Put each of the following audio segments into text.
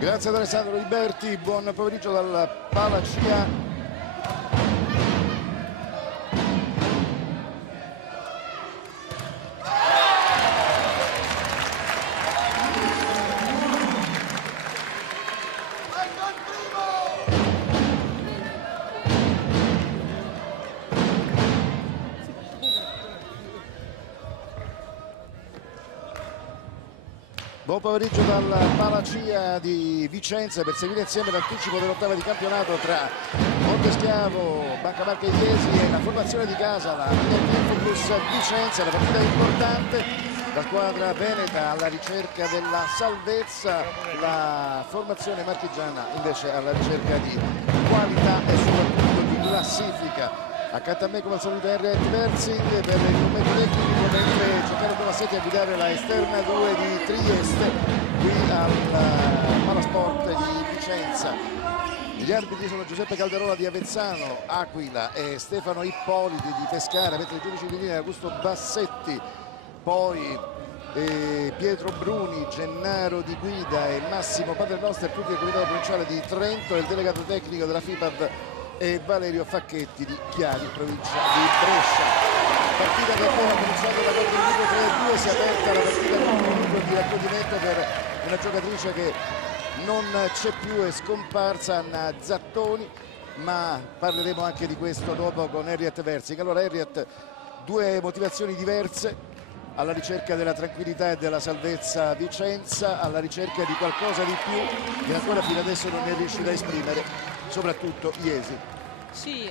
Grazie ad Alessandro Liberti, buon pomeriggio dal Palacia. Buon pomeriggio dal Palacia di Vicenza per seguire insieme l'anticipo dell'ottava di campionato tra Monteschiavo, Banca Marche e Iesi e la formazione di casa, la Info Plus Vicenza. La partita importante, la squadra veneta alla ricerca della salvezza, la formazione marchigiana invece alla ricerca di qualità e soprattutto di classifica. Accanto a me come al solito Henry Versing per il commento tecnico, mentre Giancarlo Tomassetti a guidare la esterna 2 di Trieste qui al Palasport di Vicenza. Gli arbitri sono Giuseppe Calderola di Avezzano, Aquila e Stefano Ippoliti di Pescara, mentre i giudici di linea Augusto Bassetti, poi Pietro Bruni, Gennaro di Guida e Massimo Paternoster, tutti del Comitato Provinciale di Trento, e il delegato tecnico della FIPAD e Valerio Facchetti di Chiari, provincia di Brescia. Partita che appena cominciato da qualche minuto 3-2, si è aperta la partita con un minuto di raccoglimento per una giocatrice che non c'è più, è scomparsa, Anna Zattoni, ma parleremo anche di questo dopo con Henriette Versing. Allora Henriette, due motivazioni diverse, alla ricerca della tranquillità e della salvezza Vicenza, alla ricerca di qualcosa di più che ancora fino adesso non è riuscita a esprimere, soprattutto Iesi. Sì,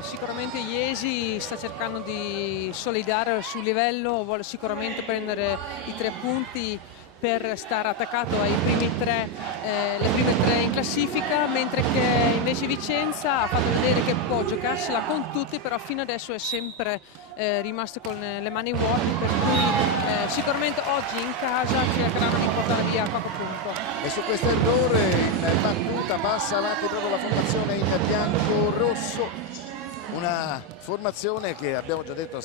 sicuramente Iesi sta cercando di solidare sul livello, vuole sicuramente prendere i 3 punti per stare attaccato ai primi le prime 3 in classifica, mentre che invece Vicenza ha fatto vedere che può giocarsela con tutti, però fino adesso è sempre rimasto con le mani vuote, per cui sicuramente oggi in casa cercheranno di portare via qualche punto. E su questo errore in battuta passa avanti proprio la formazione in bianco-rosso, una formazione che abbiamo già detto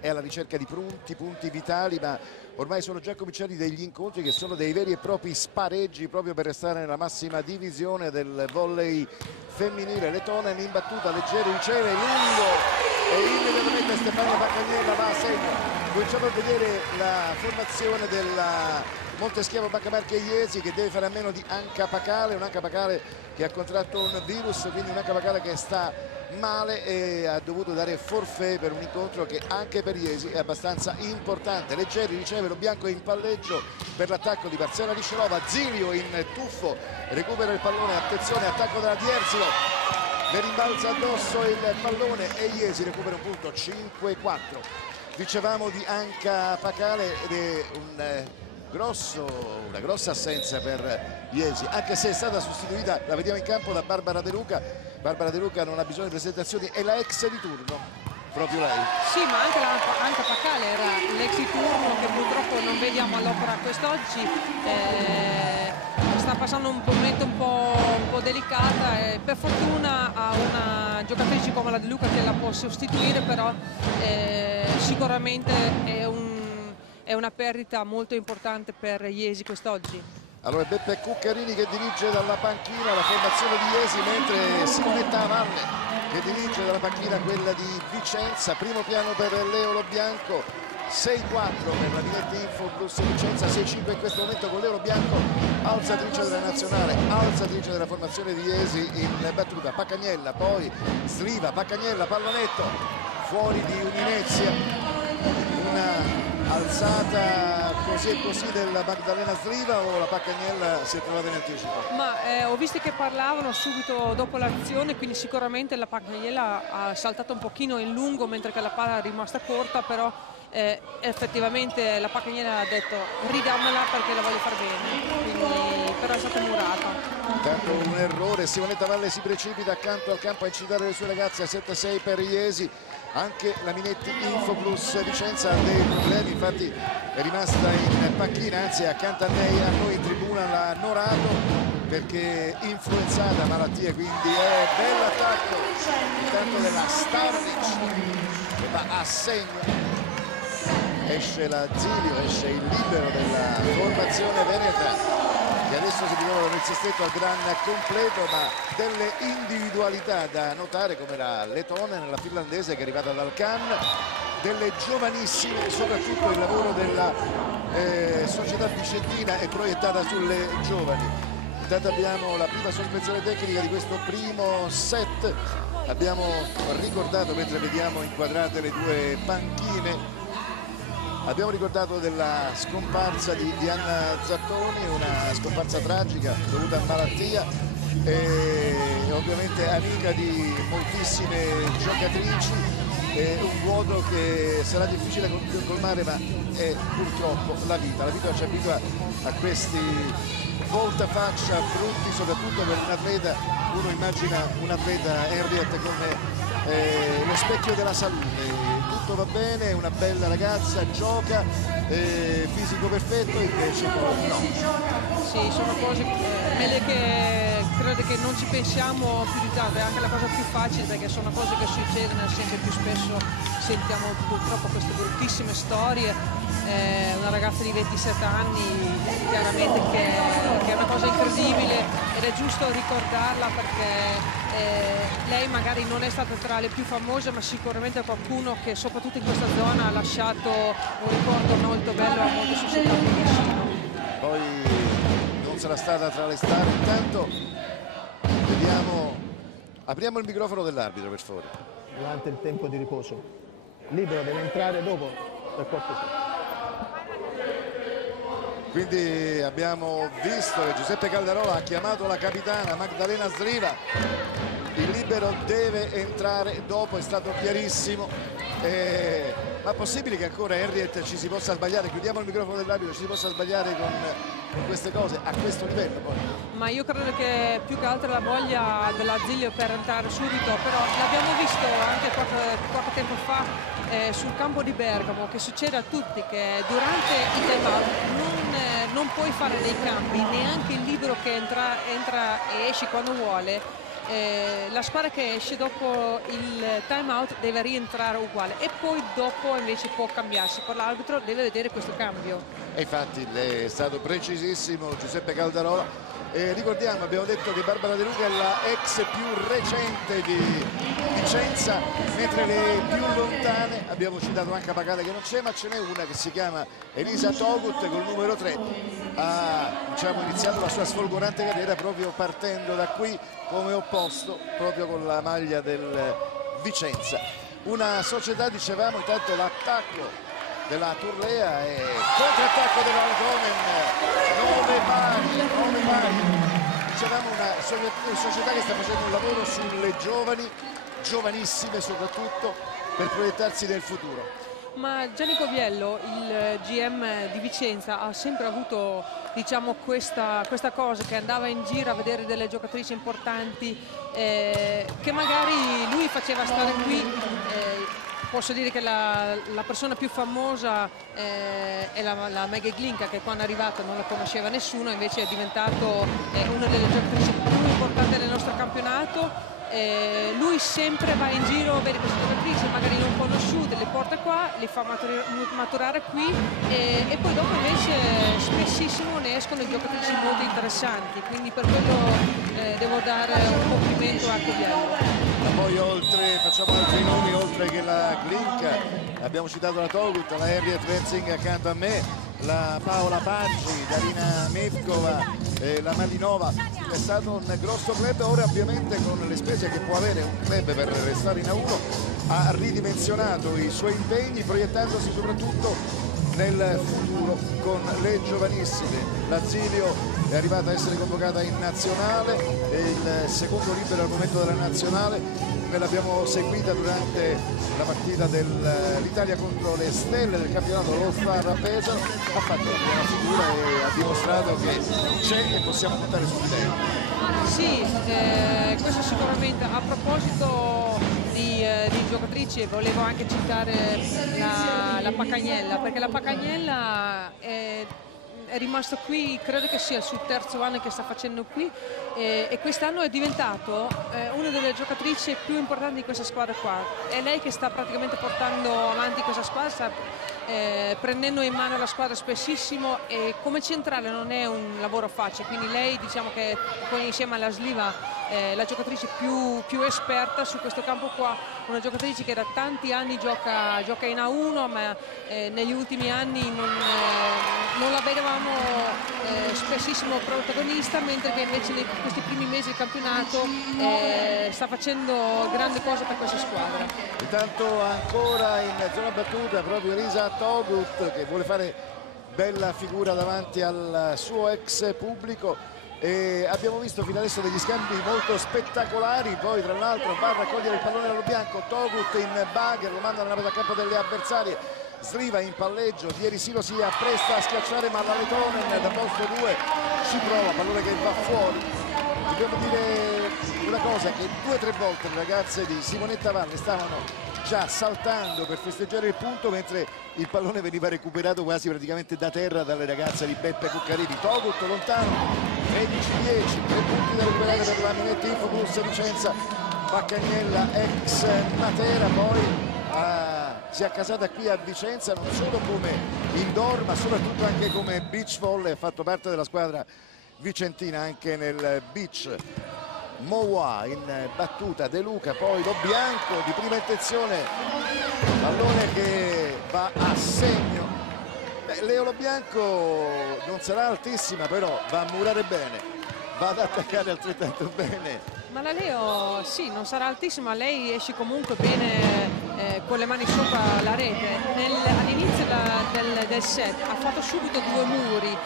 è alla ricerca di punti vitali, ma ormai sono già cominciati degli incontri che sono dei veri e propri spareggi proprio per restare nella massima divisione del volley femminile. Letonen in battuta, Leggeri riceve lungo e immediatamente Stefania Paccagnella va a segno. Cominciamo a vedere la formazione della Monteschiavo Banca Marche Iesi, che deve fare a meno di Anca Pacale, un'Anca Pacale che ha contratto un virus, quindi un'Anca Pacale che sta male e ha dovuto dare forfait per un incontro che anche per Iesi è abbastanza importante. Leggeri riceve lo bianco in palleggio per l'attacco di Parzena Liscelova, Zilio in tuffo, recupera il pallone, attenzione, attacco della Diersilo, le rimbalza addosso il pallone e Iesi recupera un punto, 5-4. Dicevamo di Anca Pacale ed è una grossa assenza per Iesi, anche se è stata sostituita, la vediamo in campo, da Barbara De Luca. Barbara De Luca non ha bisogno di presentazioni, è la ex di turno, proprio lei. Sì, ma anche Pacale era l'ex di turno che purtroppo non vediamo all'opera quest'oggi. Sta passando un momento un po' delicata e per fortuna ha una giocatrice come la De Luca che la può sostituire, però sicuramente è una perdita molto importante per Iesi quest'oggi. Allora Beppe Cuccarini che dirige dalla panchina la formazione di Iesi, mentre Silvetta Valle che dirige dalla panchina quella di Vicenza. Primo piano per Leo Lo Bianco, 6-4 per la Minetti Infobus Vicenza, 6-5 in questo momento con l'Euro Bianco, alzatrice della nazionale, alzatrice della formazione di Iesi in battuta. Paccagnella, poi Sliva, Paccagnella, pallonetto fuori di Unimezia, una alzata così e così della Magdalena Sliva, o la Paccagnella si è trovata in anticipo? Ma ho visto che parlavano subito dopo l'azione, quindi sicuramente la Paccagnella ha saltato un pochino in lungo mentre che la palla è rimasta corta, però effettivamente la Paccagnella ha detto ridammela perché la voglio far bene, quindi però è stata murata. Intanto un errore, Simonetta Valle si precipita accanto al campo a incitare le sue ragazze, a 7-6 per Iesi. Anche la Minetti Infobus Vicenza ha dei problemi, infatti è rimasta in panchina, anzi accanto a lei, a noi in tribuna, la Norato, perché influenzata malattie, quindi è bell'attacco intanto della Starlic che va a segno. Esce la Zilio, esce il libero della formazione veneta, che adesso si ritrova nel sestetto al gran completo, ma delle individualità da notare come la Letonen, la finlandese che è arrivata dal Cannes, delle giovanissime, soprattutto il lavoro della società vicentina è proiettata sulle giovani. Intanto abbiamo la prima sospensione tecnica di questo primo set, abbiamo ricordato mentre vediamo inquadrate le due panchine. Abbiamo ricordato della scomparsa di Diana Zattoni, una scomparsa tragica dovuta a malattia e ovviamente amica di moltissime giocatrici, un vuoto che sarà difficile colmare, ma è purtroppo la vita ci abitua a questi voltafaccia brutti, soprattutto per un atleta. Uno immagina un atleta Henriette come lo specchio della salute, tutto va bene, è una bella ragazza, gioca, fisico perfetto, invece poi no. Sì, sono cose che credo che non ci pensiamo più di tanto, è anche la cosa più facile perché sono cose che succedono sempre più spesso, sentiamo purtroppo queste bruttissime storie. Una ragazza di 27 anni chiaramente che è una cosa incredibile ed è giusto ricordarla perché lei magari non è stata tra le più famose, ma sicuramente qualcuno che soprattutto in questa zona ha lasciato un ricordo molto bello a molte società vicino. Poi non sarà stata tra le star. Intanto vediamo, apriamo il microfono dell'arbitro per favore. Durante il tempo di riposo libero deve entrare dopo, per cortesia. Quindi abbiamo visto che Giuseppe Caldarola ha chiamato la capitana Magdalena Sliva, il libero deve entrare dopo, è stato chiarissimo. Ma è possibile che ancora Henriette ci si possa sbagliare? Chiudiamo il microfono dell'arbitro, ci si possa sbagliare con queste cose a questo livello poi? Ma io credo che più che altro la voglia della Zilio per entrare subito, però l'abbiamo visto anche qualche tempo fa sul campo di Bergamo, che succede a tutti che durante i time-out non puoi fare dei cambi, neanche il libero che entra e esce quando vuole. La squadra che esce dopo il time out deve rientrare uguale e poi dopo invece può cambiarsi, per l'arbitro deve vedere questo cambio. E infatti è stato precisissimo Giuseppe Caldarola. Ricordiamo, abbiamo detto che Barbara De Luca è la ex più recente di Vicenza, mentre le più lontane, abbiamo citato anche Pagata che non c'è, ma ce n'è una che si chiama Elisa Togut col numero 3, ha iniziato la sua sfolgorante carriera proprio partendo da qui come opposto, proprio con la maglia del Vicenza. Una società, dicevamo, intanto l'attacco della Turlea e contrattacco della Letonen, 9 pari. Dicevamo una società che sta facendo un lavoro sulle giovani, giovanissime soprattutto, per proiettarsi nel futuro. Ma Gianni Coviello, il GM di Vicenza, ha sempre avuto, diciamo, questa cosa che andava in giro a vedere delle giocatrici importanti che magari lui faceva stare qui. Posso dire che la persona più famosa è la Maggie Glinka, che quando è arrivata non la conosceva nessuno, invece è diventato una delle giocatrici più importanti del nostro campionato. Lui sempre va in giro, vede queste giocatrici magari non conosciute, le porta qua, le fa maturare qui e poi dopo invece spessissimo ne escono giocatrici molto interessanti, quindi per quello devo dare un complimento a Coviello. poi oltre, facciamo altri nomi oltre che la Glinka, abbiamo citato la Togut, la Henriette Wenzing accanto a me, la Paola Paggi, Darina Mevkova, la Malinova. È stato un grosso club. Ora ovviamente con le spese che può avere un club per restare in A1 ha ridimensionato i suoi impegni, proiettandosi soprattutto nel futuro con le giovanissime. La Zilio è arrivata a essere convocata in nazionale, il secondo libero al momento della nazionale. Noi l'abbiamo seguita durante la partita dell'Italia contro le stelle del campionato All Star a Pesaro, ha fatto una buona figura e ha dimostrato che c'è e possiamo contare su di lei. Sì, questo sicuramente. A proposito di giocatrici, volevo anche citare la Pacagnella, perché la Pacagnella è rimasto qui, credo che sia il suo terzo anno che sta facendo qui, e quest'anno è diventato una delle giocatrici più importanti di questa squadra qua. È lei che sta praticamente portando avanti questa squadra, sta prendendo in mano la squadra spessissimo, e come centrale non è un lavoro facile, quindi lei, diciamo che poi insieme alla Sliva la giocatrice più esperta su questo campo qua, una giocatrice che da tanti anni gioca in A1, ma negli ultimi anni non la vedevamo spessissimo protagonista, mentre che invece in questi primi mesi del campionato sta facendo grandi cose per questa squadra. Intanto ancora in zona battuta proprio Elisa Togut, che vuole fare bella figura davanti al suo ex pubblico, e abbiamo visto fino adesso degli scambi molto spettacolari. Poi tra l'altro va a raccogliere il pallone allo bianco, Togut in bagger, lo manda nella metà campo delle avversarie, Sliva in palleggio, Di Erisilo si appresta a schiacciare, ma la Letonen da posto 2 ci prova, pallone che va fuori. Dobbiamo dire una cosa, che 2 o 3 volte le ragazze di Simonetta Valle stavano già saltando per festeggiare il punto, mentre il pallone veniva recuperato quasi praticamente da terra dalle ragazze di Beppe Cuccarini. Togut lontano, 13-10, 3 punti da recuperare per la Minetti Infoplus Vicenza. Pacagnella ex Matera poi si è accasata qui a Vicenza non solo come indoor ma soprattutto anche come beach volley, ha fatto parte della squadra vicentina anche nel beach. Moa in battuta, De Luca, poi Lo Bianco di prima intenzione, pallone che va a segno. Leo Lo Bianco non sarà altissima, però va a murare bene, va ad attaccare altrettanto bene. Ma la Leo sì, non sarà altissima, lei esce comunque bene con le mani sopra la rete. All'inizio del set ha fatto subito 2 muri,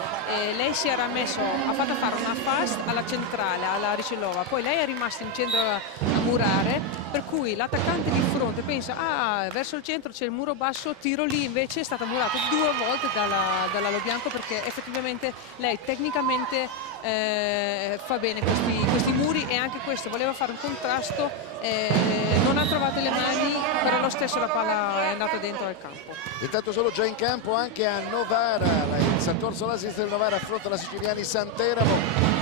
lei si era ha fatto fare una fast alla centrale, alla Ricellova, poi lei è rimasta in centro a murare, per cui l'attaccante di fronte pensa verso il centro c'è il muro basso, tiro lì, invece è stata murata 2 volte dalla Lo Bianco, perché effettivamente lei tecnicamente fa bene questi muri, e anche questo voleva fare un contrasto, non ha trovato le mani, però lo stesso la palla è andata dentro al campo. Intanto sono già in campo anche a Novara, il Sant'Orsola del Novara affronta la Siciliani Santeramo,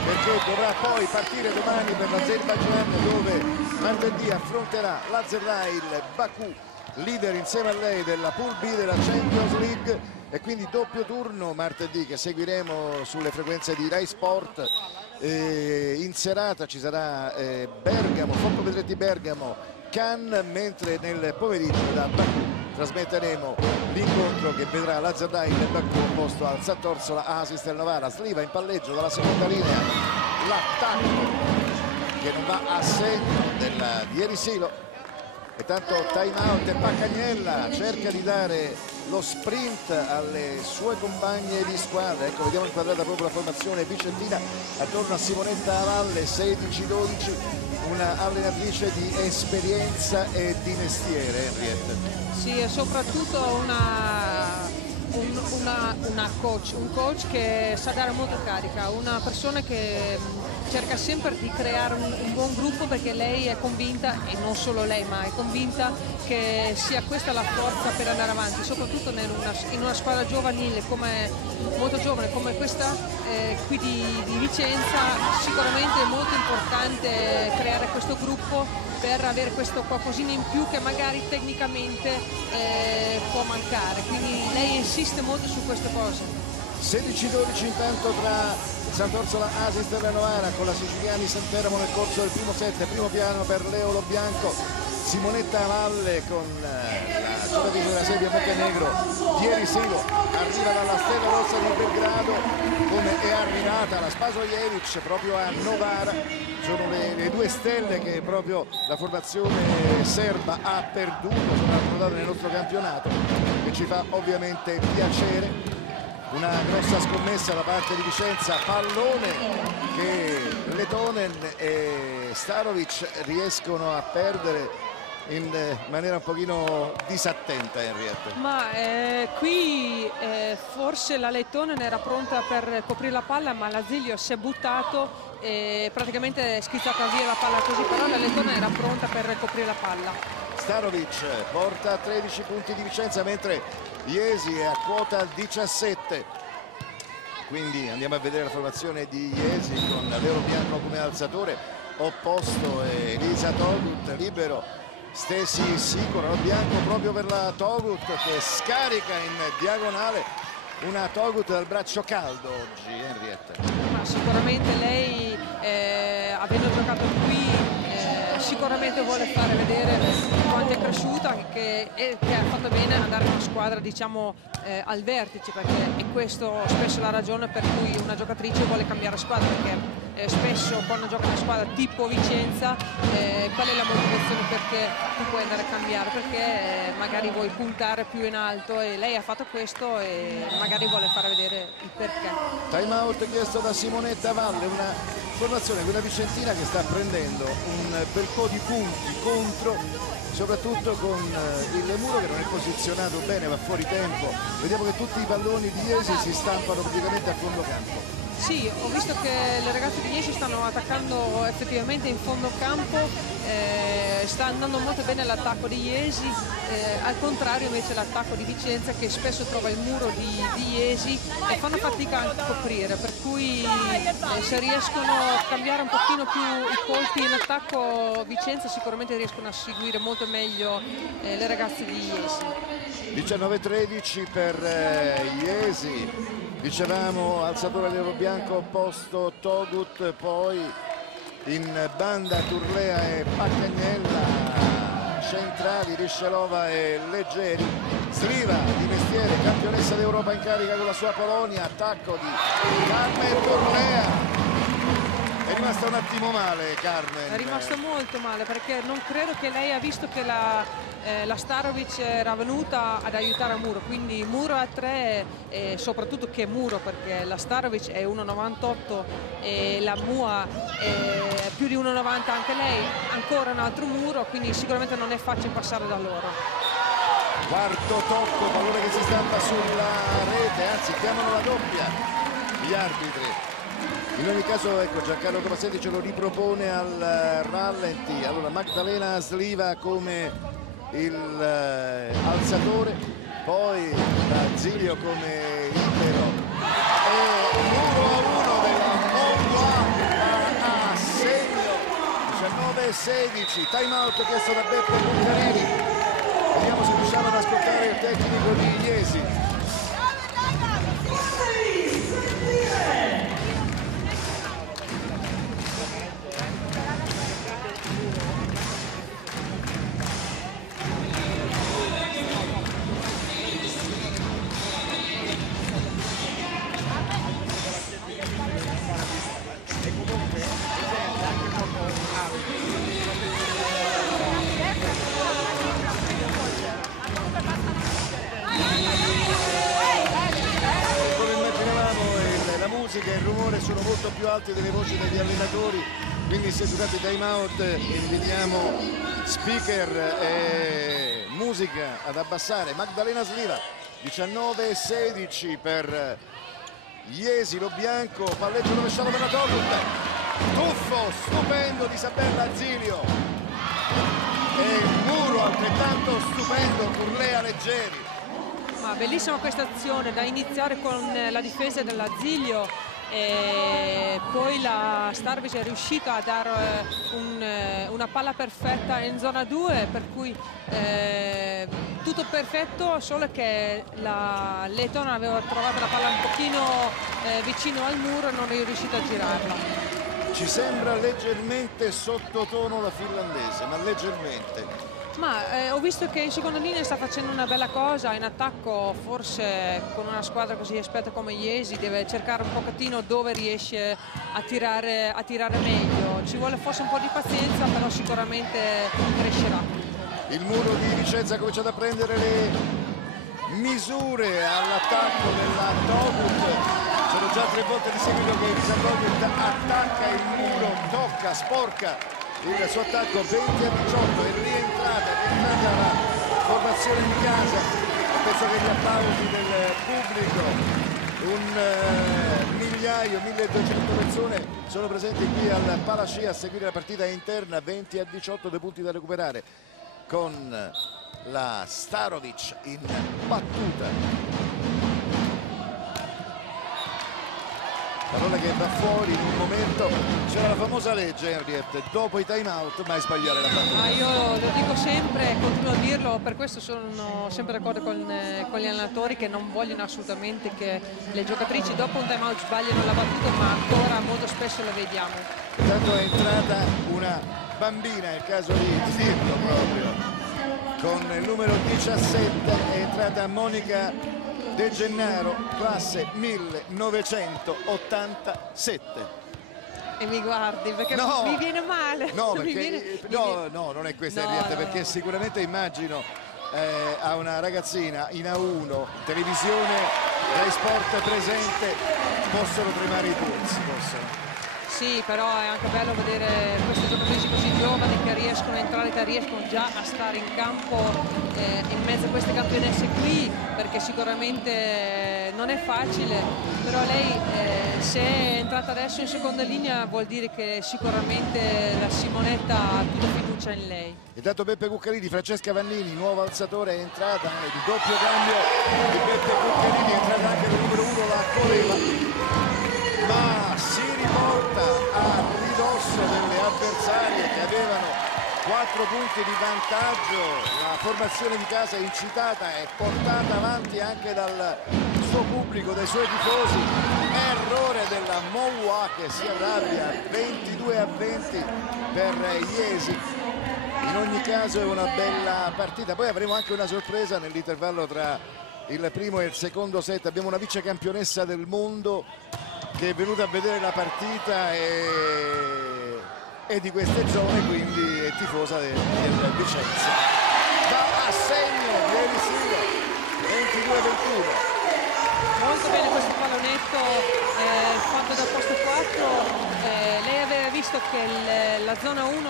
perché dovrà poi partire domani per l'Azerbaigian, dove martedì affronterà l'Azerrail Baku, leader insieme a lei della Pool B della Champions League, e quindi doppio turno martedì che seguiremo sulle frequenze di Rai Sport. In serata ci sarà Bergamo, Focco Pedretti Bergamo, Cannes, mentre nel pomeriggio da Baku trasmetteremo l'incontro che vedrà l'Azerrail Baku opposto al Sant'Orsola Asis del Novara. Sliva in palleggio dalla seconda linea, l'attacco che non va a segno di Erisilo. E tanto time out, e Pacagnella cerca di dare lo sprint alle sue compagne di squadra. Ecco, vediamo inquadrata proprio la formazione vicentina attorno a Simonetta Valle, 16-12, una allenatrice di esperienza e di mestiere, Henriette. Sì, e soprattutto un coach che sa dare molta carica, una persona che cerca sempre di creare un buon gruppo, perché lei è convinta, e non solo lei, ma è convinta che sia questa la forza per andare avanti, soprattutto in una squadra giovanile, molto giovane come questa qui di Vicenza. Sicuramente è molto importante creare questo gruppo per avere questo qualcosina in più che magari tecnicamente può mancare, quindi lei insiste molto su queste cose. 16-12 intanto tra Sant'Orsola Asis della Novara con la Siciliani Santeramo nel corso del primo set, primo piano per Leo Lobianco, Simonetta Valle con la giocatrice della Serbia Montenegro, Thierry Silo arriva dalla Stella Rossa di Belgrado, come è arrivata la Spasojevic proprio a Novara. Sono le due stelle che proprio la formazione serba ha perduto, sono approdate nel nostro campionato e ci fa ovviamente piacere. Una grossa scommessa da parte di Vicenza, pallone che Letonen e Starovic riescono a perdere in maniera un pochino disattenta, Henriette. Ma qui forse la Letonen era pronta per coprire la palla, ma l'Asilio si è buttato e praticamente è schizzata via la palla così, però la Letonen era pronta per coprire la palla. Starovic porta a 13 punti di Vicenza, mentre Iesi è a quota 17. Quindi andiamo a vedere la formazione di Iesi con Leo Bianco come alzatore, opposto Elisa Togut, libero Stesi Sicuro, Bianco proprio per la Togut che scarica in diagonale, una Togut dal braccio caldo oggi, Henriette. Ma sicuramente lei, avendo giocato qui, sicuramente vuole fare vedere quanto è cresciuta, che ha fatto bene ad andare in una squadra, diciamo, al vertice, perché è questo spesso la ragione per cui una giocatrice vuole cambiare squadra, perché spesso quando gioca in una squadra tipo Vicenza qual è la motivazione perché tu puoi andare a cambiare, perché magari vuoi puntare più in alto, e lei ha fatto questo e magari vuole fare vedere il perché. Time out chiesto da Simonetta Valle, una formazione, quella vicentina, che sta prendendo un bel po' di punti contro, soprattutto con il muro che non è posizionato bene, va fuori tempo. Vediamo che tutti i palloni di Iesi si stampano praticamente a fondo campo. Sì, ho visto che le ragazze di Iesi stanno attaccando effettivamente in fondo campo, sta andando molto bene l'attacco di Iesi, al contrario invece l'attacco di Vicenza, che spesso trova il muro di Iesi e fanno fatica anche a coprire, per cui se riescono a cambiare un pochino più i colpi in attacco Vicenza sicuramente riescono a seguire molto meglio le ragazze di Iesi. 19-13 per Iesi. Dicevamo alzatore Leo Bianco, opposto Togut, poi in banda Turlea e Paccagnella, centrali Riscelova e Leggeri, Sliva di mestiere campionessa d'Europa in carica con la sua Polonia, attacco di Carmen Turlea. È rimasta un attimo male Carmen. È rimasta molto male, perché non credo che lei ha visto che la Starovic era venuta ad aiutare a Muro, quindi Muro a 3 e soprattutto che Muro, perché la Starovic è 1,98 e la Mua è più di 1,90 anche lei, ancora un altro Muro, quindi sicuramente non è facile passare da loro. Quarto tocco, pallone che si stampa sulla rete, anzi chiamano la doppia gli arbitri. In ogni caso, ecco, Giancarlo Tomasetti ce lo ripropone al rallenti. Allora Magdalena Sliva come il alzatore, poi Zilio come libero e 1-1 del mondo a segno. 19-16, time out chiesto da Beppe Buccarini. Vediamo se riusciamo ad ascoltare il tecnico di Iesi. E il rumore sono molto più alti delle voci degli allenatori, quindi se durante i time out invitiamo speaker e musica ad abbassare. Magdalena Sliva, 19-16 per Iesi. Lo Bianco, palleggio rovesciato per la Togut, tuffo stupendo di Isabella Zilio e il muro altrettanto stupendo per Lea Leggeri. Ma bellissima questa azione, da iniziare con la difesa della Zilio, e poi la Starovic è riuscita a dare una palla perfetta in zona 2, per cui tutto perfetto, solo che la Letton aveva trovato la palla un pochino vicino al muro e non è riuscita a girarla. Ci sembra leggermente sottotono la finlandese, ma leggermente. Ma ho visto che in seconda linea sta facendo una bella cosa, in attacco forse con una squadra così esperta come Jesi deve cercare un pochettino dove riesce a tirare meglio. Ci vuole forse un po' di pazienza, però sicuramente crescerà. Il muro di Vicenza ha cominciato a prendere le misure all'attacco della Togut. Sono già 3 volte di seguito che Elisa Togut attacca il muro, tocca, sporca il suo attacco. 20-18, è rientrata la formazione di casa. Penso che gli applausi del pubblico, 1.200.000 persone sono presenti qui al Palasci a seguire la partita interna. 20-18, 2 punti da recuperare con la Starovic in battuta. Pallone che va fuori in un momento. C'era la famosa legge, Henriette, dopo i time out mai sbagliare la battuta. Io lo dico sempre, continuo a dirlo, per questo sono sempre d'accordo con gli allenatori che non vogliono assolutamente che le giocatrici dopo un time out sbagliano la battuta, ma ancora molto spesso la vediamo. Intanto è entrata una bambina, è il caso di dirlo proprio, con il numero 17 è entrata Monica De Gennaro, classe 1987. E mi guardi perché no, mi viene male. No, perché, no, non è questa, Henriette, perché no. sicuramente immagino a una ragazzina in A1, televisione, Rai Sport presente, possono tremare i polsi, possono. Sì, però è anche bello vedere queste giocatrici così giovani che riescono a entrare, che riescono già a stare in campo in mezzo a queste campionesse qui, perché sicuramente non è facile, però lei se è entrata adesso in seconda linea vuol dire che sicuramente la Simonetta ha tutta fiducia in lei. Intanto Beppe Cuccarini, Francesca Vannini, nuovo alzatore, è entrata di doppio cambio di Beppe Cuccarini, è entrata anche il numero 1 la Coleva, ma si riporta a ridosso delle avversarie che avevano 4 punti di vantaggio. La formazione di casa è incitata e portata avanti anche dal suo pubblico, dai suoi tifosi. Errore della Moua che si arrabbia, 22-20 per Jesi. In ogni caso è una bella partita. Poi avremo anche una sorpresa nell'intervallo tra il primo e il secondo set. Abbiamo una vice campionessa del mondo che è venuta a vedere la partita e di queste zone, quindi è tifosa del Vicenza. Va a segno ieri sera, 22-21. Molto bene questo pallonetto fatto dal posto 4. Lei aveva visto che la zona 1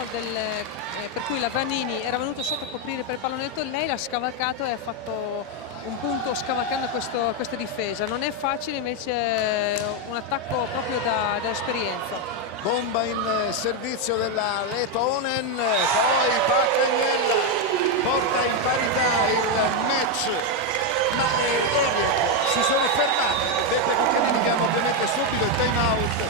per cui la Vannini era venuta sotto a coprire per il pallonetto, lei l'ha scavalcato e ha fatto un punto scavalcando questa difesa. Non è facile, invece un attacco proprio da esperienza. Bomba in servizio della Letonen, poi Paccagnella porta in parità il match, ma si sono fermati. Beppe Cuccarini che hanno ovviamente subito il time out,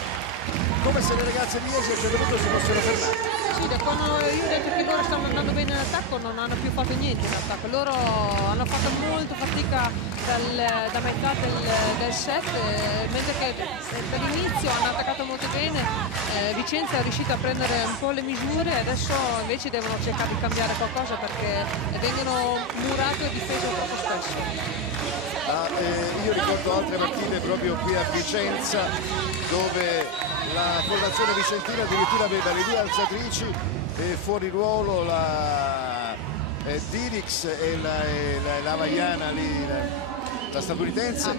come se le ragazze di Jesi a un certo punto si fossero fermate. Sì, da quando io ho detto che loro stanno andando bene in attacco non hanno più fatto niente in attacco. Loro hanno fatto molto fatica da metà del set, mentre che per l'inizio hanno attaccato molto bene. Vicenza è riuscita a prendere un po' le misure, adesso invece devono cercare di cambiare qualcosa perché vengono murate e difese troppo spesso. Io ricordo altre partite proprio qui a Vicenza dove la formazione vicentina addirittura aveva le 2 alzatrici fuori ruolo, la Dirix e la havaiana lì, la statunitense,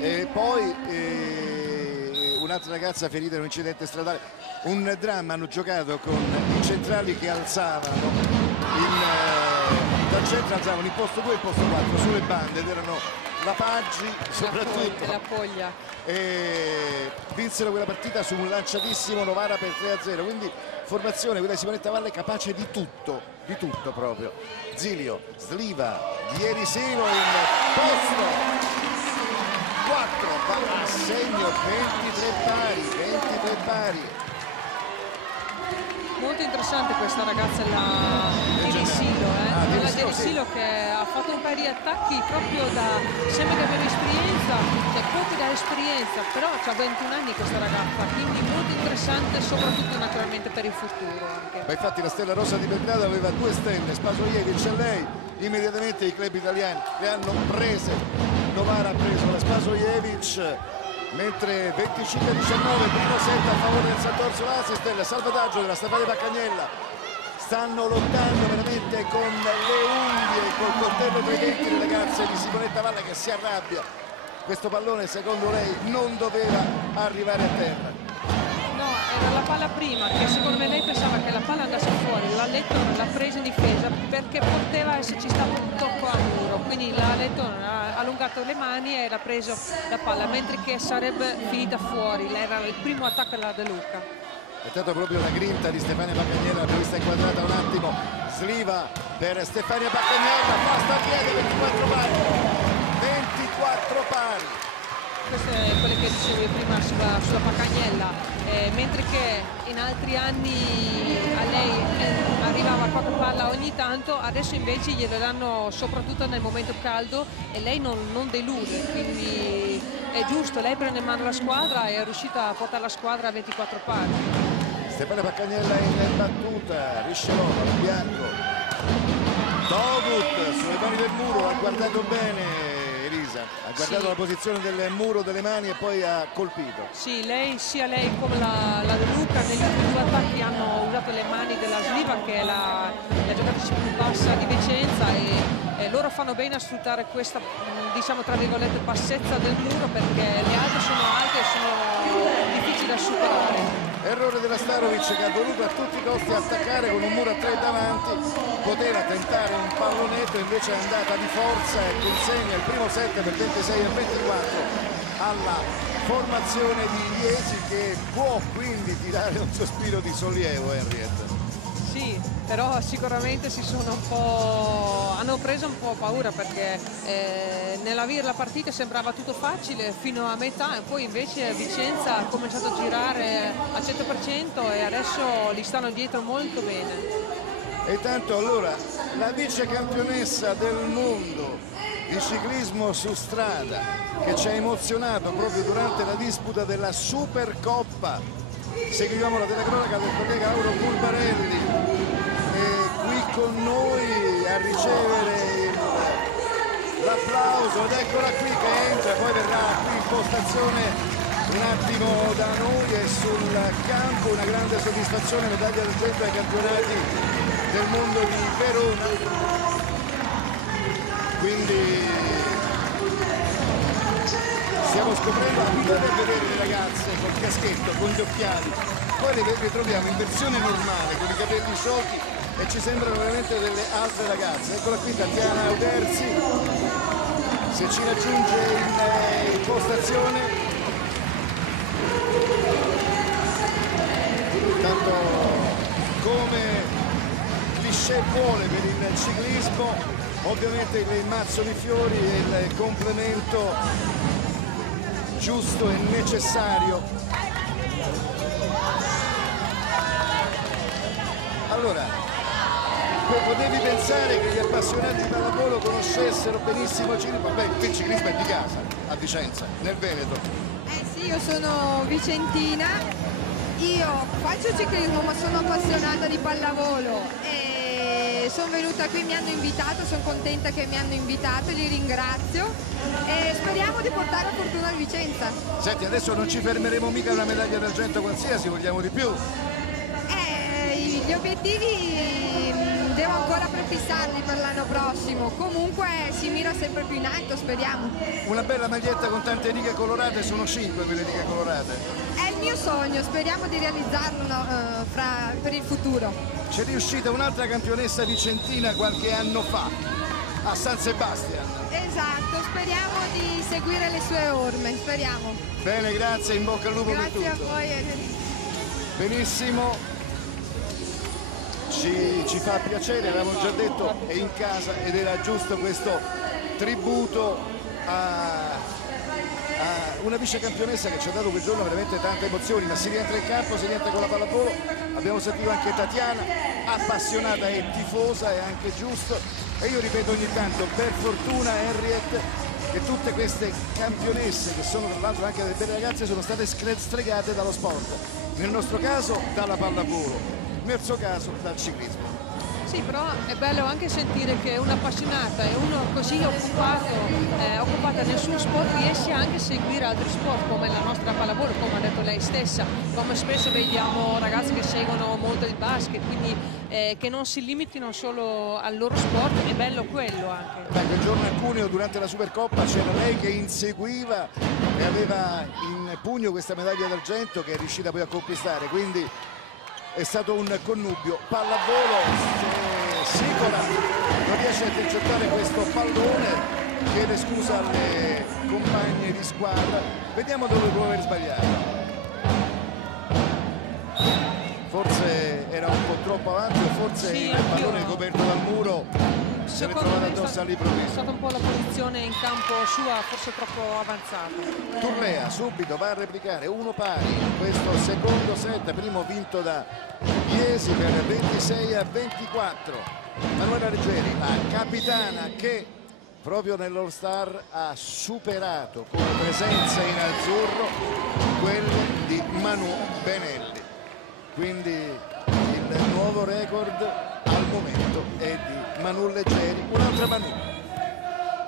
e poi un'altra ragazza ferita in un incidente stradale. Un dramma, hanno giocato con i centrali che alzavano dal centro alzavano il posto 2 e il posto 4 sulle bande ed erano la Paggi soprattutto, la Poglia, e vinsero quella partita su un lanciatissimo Novara per 3-0, quindi formazione quella di Simonetta Valle capace di tutto proprio. Zilio, Sliva, ieri sera in posto 4, va a segno, 23 pari. Molto interessante questa ragazza, la Denisilo, la Denisilo, che ha fatto un paio di attacchi proprio da, sembra di avere esperienza, cioè proprio da esperienza, però ha 21 anni questa ragazza, quindi molto interessante, soprattutto naturalmente per il futuro anche. Ma infatti la Stella Rossa di Belgrado aveva 2 stelle, Spasojevic e lei, immediatamente i club italiani le hanno prese. Novara ha preso la Spasojevic, mentre 25-19, primo set a favore del Sant'Orsola, assist, il salvataggio della Stefania Baccagnella. Stanno lottando veramente con le unghie, col coltello tra i denti le ragazze di Simonetta Valle, che si arrabbia. Questo pallone secondo lei non doveva arrivare a terra. No, era la palla prima, che secondo me lei pensava che la palla andasse fuori, l'ha letto, l'ha presa in difesa perché poteva esserci stato un tocco a muro, quindi l'ha letto, ha allungato le mani e ha preso la palla, mentre che sarebbe finita fuori. Era il primo attacco alla De Luca. È stata proprio la grinta di Stefania Baccagnella, l'abbiamo vista inquadrata un attimo. Sliva per Stefania Baccagnella, pasta a piede, 24 pari. 24 pari. Queste è quelle che dicevo prima sulla Baccagnella, mentre che in altri anni a lei arrivava qualche palla ogni tanto, adesso invece gliele danno soprattutto nel momento caldo e lei non delude, quindi è giusto, lei prende in mano la squadra e è riuscita a portare la squadra a 24 pari. Stefania Baccagnella in battuta, Riscelova, bianco, Togut sulle mani del muro, ha guardato bene. Ha guardato la posizione del muro delle mani e poi ha colpito. Sì, sia lei come la De Luca negli ultimi 2 attacchi hanno usato le mani della Sliva, che è la giocatrice più bassa di Vicenza, e loro fanno bene a sfruttare questa, diciamo tra virgolette, bassezza del muro, perché le altre sono alte e sono difficili da superare. Errore della Starovic, che ha voluto a tutti i costi attaccare con un muro a 3 davanti, poteva tentare un pallonetto, invece è andata di forza e consegna il primo set per 26-24 alla formazione di Iesi, che può quindi tirare un sospiro di sollievo. Henriette. Sì, però sicuramente hanno preso un po' paura, perché nell'avere la partita sembrava tutto facile fino a metà, e poi invece Vicenza ha cominciato a girare al 100% e adesso li stanno dietro molto bene. E tanto allora la vice campionessa del mondo di ciclismo su strada, che ci ha emozionato proprio durante la disputa della Supercoppa. Seguiamo la telecronaca del collega Auro Burbarelli, qui con noi a ricevere l'applauso, ed eccola qui che entra, poi verrà qui in postazione un attimo da noi e sul campo. Una grande soddisfazione, medaglia d'argento ai campionati del mondo di Verona. Quindi stiamo scoprendo a vedere le ragazze col caschetto, con gli occhiali, poi le ritroviamo in versione normale con i capelli sciolti e ci sembrano veramente delle altre ragazze. Eccola qui Tatiana Auderzi, se ci raggiunge in postazione. Tanto come cliché vuole per il ciclismo, ovviamente il mazzo di fiori è il complemento giusto e necessario. Allora, potevi pensare che gli appassionati di pallavolo conoscessero benissimo il ciclismo? Beh, il ciclismo è di casa, a Vicenza, nel Veneto. Sì, io sono vicentina, io faccio ciclismo ma sono appassionata di pallavolo e sono venuta qui, mi hanno invitato, sono contenta che mi hanno invitato, li ringrazio e speriamo di portare fortuna a Vicenza. Senti, adesso non ci fermeremo mica a una medaglia d'argento qualsiasi, vogliamo di più. Gli obiettivi devo ancora prefissarli per l'anno prossimo, comunque si mira sempre più in alto, speriamo. Una bella maglietta con tante righe colorate, sono 5 quelle righe colorate. È il mio sogno, speriamo di realizzarlo per il futuro. C'è riuscita un'altra campionessa vicentina qualche anno fa, a San Sebastian. Esatto, speriamo di seguire le sue orme, speriamo. Bene, grazie, in bocca al lupo per tutto. Grazie a voi. Benissimo. Ci fa piacere, avevamo già detto, è in casa ed era giusto questo tributo a a una vice campionessa che ci ha dato quel giorno veramente tante emozioni, ma si rientra in campo, si rientra con la pallavolo. Abbiamo sentito anche Tatiana, appassionata e tifosa, è anche giusto, e io ripeto ogni tanto, per fortuna Henriette, che tutte queste campionesse, che sono tra l'altro anche delle belle ragazze, sono state stregate dallo sport, nel nostro caso dalla pallavolo, nel suo caso dal ciclismo. Sì, però è bello anche sentire che un'appassionata e uno così occupata nel suo sport riesce anche a seguire altri sport come la nostra pallavolo, come ha detto lei stessa, come spesso vediamo ragazzi che seguono molto il basket, quindi che non si limitino solo al loro sport, è bello quello anche. Quel giorno a Cuneo durante la Supercoppa c'era lei che inseguiva e aveva in pugno questa medaglia d'argento che è riuscita poi a conquistare, quindi è stato un connubio. Pallavolo, se Sicola non riesce a intercettare questo pallone, chiede scusa alle compagne di squadra, vediamo dove può aver sbagliato. Forse era un po' troppo avanti o forse sì, il pallone coperto dal muro se l'è trovato addosso all'improvviso. È stata un po' la posizione in campo sua, forse troppo avanzata. Turlea subito va a replicare, uno pari in questo secondo set, primo vinto da Iesi per 26-24. Manuela Leggeri, la capitana, che proprio nell'All Star ha superato come presenza in azzurro quelle di Manu Benelli, quindi il nuovo record al momento è di Manu Leggeri, un'altra Manu,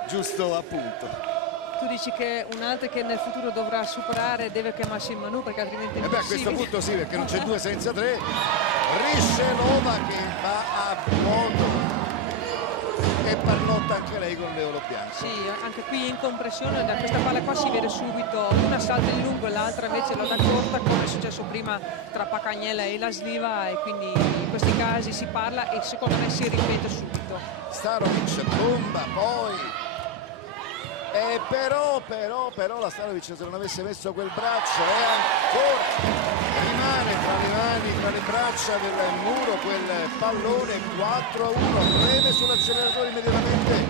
giusto appunto. Tu dici che un'altra che nel futuro dovrà superare deve chiamarsi Manu, perché altrimenti a questo punto sì, perché non c'è 2 senza 3. Riscelova che va a vuoto e pallotta anche lei con l'euro bianco. Sì, anche qui in compressione da questa palla qua si vede subito, una salta in lungo e l'altra invece la dà corta, come è successo prima tra Pacagnella e la Sliva, e quindi in questi casi si parla e secondo me si ripete subito. Starovic bomba poi. Però la Starovic, se non avesse messo quel braccio, e ancora rimane tra le braccia del muro quel pallone. 4-1, preme sull'acceleratore immediatamente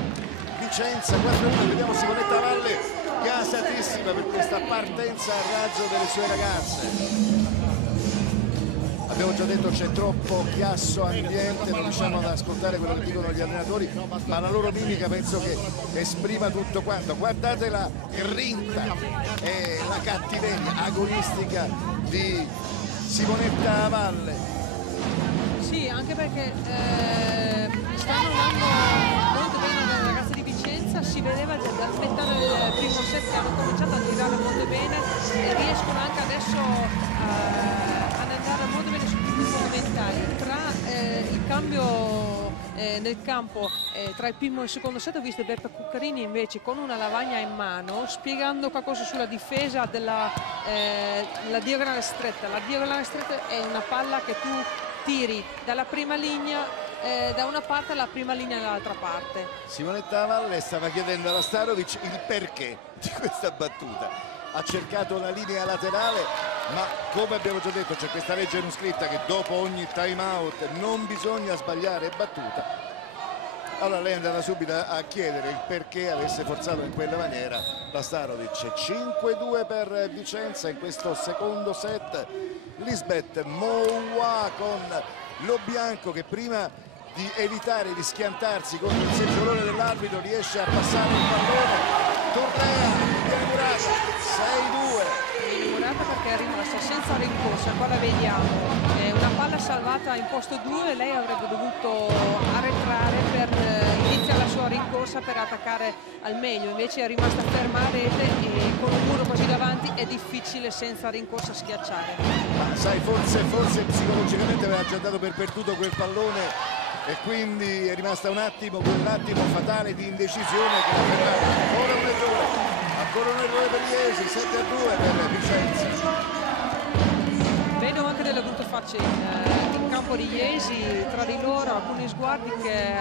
Vicenza. 4-1, vediamo Simonetta Valle gasatissima per questa partenza a razzo delle sue ragazze. Abbiamo già detto c'è troppo chiasso ambiente, non riusciamo ad ascoltare quello che dicono gli allenatori, ma la loro mimica penso che esprima tutto quanto. Guardate la grinta e la cattiveria agonistica di Simonetta Valle. Sì, anche perché stanno andando molto bene le ragazze di Vicenza, si vedeva già dal metà del primo set che hanno cominciato a tirare molto bene e riescono anche adesso ad andare molto bene sui punti fondamentali. Tra il cambio nel campo tra il primo e il secondo set ho visto Berta Cuccarini invece con una lavagna in mano spiegando qualcosa sulla difesa della la diagonale stretta. La diagonale stretta è una palla che tu tiri dalla prima linea da una parte alla prima linea dall'altra parte. Simonetta Valle stava chiedendo alla Starovic il perché di questa battuta. Ha cercato una linea laterale, ma come abbiamo già detto c'è questa legge non scritta che dopo ogni time out non bisogna sbagliare battuta. Allora lei è andata subito a chiedere il perché avesse forzato in quella maniera la Starovic. 5-2 per Vicenza in questo secondo set. Lisbeth Moua con lo bianco che prima di evitare di schiantarsi contro il seggiolone dell'arbitro riesce a passare il pallone. Turlea viene murata, 6-2. Viene murata perché è rimasta senza rincorsa, qua la vediamo, una palla salvata in posto 2, lei avrebbe dovuto arretrare per iniziare la sua rincorsa per attaccare al meglio, invece è rimasta ferma a rete e con un muro così davanti è difficile senza rincorsa schiacciare. Ma sai, forse psicologicamente aveva già dato per perduto quel pallone e quindi è rimasta quell'attimo fatale di indecisione che l'ha fermato. Ancora un errore per Iesi, 7-2 per Vicenza. Vedo anche delle brutte facce in campo di Iesi, tra di loro alcuni sguardi che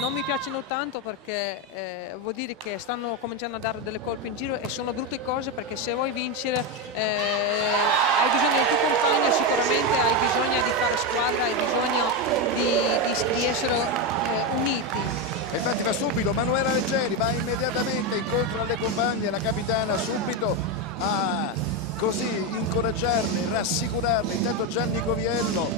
non mi piacciono tanto perché vuol dire che stanno cominciando a dare delle colpe in giro e sono brutte cose perché se vuoi vincere hai bisogno del tuo compagno, sicuramente hai bisogno di fare squadra, hai bisogno di essere uniti. E infatti va subito Manuela Leggeri, va immediatamente incontro alle compagne, la capitana subito a così incoraggiarle, rassicurarle. Intanto Gianni Coviello,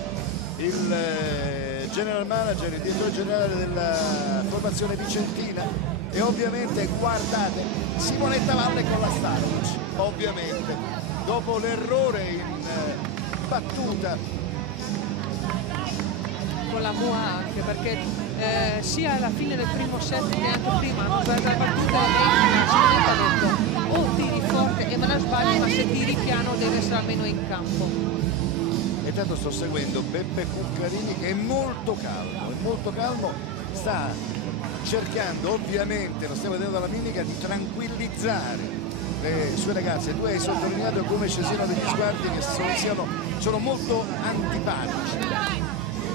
il general manager, il direttore generale della formazione vicentina, e ovviamente guardate Simonetta Valle con la Stanovic, ovviamente dopo l'errore in battuta con la Mua, anche perché sia alla fine del primo set che anche prima per la battuta Simonetta ha detto o tiri forte e me la sbagli, ma se tiri piano deve essere almeno in campo. E tanto sto seguendo Beppe Cuccarini che è molto calmo, sta cercando, ovviamente lo stiamo vedendo dalla mimica, di tranquillizzare le sue ragazze. Tu hai sottolineato come ci siano degli sguardi che sono molto antipatici,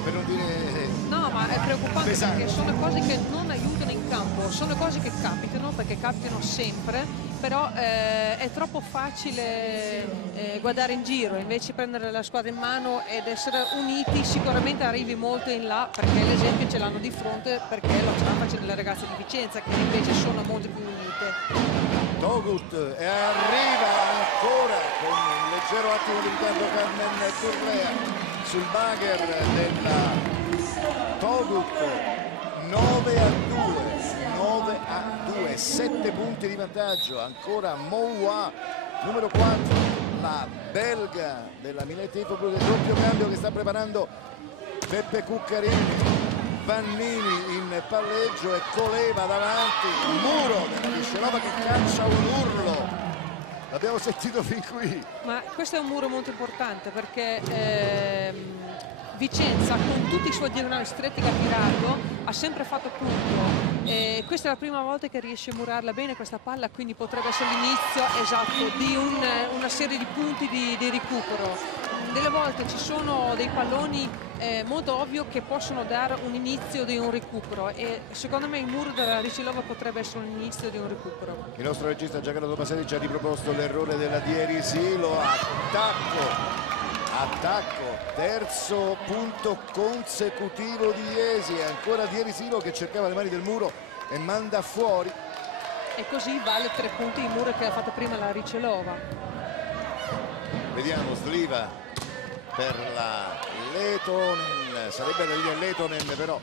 per non dire no, ma è preoccupante pesanti, perché sono cose che non aiutano in campo, sono cose che capitano, perché capitano sempre, però è troppo facile guardare in giro, invece prendere la squadra in mano ed essere uniti. Sicuramente arrivi molto in là, perché l'esempio ce l'hanno di fronte, perché lo stanno facendo le ragazze di Vicenza, che invece sono molto più unite. Togut, e arriva ancora con un leggero attimo di ritardo Carmen Turlea sul bagger della Togut. 9-2, 7 punti di vantaggio. Ancora Moua, numero 4, la belga della Minetti Infoblu, del doppio cambio che sta preparando Beppe Cuccarini. Vannini in palleggio e Coleva davanti, il muro della Liscelova che caccia un urlo, l'abbiamo sentito fin qui. Ma questo è un muro molto importante, perché Vicenza, con tutti i suoi diagonali stretti che ha tirato, ha sempre fatto punto. Questa è la prima volta che riesce a murarla bene questa palla, quindi potrebbe essere l'inizio esatto di una serie di punti di recupero. Delle volte ci sono dei palloni molto ovvio che possono dare un inizio di un recupero, e secondo me il muro della Rissilova potrebbe essere un inizio di un recupero. Il nostro regista Giacomo Tomaselli ci ha riproposto l'errore della Dierisilo. Attacco, terzo punto consecutivo di Iesi, e ancora Dierisilo che cercava le mani del muro e manda fuori. E così vale 3 punti di muro che ha fatto prima la Rissilova. Vediamo Sliva per la Letonen, sarebbe da dire Letonen, però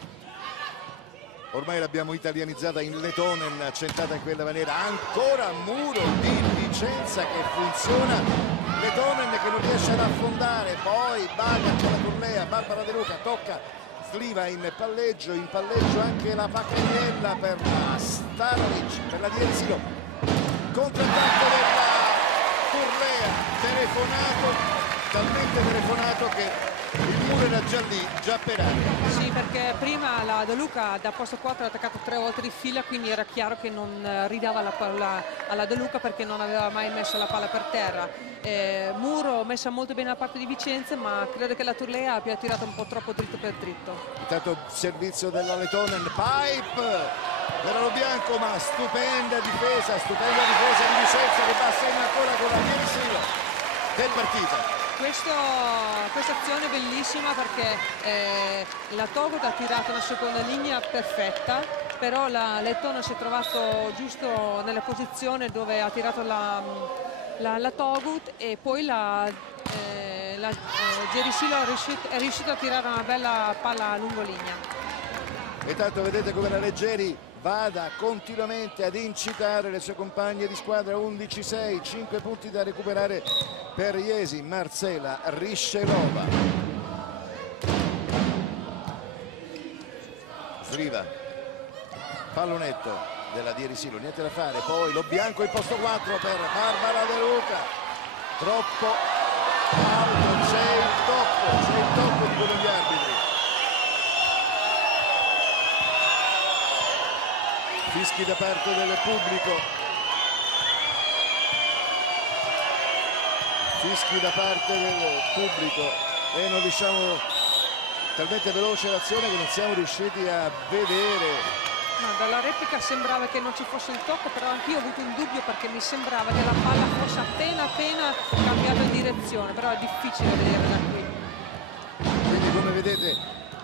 ormai l'abbiamo italianizzata in Letonen, accentata in quella maniera. Ancora muro di Vicenza che funziona, Letonen che non riesce ad affondare, poi Baga con la Turlea, Barbara De Luca tocca Sliva in palleggio anche la Pacchianiella per la Stanovic, per la Dierisilo, contrattacco della Turlea, telefonato, talmente telefonato che il muro era già lì, già per aria. Sì, perché prima la De Luca da posto 4 ha attaccato 3 volte di fila, quindi era chiaro che non ridava la palla alla De Luca, perché non aveva mai messo la palla per terra. Muro messa molto bene la parte di Vicenza, ma credo che la Turlea abbia tirato un po' troppo dritto per dritto. Intanto servizio della Letonen, pipe della Bianco, ma stupenda difesa di Vicenza che va a segno ancora con la Dierisilo del partita. Questa azione è bellissima, perché la Togut ha tirato una seconda linea perfetta, però la Lettonen si è trovato giusto nella posizione dove ha tirato la Togut, e poi la Dierisilo è riuscito a tirare una bella palla a lungolinea. E tanto vedete come la Leggeri vada continuamente ad incitare le sue compagne di squadra. 11-6, 5 punti da recuperare per Iesi. Marcela Riscelova, Sliva, pallonetto della Dierisilo, niente da fare, poi lo bianco in posto 4 per Barbara De Luca, troppo alto, c'è il tocco di quello degli arbitri. Fischi da parte del pubblico, e non diciamo, talmente veloce l'azione che non siamo riusciti a vedere. No, dalla replica sembrava che non ci fosse il tocco, però anch'io ho avuto un dubbio, perché mi sembrava che la palla fosse appena cambiata in direzione, però è difficile vedere da qui. Quindi come vedete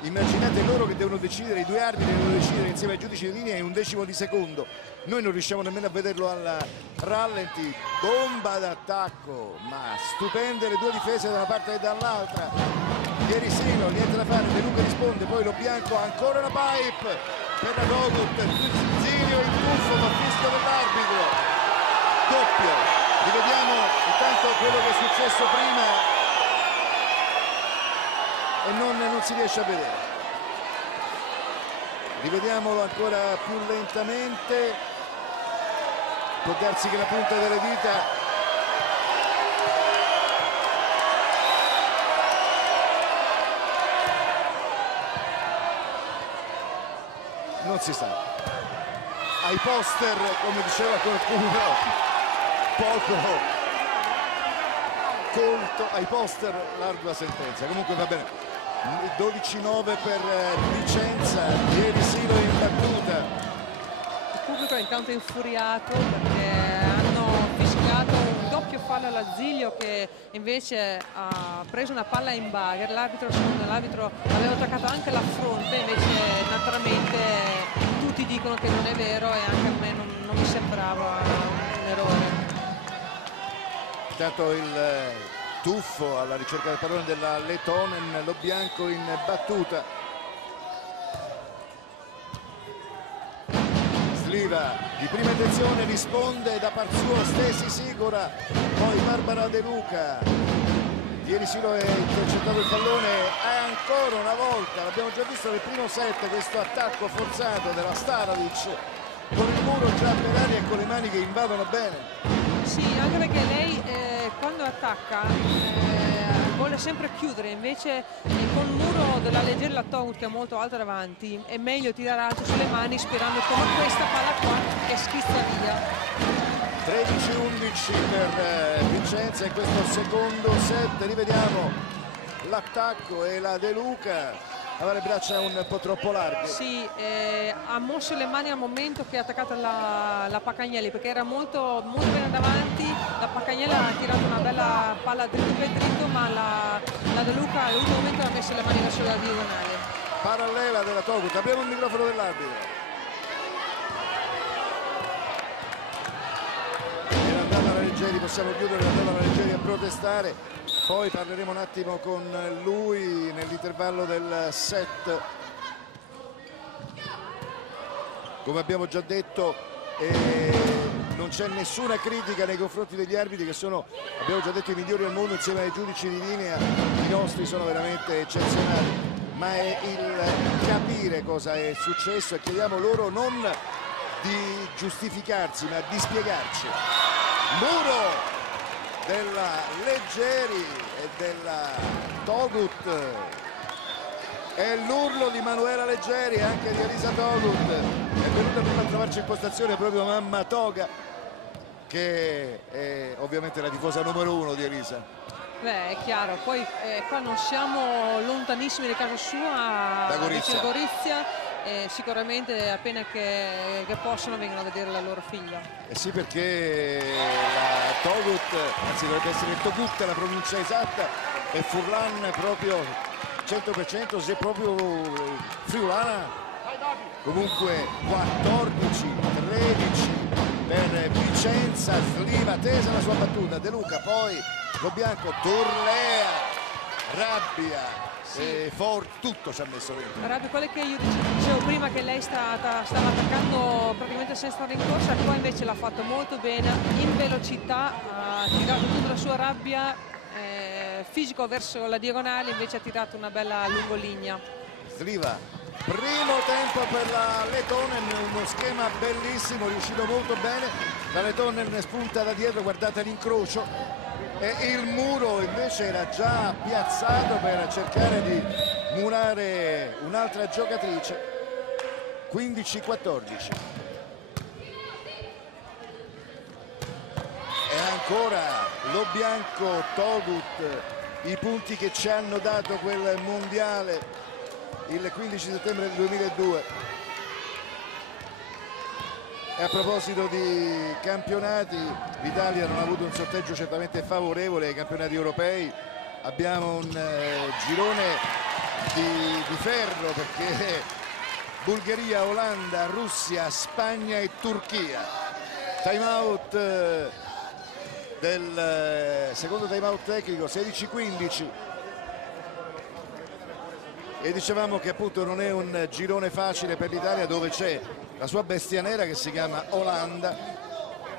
Immaginate loro che devono decidere, i due arbitri devono decidere insieme ai giudici di linea in un decimo di secondo. Noi non riusciamo nemmeno a vederlo al rallenti. Bomba d'attacco, ma stupende le due difese da una parte e dall'altra. Ierisilo, niente da fare, De Luca risponde, poi Lo Bianco, ancora una pipe per la Togut, Zilio in tuffo, ma fischio dell'arbitro. Doppio. Rivediamo intanto quello che è successo prima e non si riesce a vedere. Rivediamolo ancora più lentamente. Può darsi che la punta delle dita non si sa. Ai poster, come diceva qualcuno, poco colto, ai poster l'ardua sentenza. Comunque va bene. 12-9 per Vicenza, Ierisilo in battuta. Il pubblico è intanto infuriato perché hanno fischiato un doppio fallo all'Azzilio che invece ha preso una palla in bagger. L'arbitro aveva attaccato anche la fronte, invece naturalmente tutti dicono che non è vero e anche a me non mi sembrava un errore. Intanto il tuffo alla ricerca del pallone della Letonen, Lo Bianco in battuta. Sliva di prima intenzione risponde da par suo Stesi Sigora, poi Barbara De Luca. Ierisilo è intercettato il pallone e ancora una volta, l'abbiamo già visto nel primo set, questo attacco forzato della Staravic con il muro già per aria e con le mani che invadono bene. Sì, anche perché lei quando attacca vuole sempre chiudere, invece con il muro della leggera la Togut che è molto alta davanti è meglio tirare alto sulle mani sperando come questa palla qua che schizza via. 13-11 per Vicenza in questo secondo set. Rivediamo l'attacco e la De Luca aveva le braccia un po' troppo larghe. Sì, ha mosso le mani al momento che ha attaccato la Pacagnelli perché era molto bene davanti. La Pacagnelli ha tirato una bella palla dritto per dritto, ma la De Luca all'ultimo momento ha messo le mani verso la diagonale. Parallela della Togut, abbiamo il microfono dell'arbitro. Era andata la Leggeri, possiamo chiudere, era andata la Leggeri a protestare. Poi parleremo un attimo con lui nell'intervallo del set. Come abbiamo già detto, non c'è nessuna critica nei confronti degli arbitri che sono, abbiamo già detto, i migliori al mondo insieme ai giudici di linea. I nostri sono veramente eccezionali, ma è il capire cosa è successo e chiediamo loro non di giustificarsi ma di spiegarci. Muro della Leggeri e della Togut e l'urlo di Manuela Leggeri e anche di Elisa Togut. È venuta prima a trovarci in postazione proprio mamma Toga, che è ovviamente la tifosa numero uno di Elisa. Beh, è chiaro, poi qua non siamo lontanissimi da casa sua, da Gorizia. Gorizia. Sicuramente appena che possono vengono a vedere la loro figlia. Sì, perché la Togut, anzi dovrebbe essere Togut la pronuncia esatta, e Furlan proprio 100%, se proprio friulana. Comunque 14-13 per Vicenza. Sliva tesa la sua battuta, De Luca, poi Lo Bianco, Turlea, Rabbia. Sì. Ford, tutto ci ha messo dentro. Rabbia, quello che io dicevo prima, che lei stava attaccando praticamente senza stare in corsa, qua invece l'ha fatto molto bene, in velocità, ha tirato tutta la sua rabbia, fisico verso la diagonale, invece ha tirato una bella lungolinea. Sliva, primo tempo per la Letonen, uno schema bellissimo, riuscito molto bene. La Letonen spunta da dietro, guardate l'incrocio. E il muro invece era già piazzato per cercare di murare un'altra giocatrice. 15-14. E ancora Lo Bianco, Togut, i punti che ci hanno dato quel mondiale il 15 settembre del 2002. E a proposito di campionati, l'Italia non ha avuto un sorteggio certamente favorevole ai campionati europei. Abbiamo un girone di ferro, perché Bulgaria, Olanda, Russia, Spagna e Turchia. Time out del secondo time out tecnico, 16-15. E dicevamo che appunto non è un girone facile per l'Italia, dove c'è la sua bestia nera che si chiama Olanda.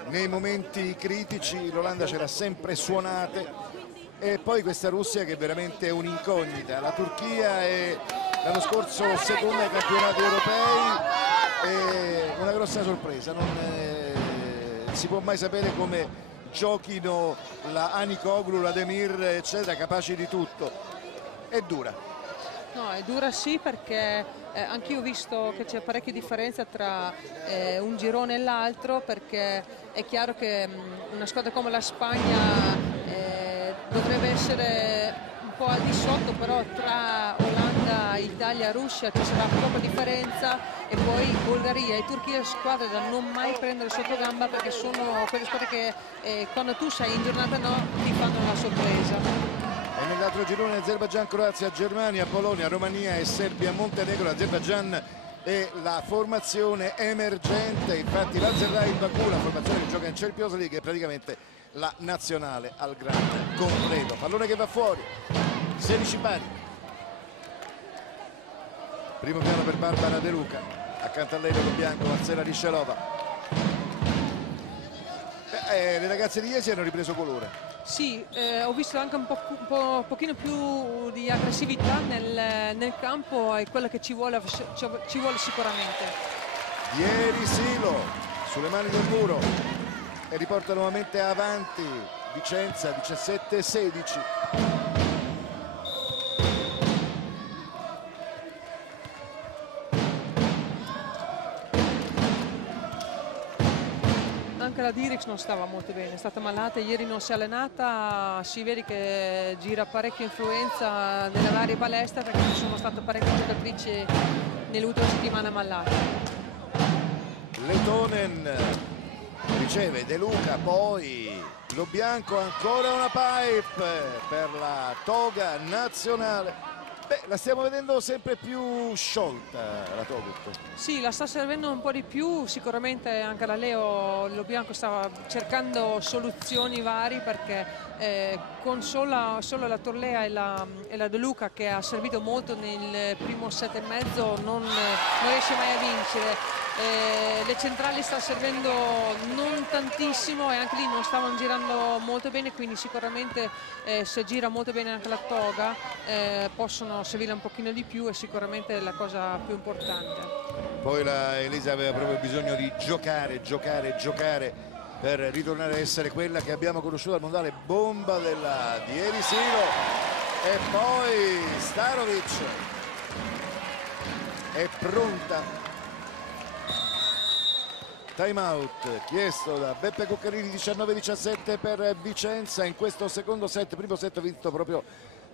Nei momenti critici l'Olanda ce l'ha sempre suonate, e poi questa Russia che veramente è un'incognita. La Turchia è l'anno scorso seconda ai campionati europei, è una grossa sorpresa, non si può mai sapere come giochino la Anikoglu, la Demir eccetera, capaci di tutto. È dura. No, è dura sì, perché anch'io ho visto che c'è parecchia differenza tra un girone e l'altro, perché è chiaro che una squadra come la Spagna dovrebbe essere un po' al di sotto, però tra Olanda, Italia e Russia ci sarà poca differenza, e poi Bulgaria e Turchia, squadre da non mai prendere sotto gamba, perché sono quelle squadre che quando tu sei in giornata no ti fanno una sorpresa. E nell'altro girone Azerbaijan, Croazia, Germania, Polonia, Romania e Serbia, Montenegro. Azerbaijan è la formazione emergente, infatti l'Azerrai Baku, la formazione che gioca in Champions League, è praticamente la nazionale al grande completo. Pallone che va fuori, 16 pari. Primo piano per Barbara De Luca, accanto a lei lo bianco Marcela Riscelova. Le ragazze di Iesi hanno ripreso colore. Sì, ho visto anche un pochino più di aggressività nel campo, è quello che ci vuole sicuramente. Ieri Silo sulle mani del muro e riporta nuovamente avanti Vicenza, 17-16. Anche la Dirix non stava molto bene, è stata malata, ieri non si è allenata, si vede che gira parecchia influenza nelle varie palestre, perché ci sono state parecchie giocatrici nell'ultima settimana malate. Letonen riceve De Luca, poi lo bianco, ancora una pipe per la toga nazionale. Beh, la stiamo vedendo sempre più sciolta la Togut. Sì, la sta servendo un po' di più, sicuramente anche la Leo Lo Bianco stava cercando soluzioni varie, perché con solo la Torlea e la De Luca, che ha servito molto nel primo set e mezzo, non riesce mai a vincere. Le centrali sta servendo non tantissimo, e anche lì non stavano girando molto bene, quindi sicuramente se gira molto bene anche la toga possono servire un pochino di più, e sicuramente è la cosa più importante. Poi la Elisa aveva proprio bisogno di giocare per ritornare a essere quella che abbiamo conosciuto al mondiale, bomba di ieri Silo. E poi Starovic è pronta. Time out chiesto da Beppe Cuccarini, 19-17 per Vicenza in questo secondo set. Primo set vinto proprio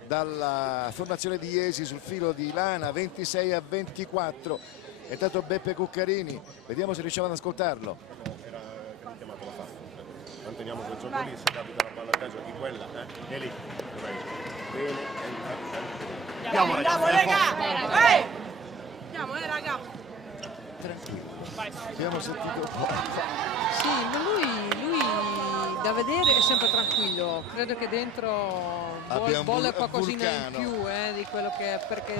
dalla formazione di Iesi sul filo di lana, 26-24. È stato Beppe Cuccarini, vediamo se riusciamo ad ascoltarlo. Era chiamato la fasta. Manteniamo quel gioco lì, se capita la palla a caso di quella, è lì. Bene, Andiamo raga! Andiamo raga! Tranquillo. Abbiamo sentito un po'. Sì, ma lui da vedere è sempre tranquillo, credo che dentro bolle qualcosina in più di quello che è, perché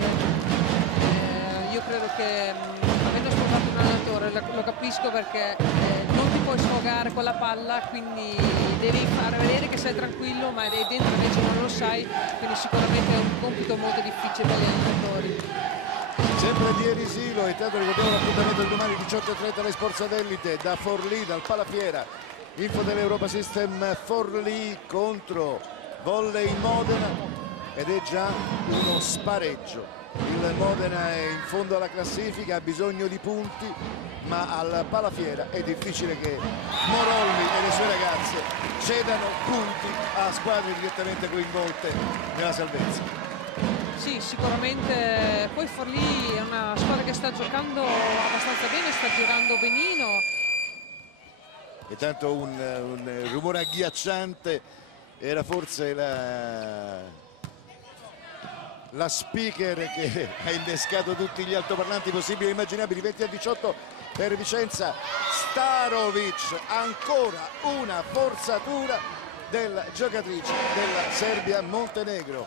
io credo che avendo sposato un allenatore lo capisco, perché non ti puoi sfogare con la palla, quindi devi fare vedere che sei tranquillo, ma dentro invece non lo sai, quindi sicuramente è un compito molto difficile per gli allenatori. Sempre di Erisilo, intanto ricordiamo l'appuntamento di domani 18:30 alle Sports Satellite da Forlì, dal Palafiera. Info dell'Europa System, Forlì contro Volley Modena, ed è già uno spareggio. Il Modena è in fondo alla classifica, ha bisogno di punti, ma al Palafiera è difficile che Morolli e le sue ragazze cedano punti a squadre direttamente coinvolte nella salvezza. Sì, sicuramente. Poi Forlì è una squadra che sta giocando abbastanza bene, sta girando benino. E tanto un rumore agghiacciante era forse la speaker che ha innescato tutti gli altoparlanti possibili e immaginabili. 20-18 per Vicenza. Starovic, ancora una forzatura della giocatrice della Serbia-Montenegro.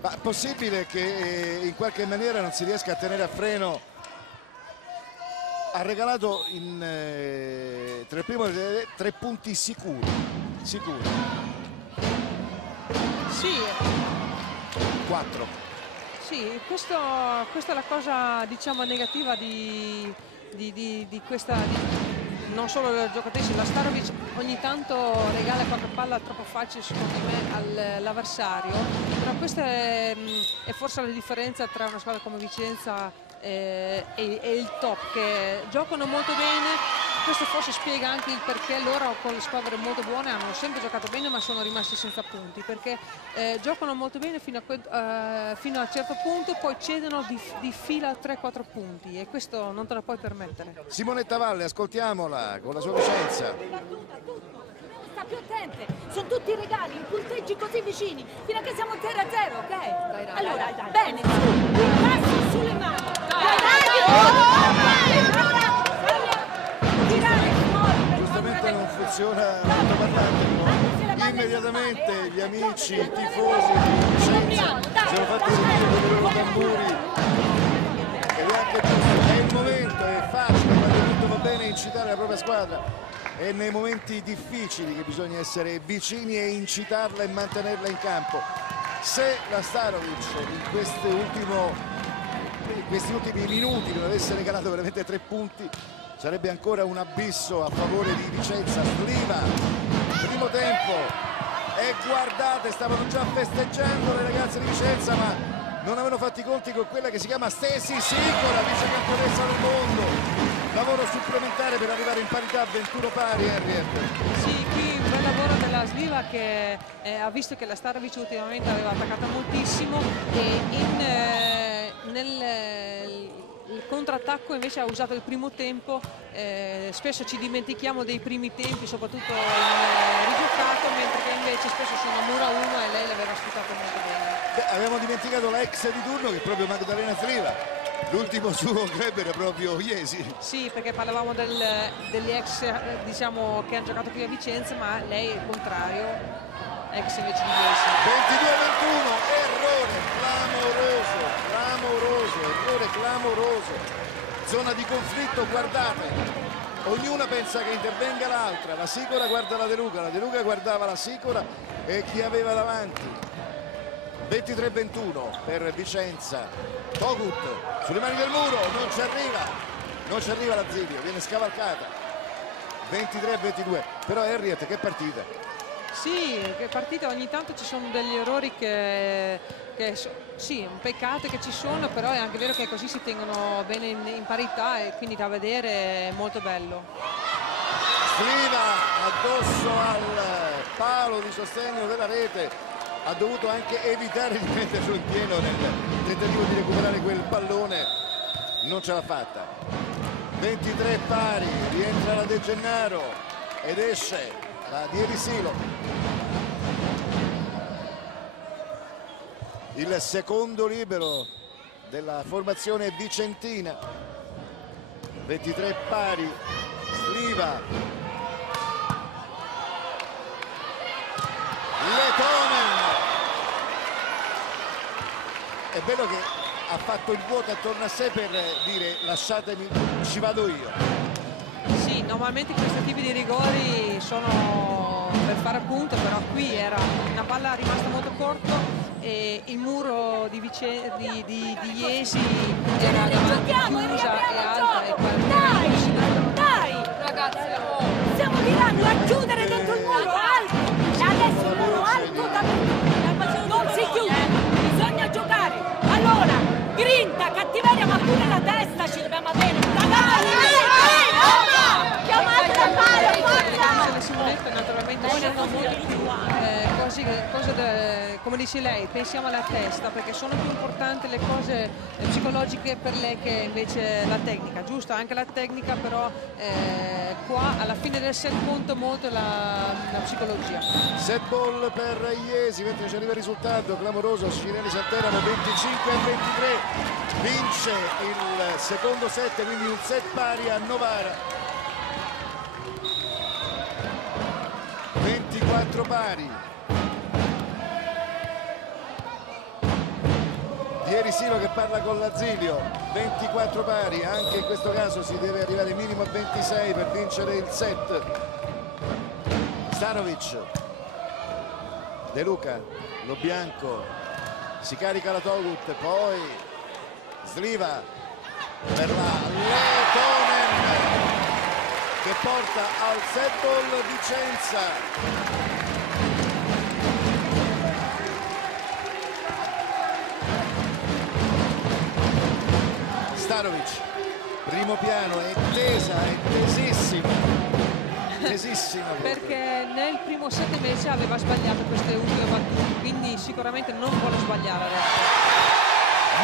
Ma possibile che in qualche maniera non si riesca a tenere a freno? Ha regalato tra il primo e 3 punti sicuri. Sì. 4. Sì, questa è la cosa, diciamo, negativa di questa, non solo la giocatrice, la Starovic ogni tanto regala qualche palla troppo facile secondo me all'avversario, però questa è forse la differenza tra una squadra come Vicenza e il top, che giocano molto bene. Questo forse spiega anche il perché loro con le squadre molto buone hanno sempre giocato bene ma sono rimasti senza punti, perché giocano molto bene fino a un certo punto, poi cedono di fila 3-4 punti e questo non te lo puoi permettere. Simonetta Valle, ascoltiamola con la sua Vicenza. Sta più attente, sono tutti regali in punteggi così vicini fino a che siamo 0-0, ok? Allora, bene, su, passo sulle mani. Giustamente non funziona l'altoparlante, immediatamente gli amici, i tifosi di Vicenza si sono fatti sentire con i loro tamburi ed è anche giusto, è il momento, è facile quando tutto va bene incitare la propria squadra, è nei momenti difficili che bisogna essere vicini e incitarla e mantenerla in campo. Se la Starovic in questi ultimi minuti non avesse regalato veramente 3 punti sarebbe ancora un abisso a favore di Vicenza. Sliva, primo tempo, e guardate, stavano già festeggiando le ragazze di Vicenza ma non avevano fatto i conti con quella che si chiama Stesi Sicola, vice campionessa del mondo. Lavoro supplementare per arrivare in parità, 21 pari. Sì, qui un bel lavoro della Sliva che ha visto che la Starovic ultimamente aveva attaccato moltissimo e nel contrattacco invece ha usato il primo tempo. Spesso ci dimentichiamo dei primi tempi, soprattutto in rigiocato, mentre che invece spesso sono a muro a uno e lei l'aveva sfruttato molto bene. Abbiamo dimenticato la ex di turno che è proprio Magdalena Sliva, l'ultimo suo club era proprio Iesi. Sì, perché parlavamo degli ex, diciamo, che hanno giocato qui a Vicenza, ma lei è il contrario, ex invece di Iesi. 22-21, errore clamoroso, zona di conflitto, guardate. Ognuna pensa che intervenga l'altra, la Sicola guarda la De Luca guardava la Sicola e chi aveva davanti. 23-21 per Vicenza. Togut sulle mani del muro, non ci arriva la Zilio, viene scavalcata. 23-22, però Henriette che partita. Sì, che partita, ogni tanto ci sono degli errori sì, un peccato che ci sono, però è anche vero che così si tengono bene in parità e quindi da vedere è molto bello. Sliva addosso al palo di sostegno della rete, ha dovuto anche evitare di metterlo in pieno nel tentativo di recuperare quel pallone, non ce l'ha fatta. 23 pari, rientra la De Gennaro ed esce la Di Elisilo. Il secondo libero della formazione vicentina. 23 pari, Sliva, Letonen. È bello che ha fatto il vuoto attorno a sé per dire lasciatemi, ci vado io. Sì, normalmente questi tipi di rigori sono per fare punto, però qui era una palla rimasta molto corta e il muro di Iesi era davanti chiusa e alta e Dai! Ragazzi, stiamo tirando a chiudere dentro il muro alto e adesso il muro alto non si chiude, bisogna giocare. Allora, grinta, cattiveria, ma pure la testa ci dobbiamo avere. Chiamate la palla, forza! Le Simonetta naturalmente sono molto più cose come dice lei, pensiamo alla testa, perché sono più importanti le cose psicologiche per lei che invece la tecnica, giusto? Anche la tecnica, però qua alla fine del set conta molto la psicologia. Set ball per Iesi, mentre ci arriva il risultato clamoroso, Scinelli Santeramo 25-23, vince il secondo set, quindi un set pari a Novara. 24 pari. Ieri Silo che parla con Lazzilio. 24 pari, anche in questo caso si deve arrivare minimo a 26 per vincere il set. Stanovic, De Luca, Lo Bianco, si carica la Togut, poi Sliva per la Letonen che porta al set ball Vicenza. Stanovic, primo piano, è tesa, è tesissima. Tesissima. Perché nel primo set invece aveva sbagliato queste ultime battute, quindi sicuramente non vuole sbagliare adesso.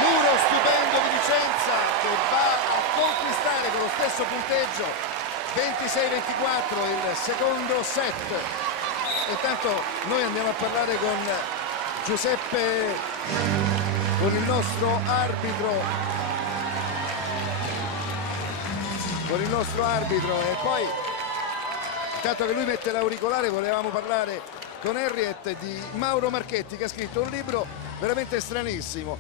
Muro stupendo di Vicenza che va a conquistare con lo stesso punteggio 26-24 il secondo set. Intanto noi andiamo a parlare con Giuseppe, con il nostro arbitro, e poi intanto che lui mette l'auricolare volevamo parlare con Henriette di Mauro Marchetti, che ha scritto un libro veramente stranissimo,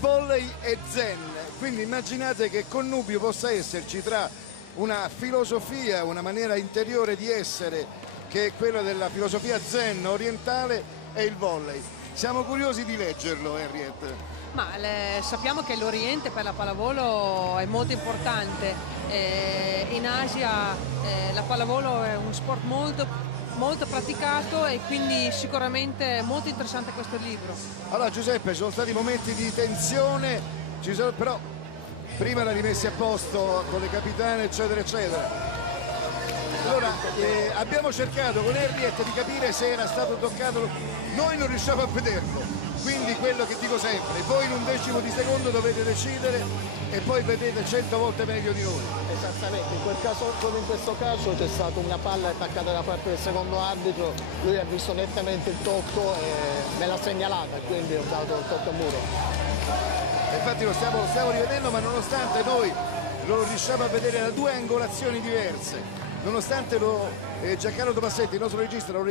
Volley e Zen. Quindi immaginate che connubio possa esserci tra una filosofia, una maniera interiore di essere che è quella della filosofia zen orientale e il volley. Siamo curiosi di leggerlo, Henriette. Ma sappiamo che l'Oriente per la pallavolo è molto importante. In Asia la pallavolo è un sport molto praticato e quindi sicuramente molto interessante questo libro. Allora Giuseppe, ci sono stati momenti di tensione, però prima l'ha rimessi a posto con le capitane eccetera eccetera. Allora abbiamo cercato con Henriette di capire se era stato toccato, noi non riusciamo a vederlo, quindi quello che dico sempre, voi in un decimo di secondo dovete decidere e poi vedete 100 volte meglio di noi. Esattamente, in quel caso, come in questo caso c'è stata una palla attaccata da parte del secondo arbitro, lui ha visto nettamente il tocco e me l'ha segnalata e quindi ho dato il tocco a muro. Infatti lo stiamo rivedendo, ma nonostante noi lo riusciamo a vedere da due angolazioni diverse, nonostante Giancarlo Tomassetti, il nostro regista, lo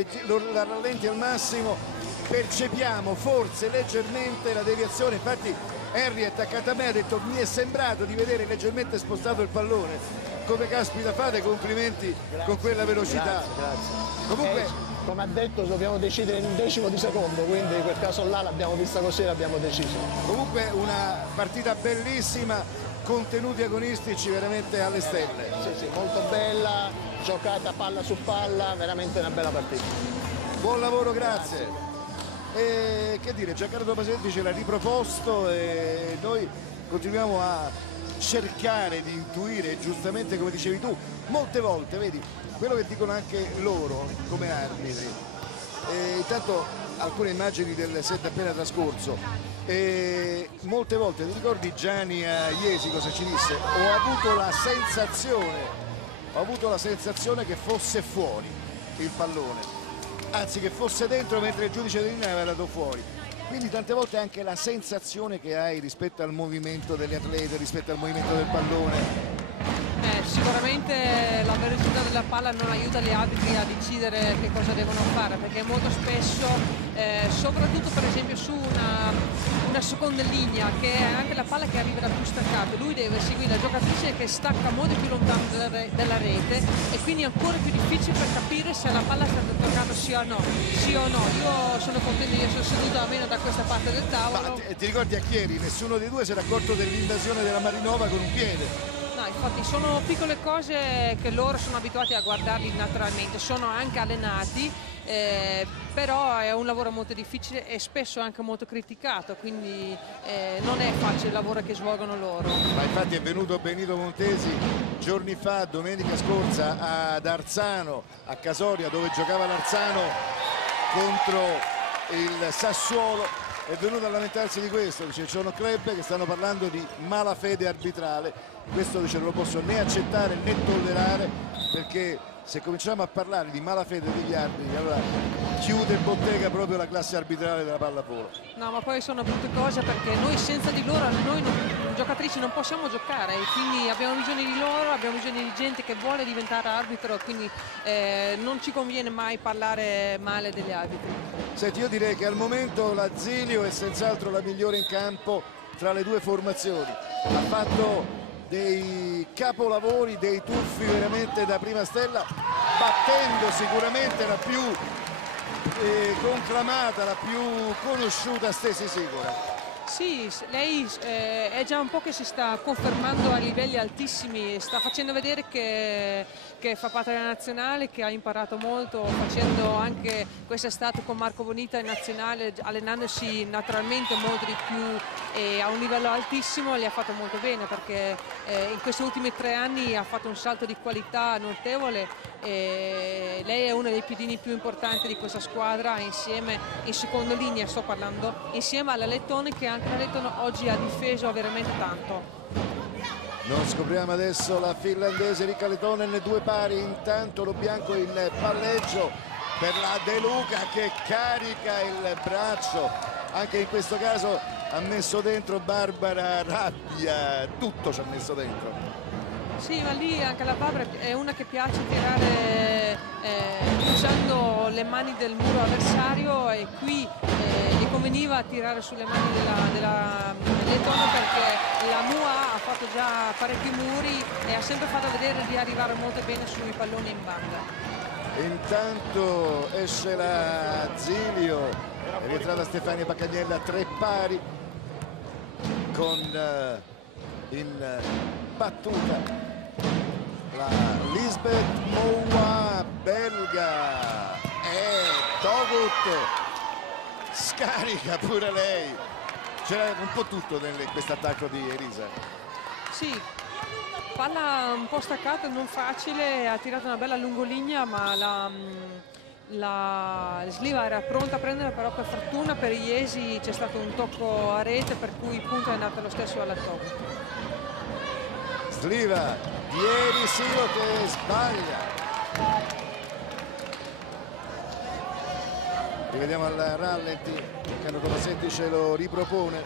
rallenti al massimo, percepiamo forse leggermente la deviazione. Infatti Henriette accanto a me ha detto mi è sembrato di vedere leggermente spostato il pallone. Come caspita fate, complimenti. Grazie. Con quella velocità. Grazie. Comunque come ha detto dobbiamo decidere in un decimo di secondo, quindi in quel caso là l'abbiamo vista così e l'abbiamo deciso. Comunque una partita bellissima, contenuti agonistici veramente alle stelle. Sì, molto bella, giocata palla su palla, veramente una bella partita. Buon lavoro, grazie. E che dire, Giancarlo Tomassetti ce l'ha riproposto e noi continuiamo a cercare di intuire, giustamente come dicevi tu, molte volte, vedi, quello che dicono anche loro come arbitri. Intanto alcune immagini del set appena trascorso. Molte volte, ti ricordi Gianni a Iesi cosa ci disse? Ho avuto la sensazione che fosse fuori il pallone, anzi che fosse dentro mentre il giudice di linea aveva dato fuori. Quindi tante volte anche la sensazione che hai rispetto al movimento delle atlete, rispetto al movimento del pallone. Sicuramente la velocità della palla non aiuta gli arbitri a decidere che cosa devono fare, perché molto spesso, soprattutto per esempio su una seconda linea, che è anche la palla che arriva da più staccato, lui deve seguire la giocatrice che stacca molto più lontano dalla rete e quindi è ancora più difficile per capire se la palla è stata toccata sì o no. Io sono contento di essere seduto almeno da questa parte del tavolo. Ma ti ricordi a Chieri? Nessuno dei due si era accorto dell'invasione della Marinova con un piede. No, infatti sono piccole cose che loro sono abituati a guardarli naturalmente, sono anche allenati, però è un lavoro molto difficile e spesso anche molto criticato, quindi non è facile il lavoro che svolgono loro. Ma infatti è venuto Benito Montesi giorni fa, domenica scorsa, ad Arzano, a Casoria, dove giocava l'Arzano contro il Sassuolo è venuto a lamentarsi di questo, dice ci sono club che stanno parlando di malafede arbitrale, questo dice non lo posso né accettare né tollerare, perché se cominciamo a parlare di malafede degli arbitri allora chiude bottega proprio la classe arbitrale della pallavolo. No, ma poi sono brutte cose, perché noi senza di loro, noi giocatrici non possiamo giocare, e quindi abbiamo bisogno di loro, abbiamo bisogno di gente che vuole diventare arbitro, quindi non ci conviene mai parlare male degli arbitri. Senti, io direi che al momento la Zilio è senz'altro la migliore in campo tra le due formazioni, ha fatto dei capolavori, dei tuffi veramente da prima stella, battendo sicuramente la più conclamata, la più conosciuta Stesi Sicora. Sì, lei è già un po' che si sta confermando a livelli altissimi, sta facendo vedere che fa parte della nazionale, che ha imparato molto, facendo anche quest'estate con Marco Bonita in nazionale, allenandosi naturalmente molto di più e a un livello altissimo. Le ha fatto molto bene, perché in questi ultimi 3 anni ha fatto un salto di qualità notevole, e lei è uno dei piedini più importanti di questa squadra, insieme, in seconda linea sto parlando, insieme alla Lettone, che anche la Lettone oggi ha difeso veramente tanto. Non scopriamo adesso la finlandese Riikka Lehtonen, 2 pari, intanto lo bianco in palleggio per la De Luca che carica il braccio, anche in questo caso ha messo dentro Barbara Rabbia, tutto ci ha messo dentro. Sì, ma lì anche la Barbara è una che piace tirare usando le mani del muro avversario, e qui gli conveniva tirare sulle mani della Lettone, perché la Mua ha fatto già parecchi muri e ha sempre fatto vedere di arrivare molto bene sui palloni in banda. Intanto esce la Zilio, è rientrata Stefania Baccagnella, 3 pari con in battuta la Lisbeth Moua belga, e Togut scarica pure lei. C'era un po' tutto in questo attacco di Elisa. Sì, palla un po' staccata, non facile, ha tirato una bella lungolinea, ma la Sliva era pronta a prendere, però per fortuna per Iesi c'è stato un tocco a rete, per cui il punto è andato lo stesso alla Togut. Sliva, Ieri Silo che sbaglia. Rivediamo al rallenti, Carlo Tomasetti ce lo ripropone.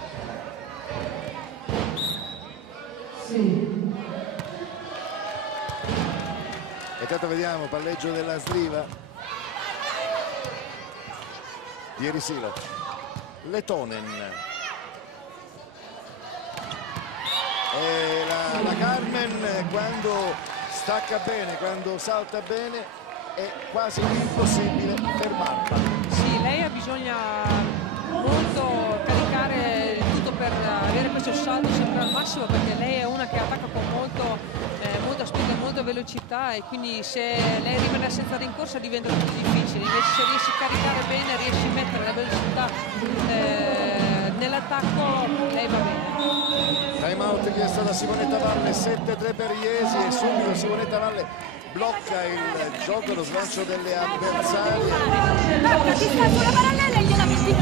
E tanto vediamo palleggio della Sliva. Ieri Silo, Lehtonen. E la Carmen quando stacca bene, quando salta bene è quasi impossibile fermarla. Sì, lei ha bisogno molto caricare il tutto per avere questo salto sempre al massimo, perché lei è una che attacca con molta spinta e molta velocità, e quindi se lei rimane senza rincorsa diventa tutto difficile. Invece se riesce a caricare bene, riesce a mettere la velocità nell'attacco, lei va bene. Time out chiesto da Simonetta Valle, 7-3 per Iesi, e subito Simonetta Valle blocca il gioco, lo slancio delle avversarie. Guarda, ti sta sulla parallela e gliela metti in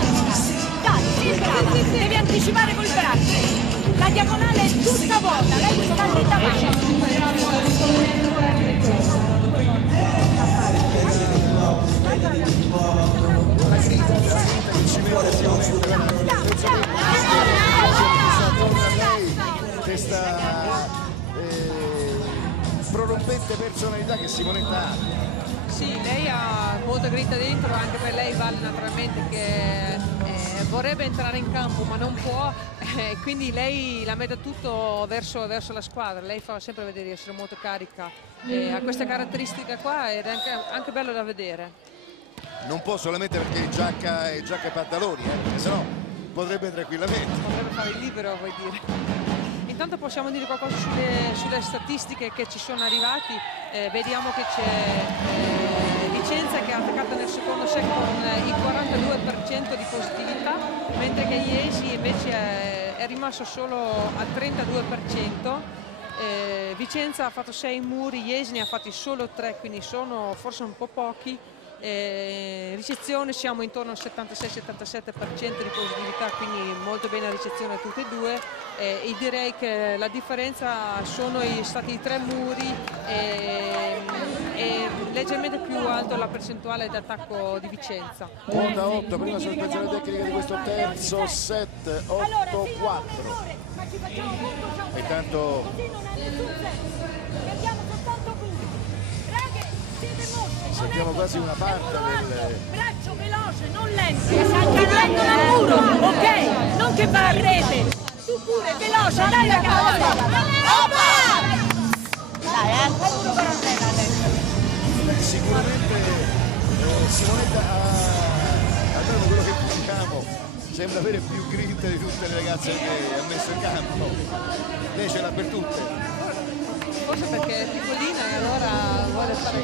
dai, sì, brava, devi anticipare col braccio. La diagonale è tutta vuota, lei sta lì davanti. Questa prorompente personalità che Simonetta ha. Sì, lei ha molta grinta dentro, anche per lei vale naturalmente che vorrebbe entrare in campo ma non può, quindi lei la mette tutto verso la squadra. Lei fa sempre vedere di essere molto carica, ha questa caratteristica qua ed è anche bello da vedere. Non può solamente perché è giacca e pantaloni, perché sennò potrebbe tranquillamente. Potrebbe fare il libero, vuoi dire. Intanto possiamo dire qualcosa sulle statistiche che ci sono arrivati. Vediamo che c'è Vicenza che ha attaccato nel secondo set con il 42% di positività, mentre che Iesi invece è rimasto solo al 32%. Vicenza ha fatto 6 muri, Iesi ne ha fatti solo 3, quindi sono forse un po' pochi. Ricezione siamo intorno al 76-77% di positività, quindi molto bene la ricezione a tutte e due, e direi che la differenza sono stati i 3 muri e leggermente più alto la percentuale d'attacco di Vicenza. Quota 8, prima sospensione tecnica di questo terzo set, 8-4. E tanto sentiamo quasi una parte del... Braccio veloce, non lento, si sta cadendo dal muro, ok? Non che va a rete. Tu pure, veloce, dai ragazzi! Sicuramente Simonetta almeno quello che diciamo, sembra avere più grinta di tutte le ragazze che ha messo in campo. Lei ce l'ha per tutte. Forse perché è piccolina e allora vuole fare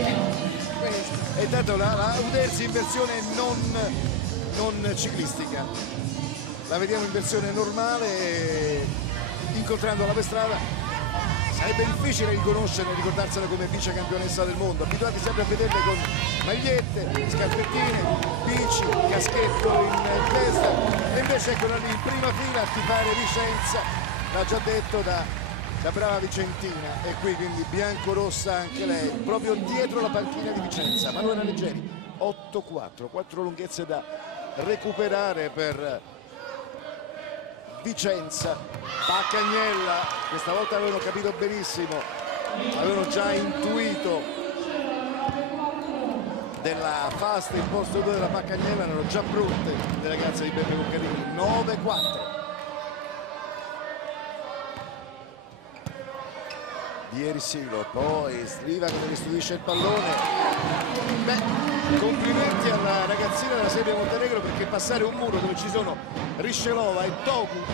questo. E intanto la Uderzi in versione non ciclistica. La vediamo in versione normale, incontrandola per strada. Sarebbe difficile riconoscerla e ricordarsela come vice campionessa del mondo, abituati sempre a vederle con magliette, scarpettine, bici, caschetto in testa, e invece eccola lì in prima fila a tifare Vicenza, l'ha già detto da brava vicentina, e qui quindi bianco-rossa anche lei, proprio dietro la panchina di Vicenza. Manuela Leggeri, 8-4, 4 lunghezze da recuperare per Vicenza. Paccagnella, questa volta avevano capito benissimo, avevano già intuito della fast in posto 2 della Paccagnella, erano già pronte le ragazze di Beppe Cuccarini. 9-4. Ieri Silo, poi Striva che restituisce il pallone. Beh, complimenti alla ragazzina della Serbia Montenegro, perché passare un muro dove ci sono Riscelova e Togut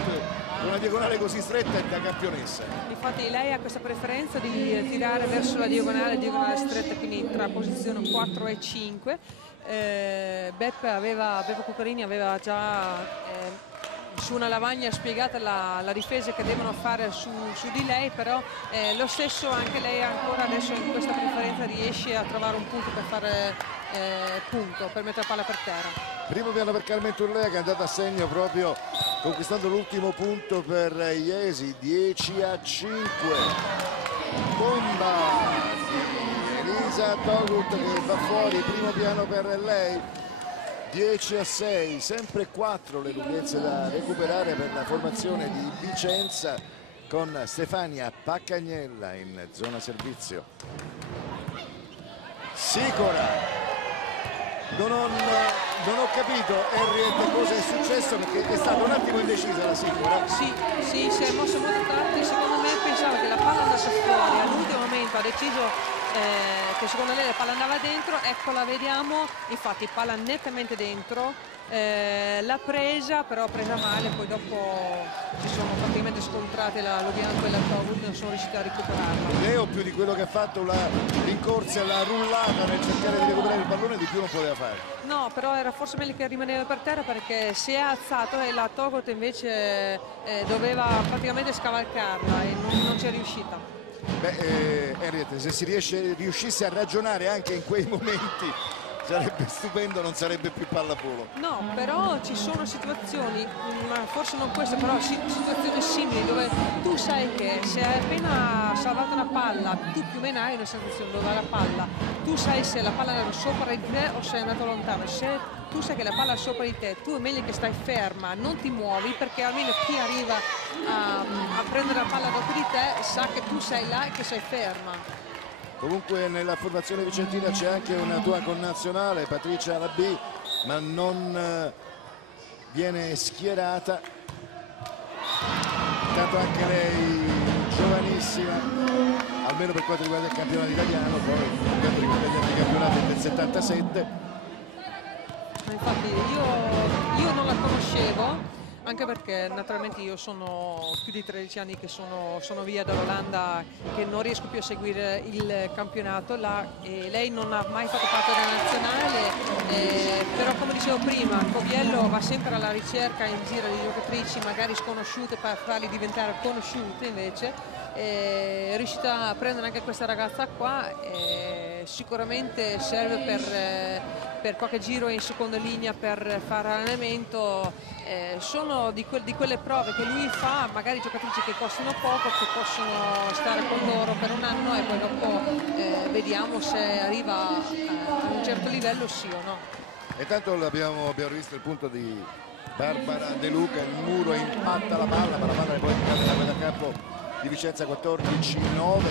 con una diagonale così stretta è da campionessa. Infatti lei ha questa preferenza di tirare verso la diagonale stretta, quindi tra posizione 4 e 5. Beppe Cuccarini aveva già su una lavagna spiegata la difesa che devono fare su di lei, però lo stesso anche lei ancora adesso in questa preferenza riesce a trovare un punto per fare punto, per mettere palla per terra. Primo piano per Carmen Turlea, che è andata a segno proprio conquistando l'ultimo punto per Iesi, 10-5. Bomba di Elisa Togut che va fuori, primo piano per lei. 10-6, sempre 4 le lunghezze da recuperare per la formazione di Vicenza, con Stefania Paccagnella in zona servizio. Sicora, non ho capito Henriette cosa è successo, perché è stata un attimo indecisa la Sicora. Sì, si è mossa molto tardi, secondo me pensava che la palla andasse fuori, all'ultimo momento ha deciso che secondo lei la palla andava dentro, ecco la vediamo, infatti palla nettamente dentro, l'ha presa, però ha presa male, poi dopo si sono praticamente scontrate lo Bianco e la Togut, non sono riusciti a recuperarla. Leo più di quello che ha fatto la rincorsa, la rullata nel cercare di recuperare il pallone, di più non poteva fare. No, però era forse meglio che rimaneva per terra, perché si è alzato e la Togut invece doveva praticamente scavalcarla e non ci è riuscita. Beh, Henriette, se si riuscisse a ragionare anche in quei momenti sarebbe stupendo, non sarebbe più pallavolo. No, però ci sono situazioni, ma forse non queste, però situazioni simili, dove tu sai che se hai appena salvato una palla, tu più o meno hai una sensazione dove va la palla, tu sai se la palla era sopra di te o se è andato lontano. Se tu sai che la palla è sopra di te, tu è meglio che stai ferma, non ti muovi, perché almeno chi arriva a prendere la palla dopo di te sa che tu sei là e che sei ferma. Comunque nella formazione vicentina c'è anche una tua connazionale, Patricia Labì, ma non viene schierata. Intanto anche lei giovanissima, almeno per quanto riguarda il campionato italiano, poi per quanto riguarda gli altri campionati del 77. Infatti io non la conoscevo, anche perché naturalmente io sono più di 13 anni che sono via dall'Olanda, che non riesco più a seguire il campionato là, e lei non ha mai fatto parte della nazionale, però come dicevo prima, Coviello va sempre alla ricerca in giro di giocatrici magari sconosciute per farli diventare conosciute invece, è riuscita a prendere anche questa ragazza qua, sicuramente serve per qualche giro in seconda linea per fare allenamento. Sono di quelle prove che lui fa, magari giocatrici che costano poco, che possono stare con loro per un anno e poi dopo vediamo se arriva a un certo livello, sì o no. E tanto abbiamo visto il punto di Barbara De Luca, il muro impatta la palla, ma la palla è poi nella metà campo di Vicenza 14-9.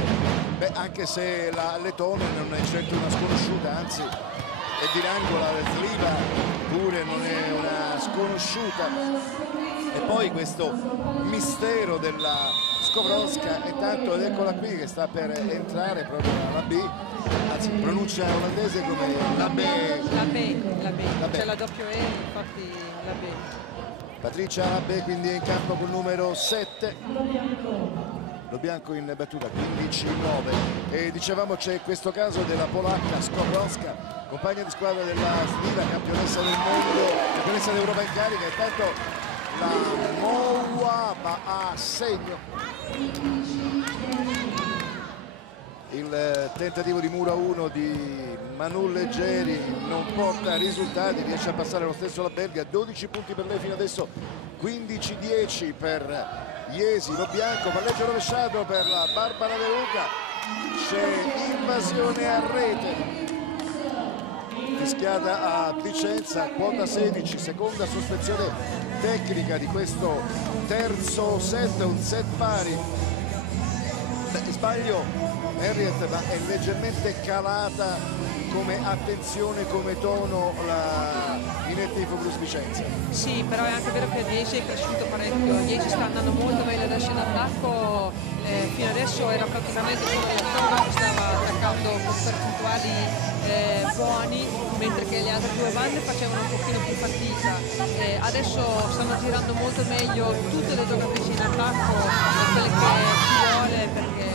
Beh, anche se la Letone non è certo una sconosciuta, anzi è di Rangola, Sliva pure non è una sconosciuta. E poi questo mistero della Skowronska, e tanto ed eccola qui che sta per entrare proprio alla B, anzi pronuncia olandese come la B. C'è la doppio E, infatti la B. Patricia Labbe quindi è in campo col numero 7. Lo bianco in battuta 15-9. E dicevamo c'è questo caso della polacca Skowronska, compagna di squadra della Sliva, campionessa del mondo, campionessa d'Europa in carica, e tanto la Moua va a segno. Il tentativo di muro a 1 di Manu Leggeri non porta risultati, riesce a passare lo stesso la belga, 12 punti per lei fino adesso, 15-10 per Iesi. Lo bianco, palleggio rovesciato per la Barbara De Luca, c'è invasione a rete fischiata a Vicenza, quota 16, seconda sospensione tecnica di questo terzo set, un set pari. Sbaglio Henriette, ma è leggermente calata come attenzione, come tono la Inetti Infoblu Vicenza. Sì, però è anche vero che Iesi è cresciuto parecchio, Iesi sta andando molto meglio adesso in attacco, fino adesso era praticamente solo la che stava attaccando con percentuali buoni, mentre che le altre due bande facevano un pochino più fatica. Adesso stanno girando molto meglio tutte le giocatrici in attacco, quelle che ci vuole, perché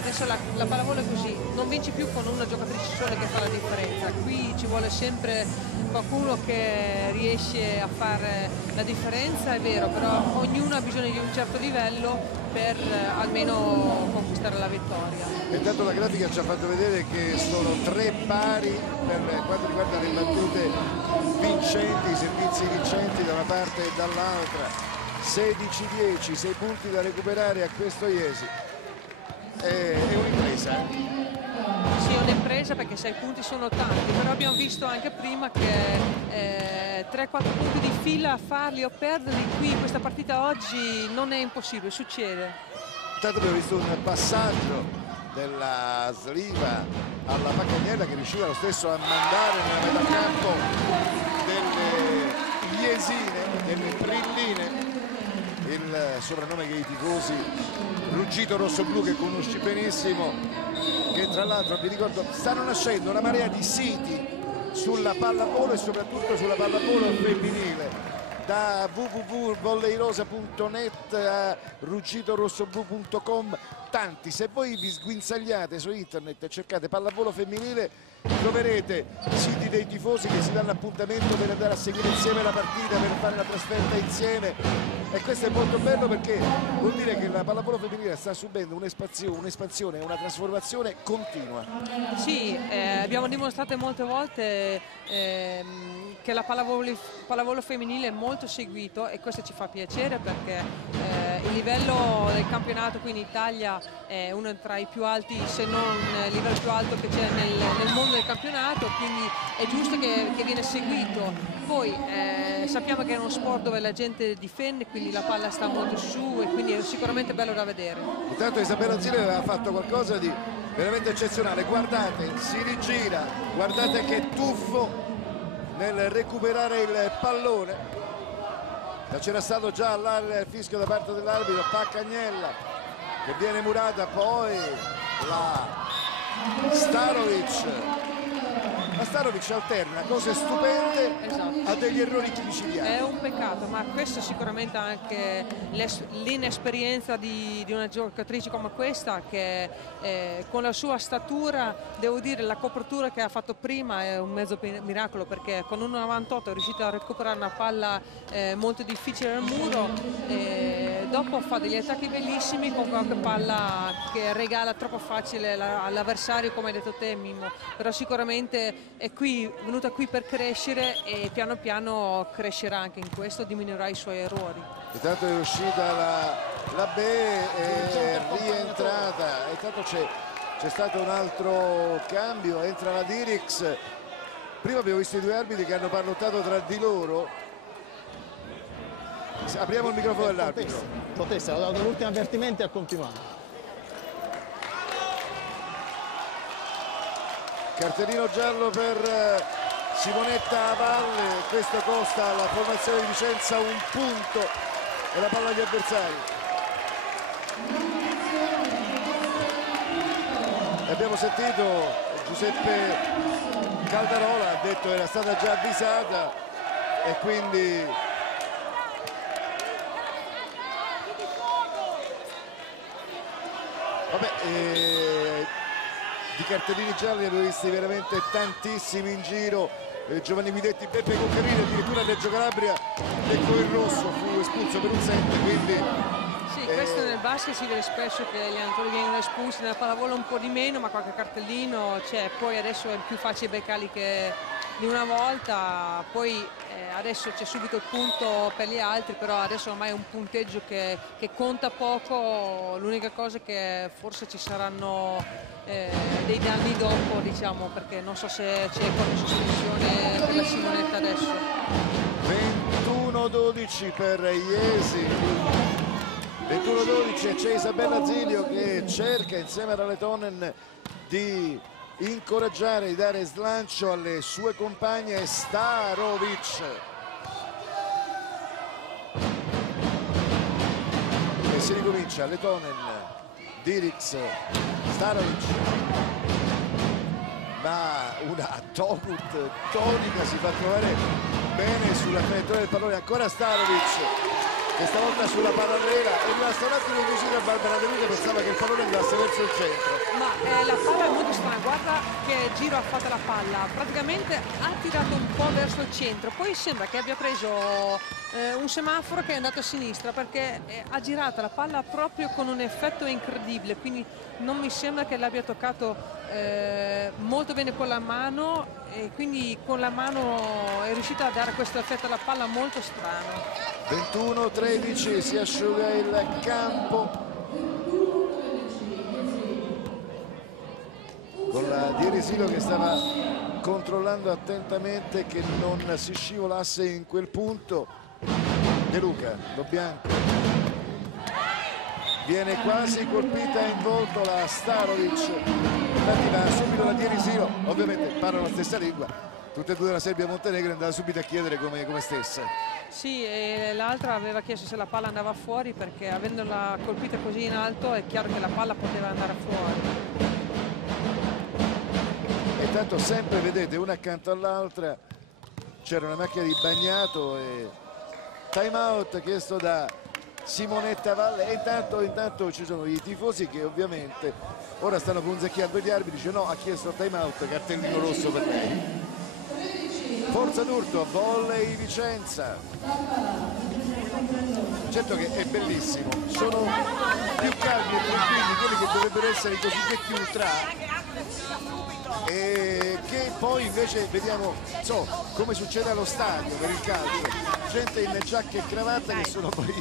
adesso la pallavolo è così, non vinci più con una giocatrice sola che fa la differenza, qui ci vuole sempre qualcuno che riesce a fare la differenza, è vero, però ognuno ha bisogno di un certo livello per almeno conquistare la vittoria. E intanto la grafica ci ha fatto vedere che sono 3 pari per quanto riguarda le battute vincenti, i servizi vincenti da una parte e dall'altra, 16-10, 6 punti da recuperare a questo Iesi. È un'impresa. Sì, è un'impresa perché 6 punti sono tanti, però abbiamo visto anche prima che 3-4 punti di fila a farli o perderli qui, questa partita oggi non è impossibile, succede. Intanto abbiamo visto un passaggio della Sliva alla Pacagnella che riusciva lo stesso a mandare nella metà campo delle Iesine, delle Brilline, il soprannome che i tifosi Ruggito Rosso-Blu, che conosci benissimo, che tra l'altro vi ricordo stanno nascendo una marea di siti sulla pallavolo e soprattutto sulla pallavolo femminile, da www.volleirosa.net a ruggitorossoblu.com, tanti. Se voi vi sguinzagliate su internet e cercate pallavolo femminile troverete siti dei tifosi che si danno appuntamento per andare a seguire insieme la partita, per fare la trasferta insieme, e questo è molto bello perché vuol dire che la pallavolo femminile sta subendo un'espansione, una trasformazione continua. Sì, abbiamo dimostrato molte volte che la pallavolo femminile è molto seguito, e questo ci fa piacere perché il livello del campionato qui in Italia è uno tra i più alti, se non il livello più alto che c'è nel mondo del campionato, quindi è giusto che viene seguito. Poi sappiamo che è uno sport dove la gente difende, quindi la palla sta molto su e quindi è sicuramente bello da vedere. Intanto Isabella Zile aveva fatto qualcosa di veramente eccezionale, guardate, si rigira, guardate che tuffo nel recuperare il pallone. C'era stato già là il fischio da parte dell'arbitro, Pacagnella che viene murata, poi la Starovic. La Starovic alterna cose stupende, esatto, a degli errori micidiali. È un peccato, ma questo sicuramente anche l'inesperienza di una giocatrice come questa, che con la sua statura, devo dire, la copertura che ha fatto prima è un mezzo miracolo, perché con 1,98 è riuscita a recuperare una palla molto difficile al muro. dopo fa degli attacchi bellissimi con qualche palla che regala troppo facile all'avversario, come hai detto te Mimmo, però sicuramente è venuta qui per crescere e piano piano crescerà anche in questo, diminuirà i suoi errori. Intanto è uscita la B, è rientrata, e intanto c'è stato un altro cambio, entra la Dirix. Prima abbiamo visto i due arbitri che hanno parlottato tra di loro. Apriamo il microfono dell'arbitro. Protesta, ha dato l'ultimo avvertimento e ha continuato. Cartellino giallo per Simonetta a valle, questo costa alla formazione di Vicenza un punto e la palla agli avversari. Abbiamo sentito Giuseppe Caldarola, ha detto era stata già avvisata e quindi vabbè, di cartellini gialli ne abbiamo visti veramente tantissimi in giro. Giovanni Guidetti, Beppe Cuccarini, addirittura Reggio Calabria, ecco il rosso, fu espulso per un 7, quindi sì, questo nel basket si vede spesso che gli allenatori vengono espulsi, nella pallavolo un po' di meno, ma qualche cartellino c'è. Poi adesso è più facile beccarli che di una volta, poi adesso c'è subito il punto per gli altri, però adesso ormai è un punteggio che conta poco. L'unica cosa è che forse ci saranno dei danni dopo, diciamo, perché non so se c'è qualche sospensione per la Simonetta adesso. 21-12 per Iesi, 21-12, e c'è Isabella Zilio che cerca insieme alla Letonen di incoraggiare, di dare slancio alle sue compagne. Starovic e si ricomincia. Letonen, Dirix, Starovic, ma una Togut tonica si fa trovare bene sulla traiettoria del pallone. Ancora Starovic, questa volta sulla parallela, è rimasta un attimo così da Barbara De Luca, pensava che il pallone andasse verso il centro. Ma la palla è molto strana, guarda che giro ha fatto la palla, praticamente ha tirato un po' verso il centro, poi sembra che abbia preso un semaforo che è andato a sinistra, perché ha girato la palla proprio con un effetto incredibile, quindi non mi sembra che l'abbia toccato molto bene con la mano, e quindi con la mano è riuscita a dare questo effetto alla palla molto strano. 21-13, si asciuga il campo con la Dierisilo che stava controllando attentamente che non si scivolasse in quel punto. De Luca, lo bianco, viene quasi colpita in volto la Starovic, infatti va subito la Dierisilo, ovviamente parlano la stessa lingua, tutte e due la Serbia e Montenegro, è andata subito a chiedere come stesse. Sì, e l'altra aveva chiesto se la palla andava fuori, perché avendola colpita così in alto è chiaro che la palla poteva andare fuori. E intanto sempre vedete una accanto all'altra c'era una macchina di bagnato e time out chiesto da Simonetta Valle, e intanto ci sono i tifosi che ovviamente ora stanno punzecchiando gli arbitri, dice no, ha chiesto time out, cartellino rosso per lei. Forza d'urto, volley Vicenza. Certo che è bellissimo, sono più calmi e tranquilli quelli che dovrebbero essere i cosiddetti ultra, e che poi invece vediamo, come succede allo stadio per il calcio, gente in giacca e cravatta che sono poi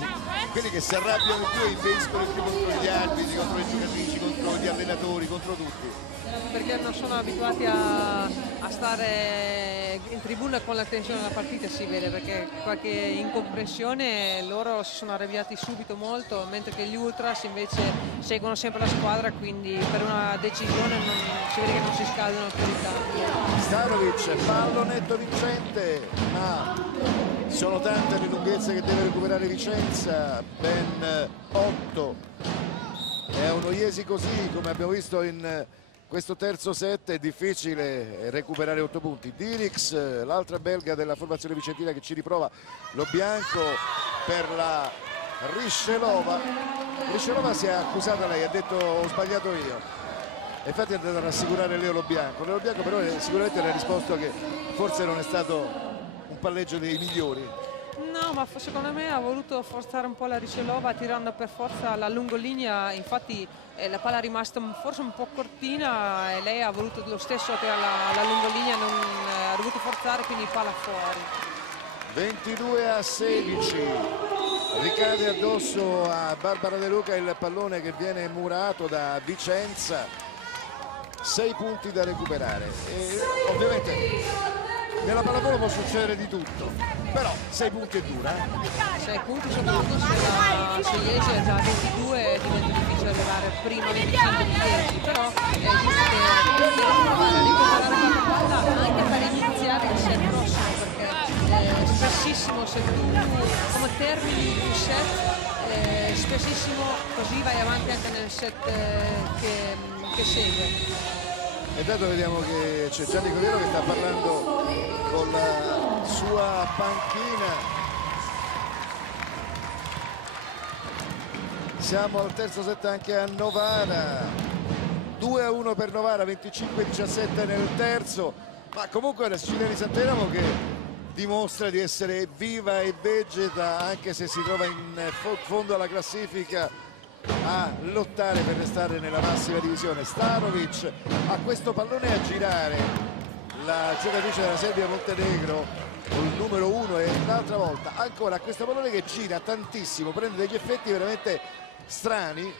quelli che si arrabbiano più e invescono più contro gli arbitri, contro le giocatrici, contro gli allenatori, contro tutti. Perché non sono abituati a stare in tribuna con la tensione della partita, si vede, perché qualche incomprensione loro si sono arrabbiati subito molto, mentre che gli ultras invece seguono sempre la squadra, quindi per una decisione si vede che non si scaldano più di tanto. Starovic, pallonetto vincente, ma sono tante le lunghezze che deve recuperare Vicenza, ben 8. È uno Iesi così, come abbiamo visto in questo terzo set, è difficile recuperare 8 punti. Dirix, l'altra belga della formazione vicentina che ci riprova, lo bianco per la Riscelova. Riscelova si è accusata lei, ha detto ho sbagliato io. Infatti è andato a rassicurare Leo Lo Bianco. Leo Lo Bianco però sicuramente le ha risposto che forse non è stato un palleggio dei migliori. No, No, ma secondo me ha voluto forzare un po' la Ricellova tirando per forza la lungolinea, infatti la palla è rimasta forse un po' cortina e lei ha voluto lo stesso tirare la lungolinea, non ha dovuto forzare, quindi palla fuori. 22-16, ricade addosso a Barbara De Luca il pallone che viene murato da Vicenza, 6 punti da recuperare e ovviamente nella pallavolo può succedere di tutto, però 6 punti è dura. 6 punti soprattutto se Iesi è già a 22 diventa difficile arrivare prima a 25 di Iesi, però è giusto provare a recuperare la palla anche per iniziare il set prossimo, perché spessissimo se tu come termini un set spessissimo così vai avanti anche nel set che segue. E intanto vediamo che c'è Gianni Coviello che sta parlando con la sua panchina. Siamo al terzo set anche a Novara, 2-1 per Novara, 25-17 nel terzo, ma comunque la Sicilia di Sant'Eramo che dimostra di essere viva e vegeta anche se si trova in fondo alla classifica a lottare per restare nella massima divisione. Stanovic ha questo pallone a girare, la giocatrice della Serbia Montenegro col numero 1, e l'altra volta ancora a questo pallone che gira tantissimo, prende degli effetti veramente strani.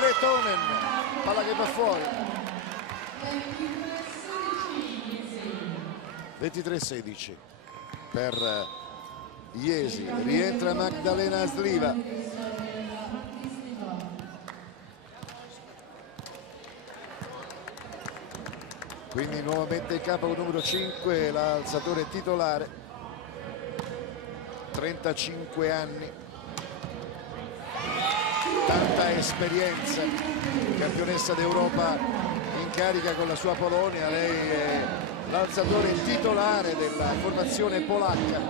Letonen, palla che va fuori. 23-16 per Iesi, rientra Magdalena Sliva. Quindi nuovamente in campo con numero 5 l'alzatore titolare, 35 anni, tanta esperienza, campionessa d'Europa in carica con la sua Polonia. Lei è l'alzatore titolare della formazione polacca.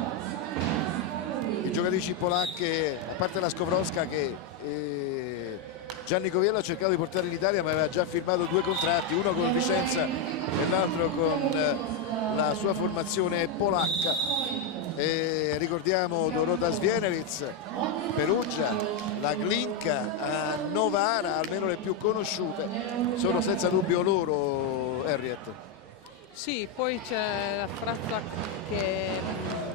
I giocatrici polacche, a parte la Skowronska che Gianni Coviello ha cercato di portare in Italia ma aveva già firmato 2 contratti, uno con Vicenza e l'altro con la sua formazione polacca. E ricordiamo Dorota Svienewicz, Perugia, la Glinka a Novara, almeno le più conosciute, sono senza dubbio loro, Henriette. Sì, poi c'è la Frazza che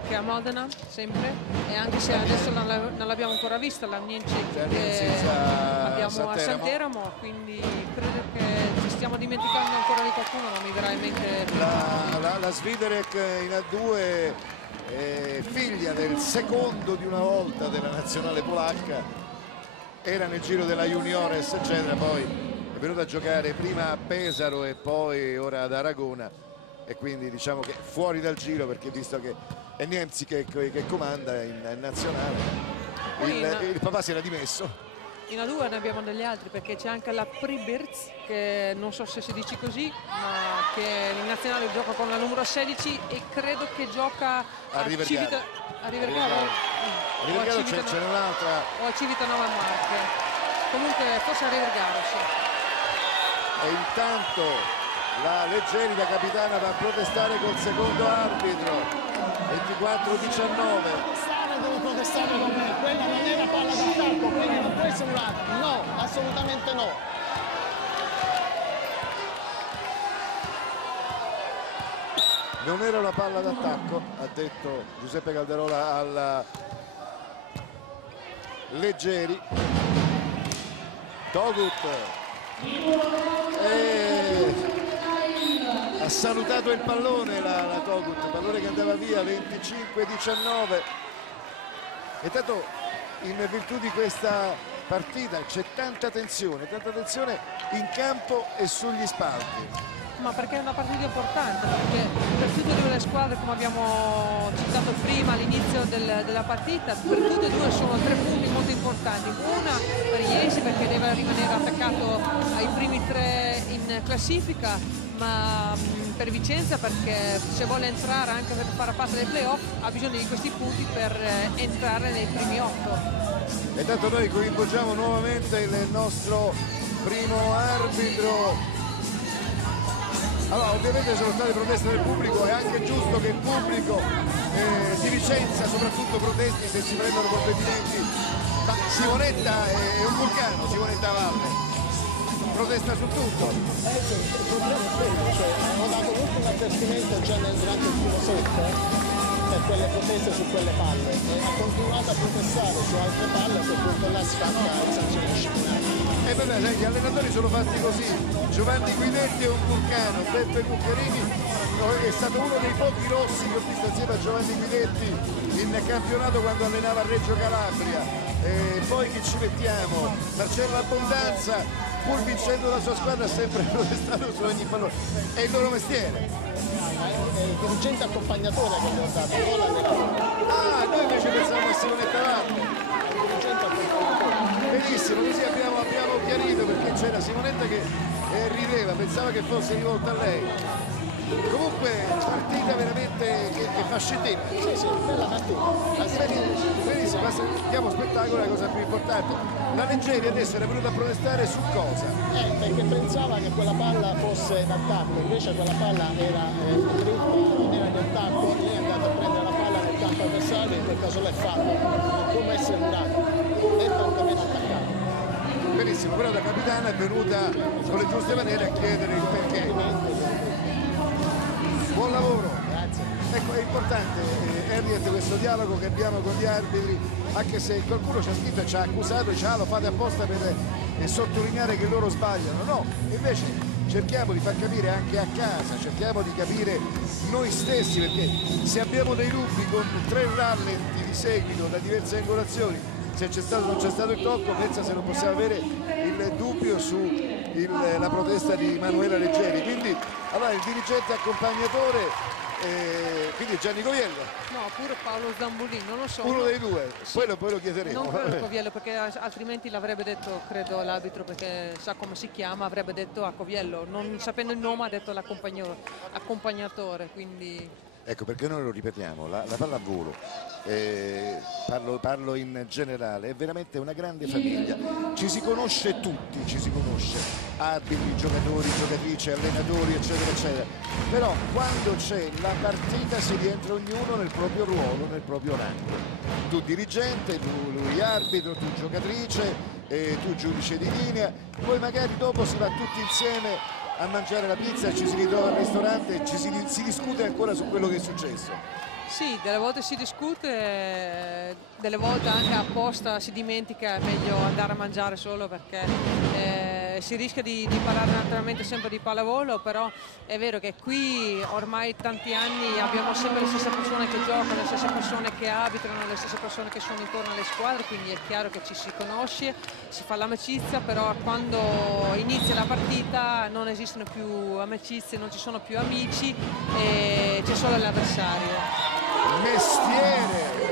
è a Modena sempre, e anche se adesso non l'abbiamo ancora vista, la Mnienczyk che abbiamo a Sant'Eramo, quindi credo che ci stiamo dimenticando ancora di qualcuno, non mi verrà in mente. La Swiderek in A2 è figlia del secondo di una volta della nazionale polacca, era nel giro della Juniores eccetera, poi è venuta a giocare prima a Pesaro e poi ora ad Aragona, e quindi diciamo che fuori dal giro, perché visto che è Niemzi che comanda in nazionale, il papà si era dimesso. In A2 ne abbiamo degli altri, perché c'è anche la Pribirz, che non so se si dice così, ma che in nazionale gioca con la numero 16 e credo che gioca a Civitanova. A Rivergaro c'è un'altra. O a Civitanova Marche. Comunque forse a Rivergaro, sì. E intanto la Leggeri, da capitana, va a protestare col secondo arbitro. 24-19. Devi protestare con me, quella non è una palla d'attacco, quindi non puoi simulare. No, assolutamente no. Non era una palla d'attacco, ha detto Giuseppe Calderola alla Leggeri. Togut ha salutato il pallone la Togut, il pallone che andava via. 25-19. E tanto in virtù di questa partita c'è tanta tensione in campo e sugli spalti. Ma perché è una partita importante, perché per tutte e due le squadre, come abbiamo citato prima all'inizio della partita, per tutte e due sono 3 punti molto importanti. Una per Iesi perché deve rimanere attaccato ai primi 3 in classifica, ma per Vicenza perché se vuole entrare anche per fare parte dei playoff ha bisogno di questi punti per entrare nei primi 8. E tanto noi coinvolgiamo nuovamente il nostro primo arbitro Allora, ovviamente sono state proteste del pubblico, è anche giusto che il pubblico di Vicenza soprattutto protesti se si prendono provvedimenti, ma Simonetta è un vulcano, Simonetta Valle protesta su tutto. Il problema è quello, cioè, ho dato l'ultimo avvertimento già durante il primo set per quelle proteste su quelle palle e ha continuato a protestare su altre palle, a quel punto là scatta il sanzione disciplinare. E vabbè, sai, gli allenatori sono fatti così. Giovanni Guidetti è un vulcano, Beppe Cuccarini è stato uno dei pochi rossi che ho visto insieme a Giovanni Guidetti in campionato quando allenava a Reggio Calabria. E poi chi ci mettiamo? Marcello Abbondanza, pur vincendo la sua squadra, ha sempre protestato su ogni pallone. È il loro mestiere. È il dirigente accompagnatore che gli ho dato, non l'allenatore. Ah, noi invece pensavamo a Simonetta Valle. Il dirigente accompagnatore. Benissimo, così abbiamo chiarito, perché c'era Simonetta che rideva, pensava che fosse rivolta a lei. Comunque partita veramente che fa scintilla. Sì, bella partita. Benissimo, ma diamo spettacolo, è la cosa più importante. La Leggeri adesso era venuta a protestare su cosa? Perché pensava che quella palla fosse d'attacco, invece quella palla era non era di attacco, lei è andata a prendere la palla nel campo avversario, in quel caso l'è fatto, come essere murato, è praticamente attaccato. Benissimo, però da capitana è venuta con le giuste maniere a chiedere il perché. Buon lavoro. Grazie. Ecco, è importante Henriette questo dialogo che abbiamo con gli arbitri, anche se qualcuno ci ha scritto e ci ha accusato, lo fate apposta per sottolineare che loro sbagliano. No, invece cerchiamo di far capire anche a casa, cerchiamo di capire noi stessi, perché se abbiamo dei dubbi con 3 rallenti di seguito da diverse angolazioni, se c'è stato o non c'è stato il tocco, pensa se non possiamo avere il dubbio su la protesta di Manuela Leggeri. Quindi allora il dirigente accompagnatore, quindi Gianni Coviello. No, pure Paolo Zambolini, non lo so. Uno dei due, sì. poi lo chiederemo. Non credo Coviello, perché altrimenti l'avrebbe detto, credo, l'arbitro, perché sa come si chiama, avrebbe detto a Coviello, non sapendo il nome ha detto l'accompagnatore, quindi... Ecco perché noi lo ripetiamo, la pallavolo, parlo in generale, è veramente una grande famiglia, ci si conosce tutti, arbitri, giocatori, giocatrici, allenatori eccetera eccetera, però quando c'è la partita si rientra ognuno nel proprio ruolo, nel proprio rango, tu dirigente, lui arbitro, tu giocatrice, tu giudice di linea, poi magari dopo si va tutti insieme a mangiare la pizza, ci si ritrova al ristorante e si discute ancora su quello che è successo. Sì, delle volte si discute, delle volte anche apposta si dimentica, è meglio andare a mangiare solo perché si rischia di parlare naturalmente sempre di pallavolo, però è vero che qui ormai tanti anni abbiamo sempre le stesse persone che giocano, le stesse persone che arbitrano, le stesse persone che sono intorno alle squadre, quindi è chiaro che ci si conosce, si fa l'amicizia, però quando inizia la partita non esistono più amicizie, non ci sono più amici e c'è solo l'avversario.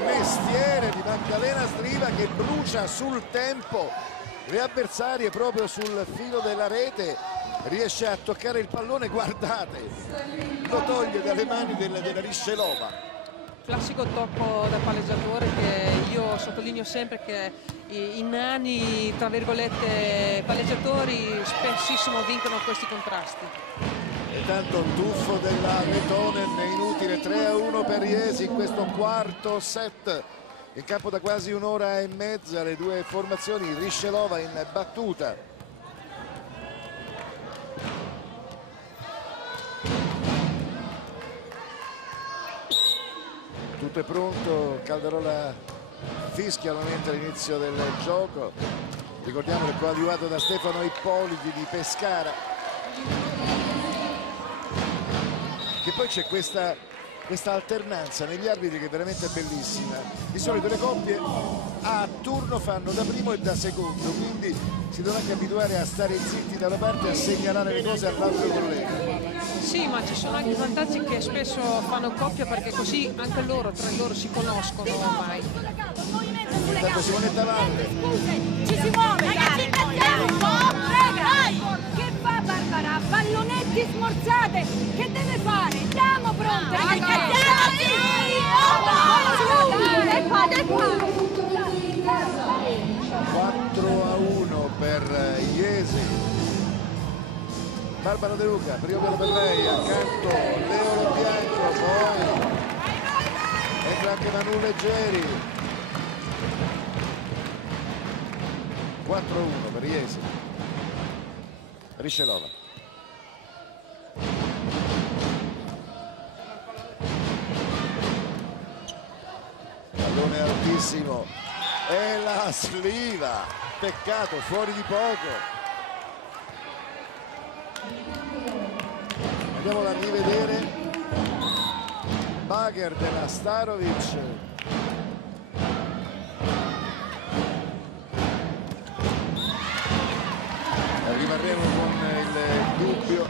Mestiere di Maddalena Striva che brucia sul tempo le avversarie proprio sul filo della rete, riesce a toccare il pallone, guardate, lo toglie dalle mani della Riscelova. Classico tocco da palleggiatore che io sottolineo sempre che i nani, tra virgolette, palleggiatori spessissimo vincono questi contrasti. E tanto il tuffo della Letonen è inutile, 3-1 per Iesi in questo quarto set, in campo da quasi un'ora e mezza, le due formazioni, Riscelova in battuta. Tutto è pronto, Calderola fischia nuovamente all'inizio del gioco, ricordiamo che è coadiuvato da Stefano Ippoliti di Pescara. Che poi c'è questa alternanza negli arbitri che è veramente bellissima. Di solito le coppie a turno fanno da primo e da secondo, quindi si dovrà anche abituare a stare zitti da una parte e a segnalare le cose all'altro collega. Sì, ma ci sono anche vantaggi che spesso fanno coppia perché così anche loro, tra loro, si conoscono ormai. Intanto Simonetta Valle. Ci si muove, ragazzi, che fa Barbara? Pallonetti smorzate, che deve fare? Siamo pronte, ragazzi! 4-1 per Iesi. Barbara De Luca, primo piano per lei, accanto Leo Lo Bianco, poi entra anche Manu Leggeri. 4-1 per Iesi. Riscelova. Pallone altissimo e la sliva, peccato, fuori di poco. Andiamola a rivedere. Bagher della Starovic. Rimarremo con il dubbio.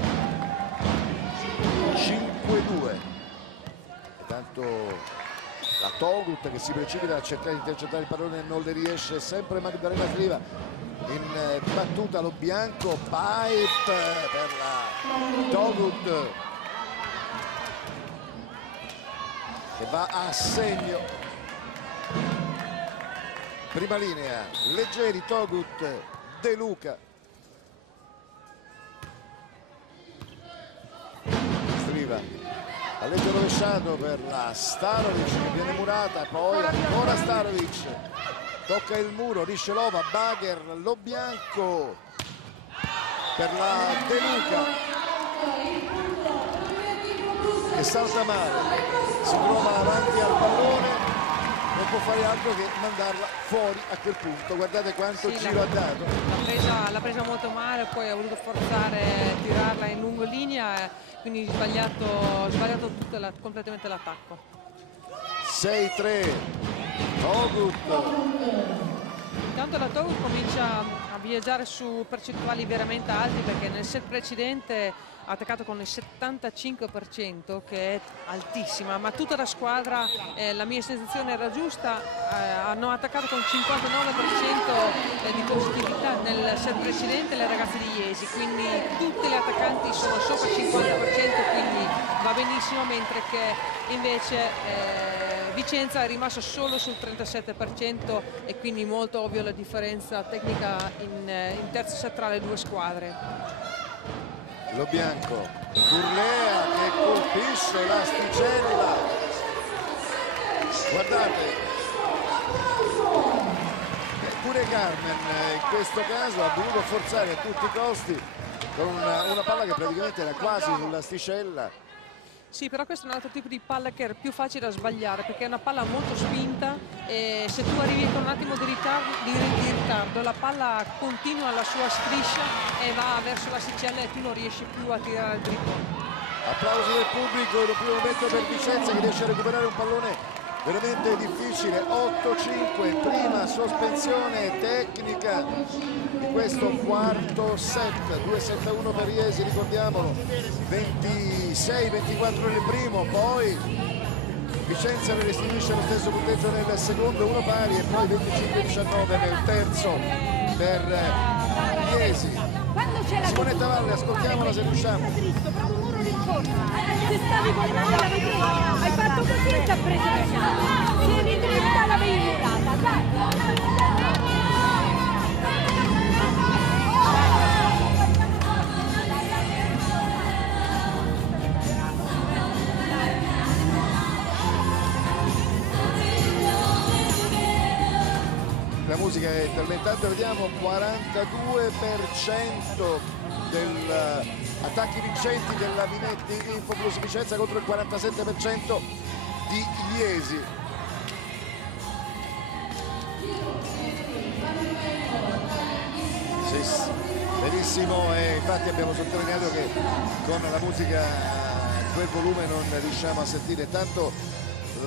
5-2. Tanto la Togut che si precipita a cercare di intercettare il pallone e non le riesce, sempre Magdalena Sliva in battuta. Lo Bianco, pipe per la Togut che va a segno. Prima linea, Leggeri, Togut, De Luca. Sliva a letto rovesciato per la Starovic che viene murata, poi ancora Starovic, tocca il muro, Riscelova, Bagher, Lo Bianco per la De Luca che salta male, si trova avanti al pallone, non può fare altro che mandarla fuori a quel punto. Guardate quanto giro ha dato. L'ha presa molto male, poi ha voluto forzare, tirarla in lungolinea, quindi sbagliato completamente l'attacco. 6-3 Togut. Intanto la Togut comincia a viaggiare su percentuali veramente alti, perché nel set precedente ha attaccato con il 75%, che è altissima, ma tutta la squadra, la mia sensazione era giusta, hanno attaccato con 59% di positività nel set precedente le ragazze di Iesi, quindi tutte le attaccanti sono sopra il 50%, quindi va benissimo, mentre che invece Vicenza è rimasto solo sul 37% e quindi molto ovvio la differenza tecnica in terzo set tra le due squadre. Lo Bianco, Turlea che colpisce l'asticella, guardate, pure Carmen in questo caso ha voluto forzare a tutti i costi con una palla che praticamente era quasi sull'asticella. Sì, però questo è un altro tipo di palla che è più facile da sbagliare, perché è una palla molto spinta e se tu arrivi con un attimo di ritardo la palla continua la sua striscia e va verso l'asticella e tu non riesci più a tirare il dritto. Applausi del pubblico, il primo momento per Vicenza che riesce a recuperare un pallone veramente difficile. 8-5, prima sospensione tecnica di questo quarto set. 2-7-1 per Iesi, ricordiamolo, 26-24 nel primo, poi Vicenza ne restituisce lo stesso punteggio nel secondo, uno pari, e poi 25-19 nel terzo per Iesi. Simonetta Valle, ascoltiamola se riusciamo. Se stavi con la palla, hai fatto così e ti ha preso la chiave. Si è ridritta, l'avevi mutata, dai. La musica è tormentante, vediamo 42% degli attacchi vincenti della Minetti Infoplus Vicenza contro il 47% di Iesi. Sì, benissimo, e infatti abbiamo sottolineato che con la musica a quel volume non riusciamo a sentire tanto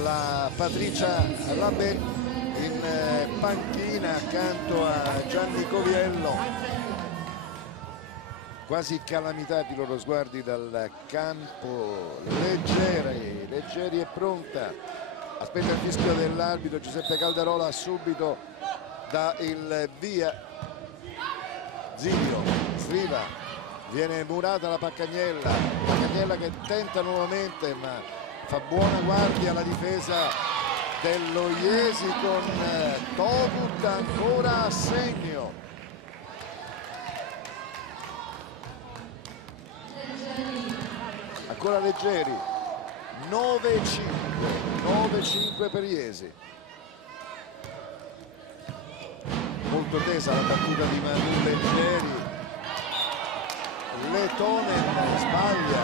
la Patricia Labè in panchina accanto a Gianni Coviello. Quasi calamitati i loro sguardi dal campo. Leggeri è pronta, aspetta il fischio dell'arbitro. Giuseppe Caldarola subito dà il via. Zilio, Sliva, viene murata la Paccagnella che tenta nuovamente ma fa buona guardia alla difesa dello Iesi con Togut ancora a segno. ancora Leggeri, 9-5 per Iesi. Molto tesa la battuta di Manu Leggeri, Letonen sbaglia,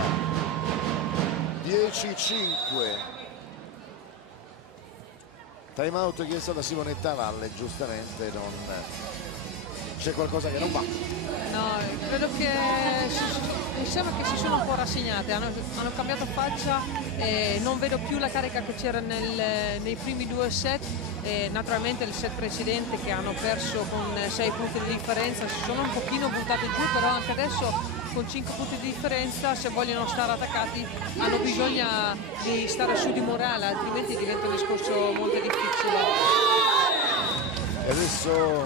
10-5. Time out chiesto da Simonetta Valle, giustamente c'è qualcosa che non va. No, credo che mi sembra che si sono un po' rassegnate, hanno cambiato faccia e non vedo più la carica che c'era nei primi 2 set. E naturalmente il set precedente che hanno perso con 6 punti di differenza si sono un pochino buttate giù, però anche adesso con 5 punti di differenza, se vogliono stare attaccati hanno bisogno di stare su di morale, altrimenti diventa un discorso molto difficile. E adesso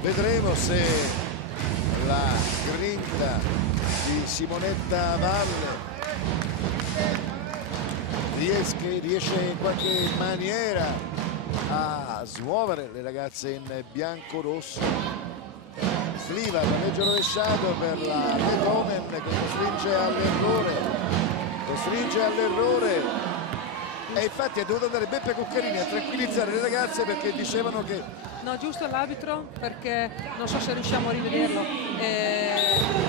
vedremo se la grinta di Simonetta Valle riesce in qualche maniera a smuovere le ragazze in bianco-rosso. Sliva, palleggio rovesciato per la Letonen che costringe all'errore e infatti è dovuto andare Beppe Cuccarini a tranquillizzare le ragazze perché dicevano che... No, giusto l'arbitro, perché non so se riusciamo a rivederlo,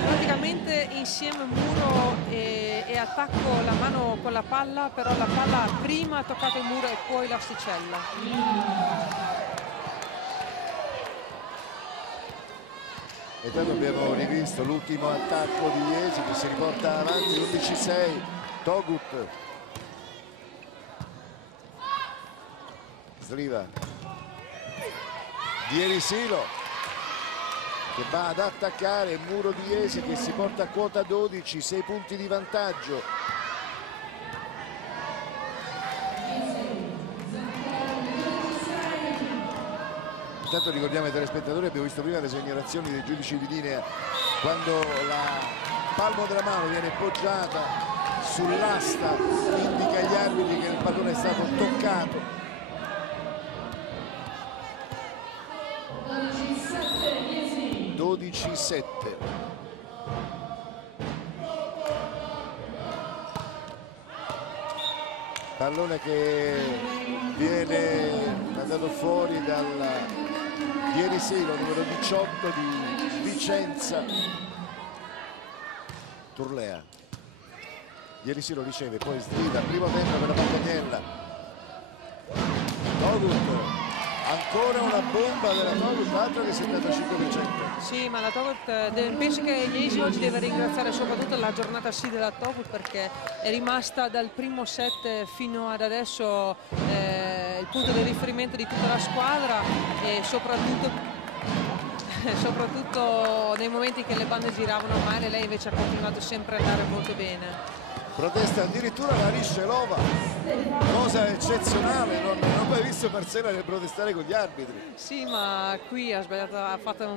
praticamente insieme muro e attacco la mano con la palla, però la palla prima ha toccato il muro e poi l'asticella. E tanto abbiamo rivisto l'ultimo attacco di Iesi che si riporta avanti 11-6. Togut, Sliva, Dierisilo che va ad attaccare il muro di Iesi che si porta a quota 12, 6 punti di vantaggio. Intanto ricordiamo ai telespettatori, abbiamo visto prima le segnalazioni dei giudici di linea quando la palma della mano viene poggiata sull'asta, indica agli arbitri che il pallone è stato toccato. 12-7. Pallone che viene mandato fuori dal Dierisilo, numero 18 di Vicenza. Turlea. Dierisilo riceve, poi Sliva, primo tempo per la Montagnella. Togut, ancora una bomba della Togut, altro che 75%. Sì, ma la Togut, penso che Iesi oggi deve ringraziare soprattutto la giornata sì della Togut perché è rimasta dal primo set fino ad adesso il punto di riferimento di tutta la squadra e soprattutto nei momenti che le bande giravano male lei invece ha continuato sempre ad andare molto bene. Protesta addirittura la Riscelova, cosa eccezionale, non ho mai visto Marcella nel protestare con gli arbitri. Sì, ma qui ha sbagliato, ha fatto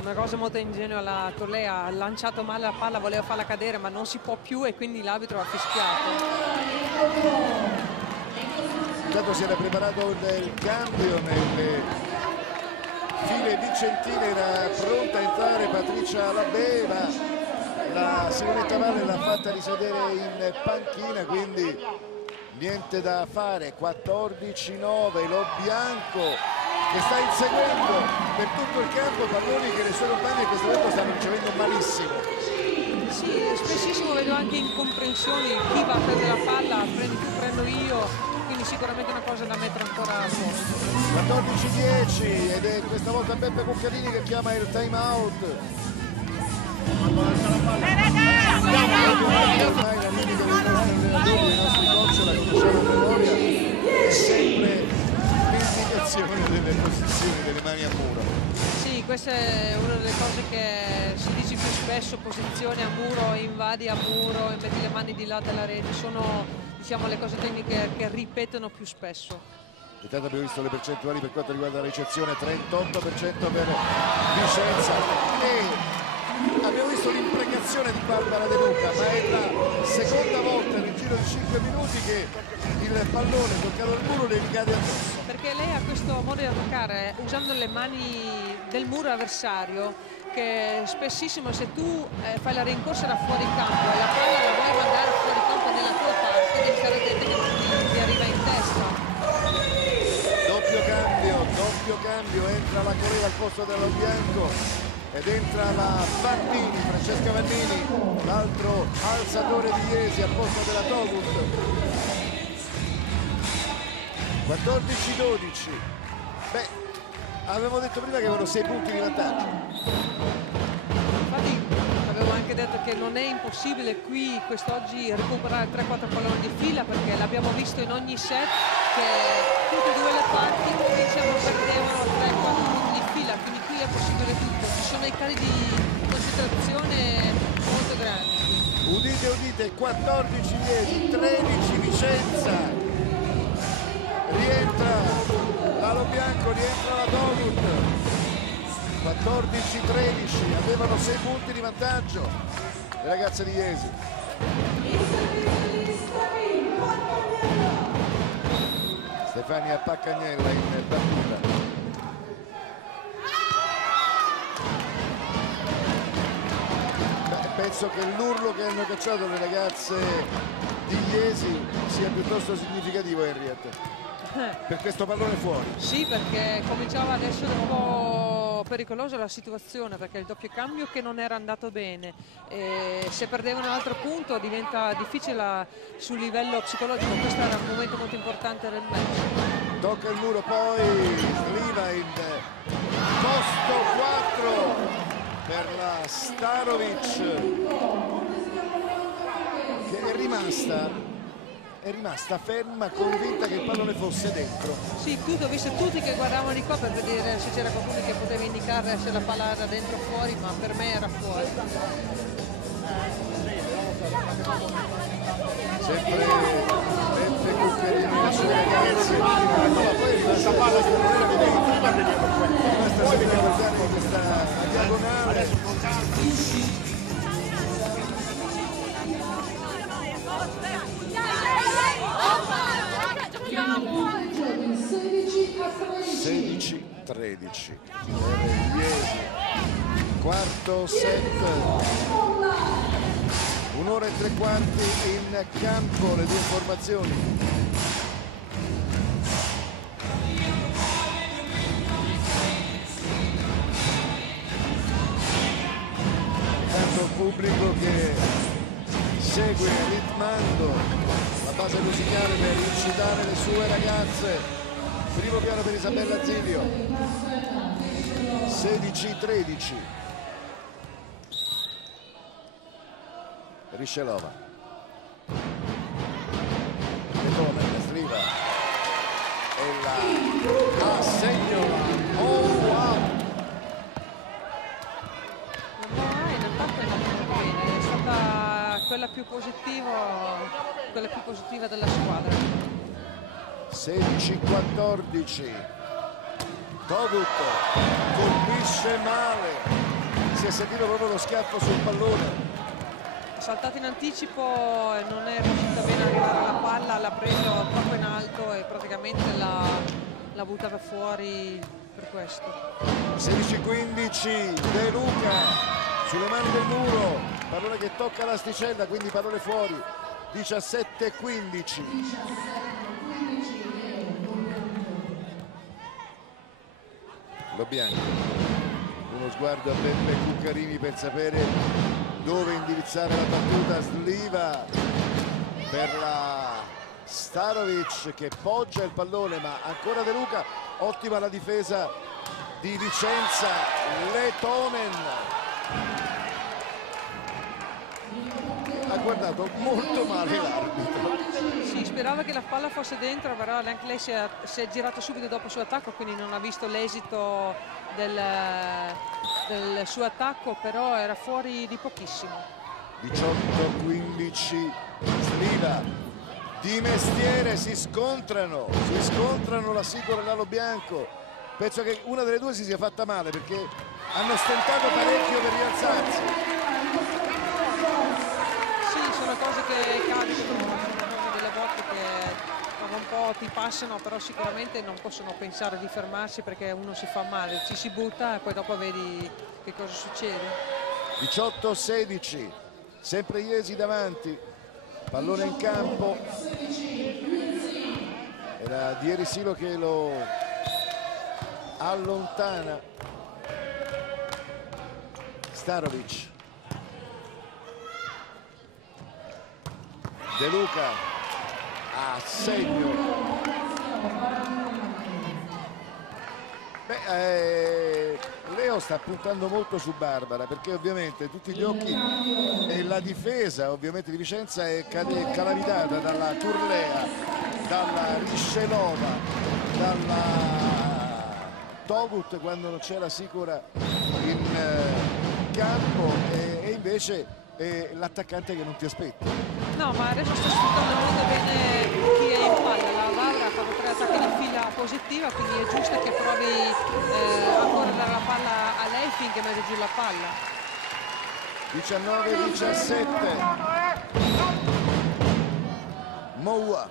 una cosa molto ingenua la Turlea, ha lanciato male la palla, voleva farla cadere ma non si può più e quindi l'arbitro ha fischiato. Intanto si era preparato il cambio nelle file vicentine, era pronta a entrare Patricia Labeva. La Simonetta Valle l'ha fatta risedere in panchina, quindi niente da fare. 14-9, lo bianco che sta inseguendo per tutto il campo palloni che le sue compagne in questo momento stanno ricevendo malissimo. Sì, spessissimo vedo anche incomprensioni, chi va a prendere la palla, prendi tu, prendo io, quindi sicuramente una cosa da mettere ancora a posto. 14-10 ed è questa volta Beppe Cuccarini che chiama il time out. Ormai la limite dei nostri coach la conosciamo a memoria, è sempre l'indicazione delle posizioni delle mani a muro. Sì, questa è una delle cose che si dice più spesso, posizione a muro, invadi a muro, metti le mani di là della rete, sono diciamo le cose tecniche che ripetono più spesso. Intanto abbiamo visto le percentuali per quanto riguarda la ricezione, 38% per Vicenza e abbiamo visto l'imprecazione di Barbara De Luca, ma è la seconda volta nel giro di 5 minuti che il pallone toccato al muro le ricade addosso. Perché lei ha questo modo di attaccare usando le mani del muro avversario che spessissimo se tu fai la rincorsa da fuori campo e la palla la vuoi mandare fuori campo nella tua parte, devi stare attento che non ti arriva in testa. Doppio cambio, entra la Correa al posto dello Bianco ed entra la Vannini, Francesca Vannini, l'altro alzatore di Iesi al posto della Togut. 14-12. Beh, avevamo detto prima che avevano 6 punti di vantaggio. Infatti avevo anche detto che non è impossibile qui quest'oggi recuperare 3-4 palloni di fila, perché l'abbiamo visto in ogni set che tutte e due le parti perdevano 3-4 punti di fila, quindi qui è possibile tutto, ci sono dei cali di concentrazione molto grandi. Udite, 14 Iesi, 13 Vicenza, rientra l'Alo Bianco, rientra la Togut. 14-13, avevano 6 punti di vantaggio le ragazze di Iesi. Stefania Paccagnella in battuta. Penso che l'urlo che hanno cacciato le ragazze di Iesi sia piuttosto significativo, Henriette, per questo pallone fuori. Sì, perché cominciava ad essere un po' pericolosa la situazione, perché il doppio cambio che non era andato bene, e se perdeva un altro punto diventa difficile sul livello psicologico. Questo era un momento molto importante del match. Tocca il muro poi Sliva in posto 4 per la Starovic, che è rimasta ferma, convinta che il pallone fosse dentro. Sì, ho visto tutti che guardavano di qua per vedere se c'era qualcuno che poteva indicare se la palla era dentro o fuori, ma per me era fuori. Sempre Beppe Cuccherini, le sue ragazze, poi questa palla che non era vedente, basta sapere guardare questa diagonale. (16-13) per Iesi. Quarto set, 1 ora e 3 quarti in campo, le due formazioni. Tanto pubblico che segue ritmando la base musicale per incitare le sue ragazze. Primo piano per Isabella Zilio. 16-13. Riscelova. Betonen, Sliva. E la segnola. Oh wow! In attacco è andata bene, è stata quella più positiva della squadra. 16-14. Togut colpisce male, si è sentito proprio lo schiaffo sul pallone. Ha saltato in anticipo e non è riuscita bene ad arrivare alla palla, l'ha preso troppo in alto e praticamente la buttava fuori per questo. 16-15, De Luca sulle mani del muro, pallone che tocca l'asticella, quindi pallone fuori. 17-15. Lo Bianco, uno sguardo a Beppe Cuccarini per sapere dove indirizzare la battuta. Sliva per la Starovic che poggia il pallone, ma ancora De Luca. Ottima la difesa di Vicenza. Letonen ha guardato molto male l'arbitro. Sì, sperava che la palla fosse dentro, però anche lei si è girata subito dopo il suo attacco, quindi non ha visto l'esito del suo attacco, però era fuori di pochissimo. 18-15. Sliva di mestiere si scontrano la Sicuro e l'Alo Bianco. Penso che una delle due si sia fatta male perché hanno stentato parecchio per rialzarsi. Sì, sono cose che capitano delle volte che un po' ti passano, però sicuramente non possono pensare di fermarsi perché uno si fa male, ci si butta e poi dopo vedi che cosa succede. 18-16, sempre Iesi davanti, pallone in campo, era Di Silo che lo allontana. Starovic, De Luca a segno. Leo sta puntando molto su Barbara perché ovviamente tutti gli occhi e la difesa ovviamente di Vicenza è calamitata dalla Turlea, dalla Riscelova, dalla Togut quando non c'era Sicura in campo e invece l'attaccante che non ti aspetti. No, ma adesso sta sfruttando molto bene chi è in palla. La Vavra ha fatto 3 attacchi di fila positiva, quindi è giusto che provi a correre la palla a lei finché mette giù la palla. 19-17. Moua.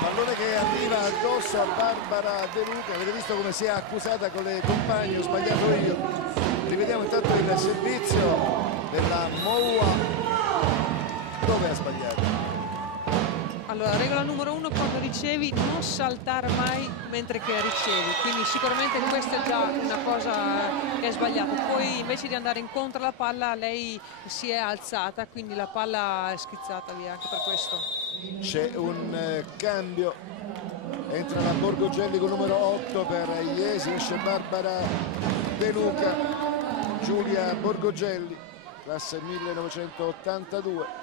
Pallone che arriva addosso a Barbara De Luca. Avete visto come si è accusata con le compagne? Ho sbagliato io. Rivediamo intanto il servizio della Moua. Dove ha sbagliato? Allora, regola numero 1, quando ricevi non saltare mai mentre che ricevi, quindi sicuramente questa è già una cosa che è sbagliata. Poi invece di andare incontro alla palla lei si è alzata, quindi la palla è schizzata via anche per questo. C'è un cambio, entra la Borgogelli con numero 8 per Iesi, esce Barbara De Luca. Giulia Borgogelli, classe 1982.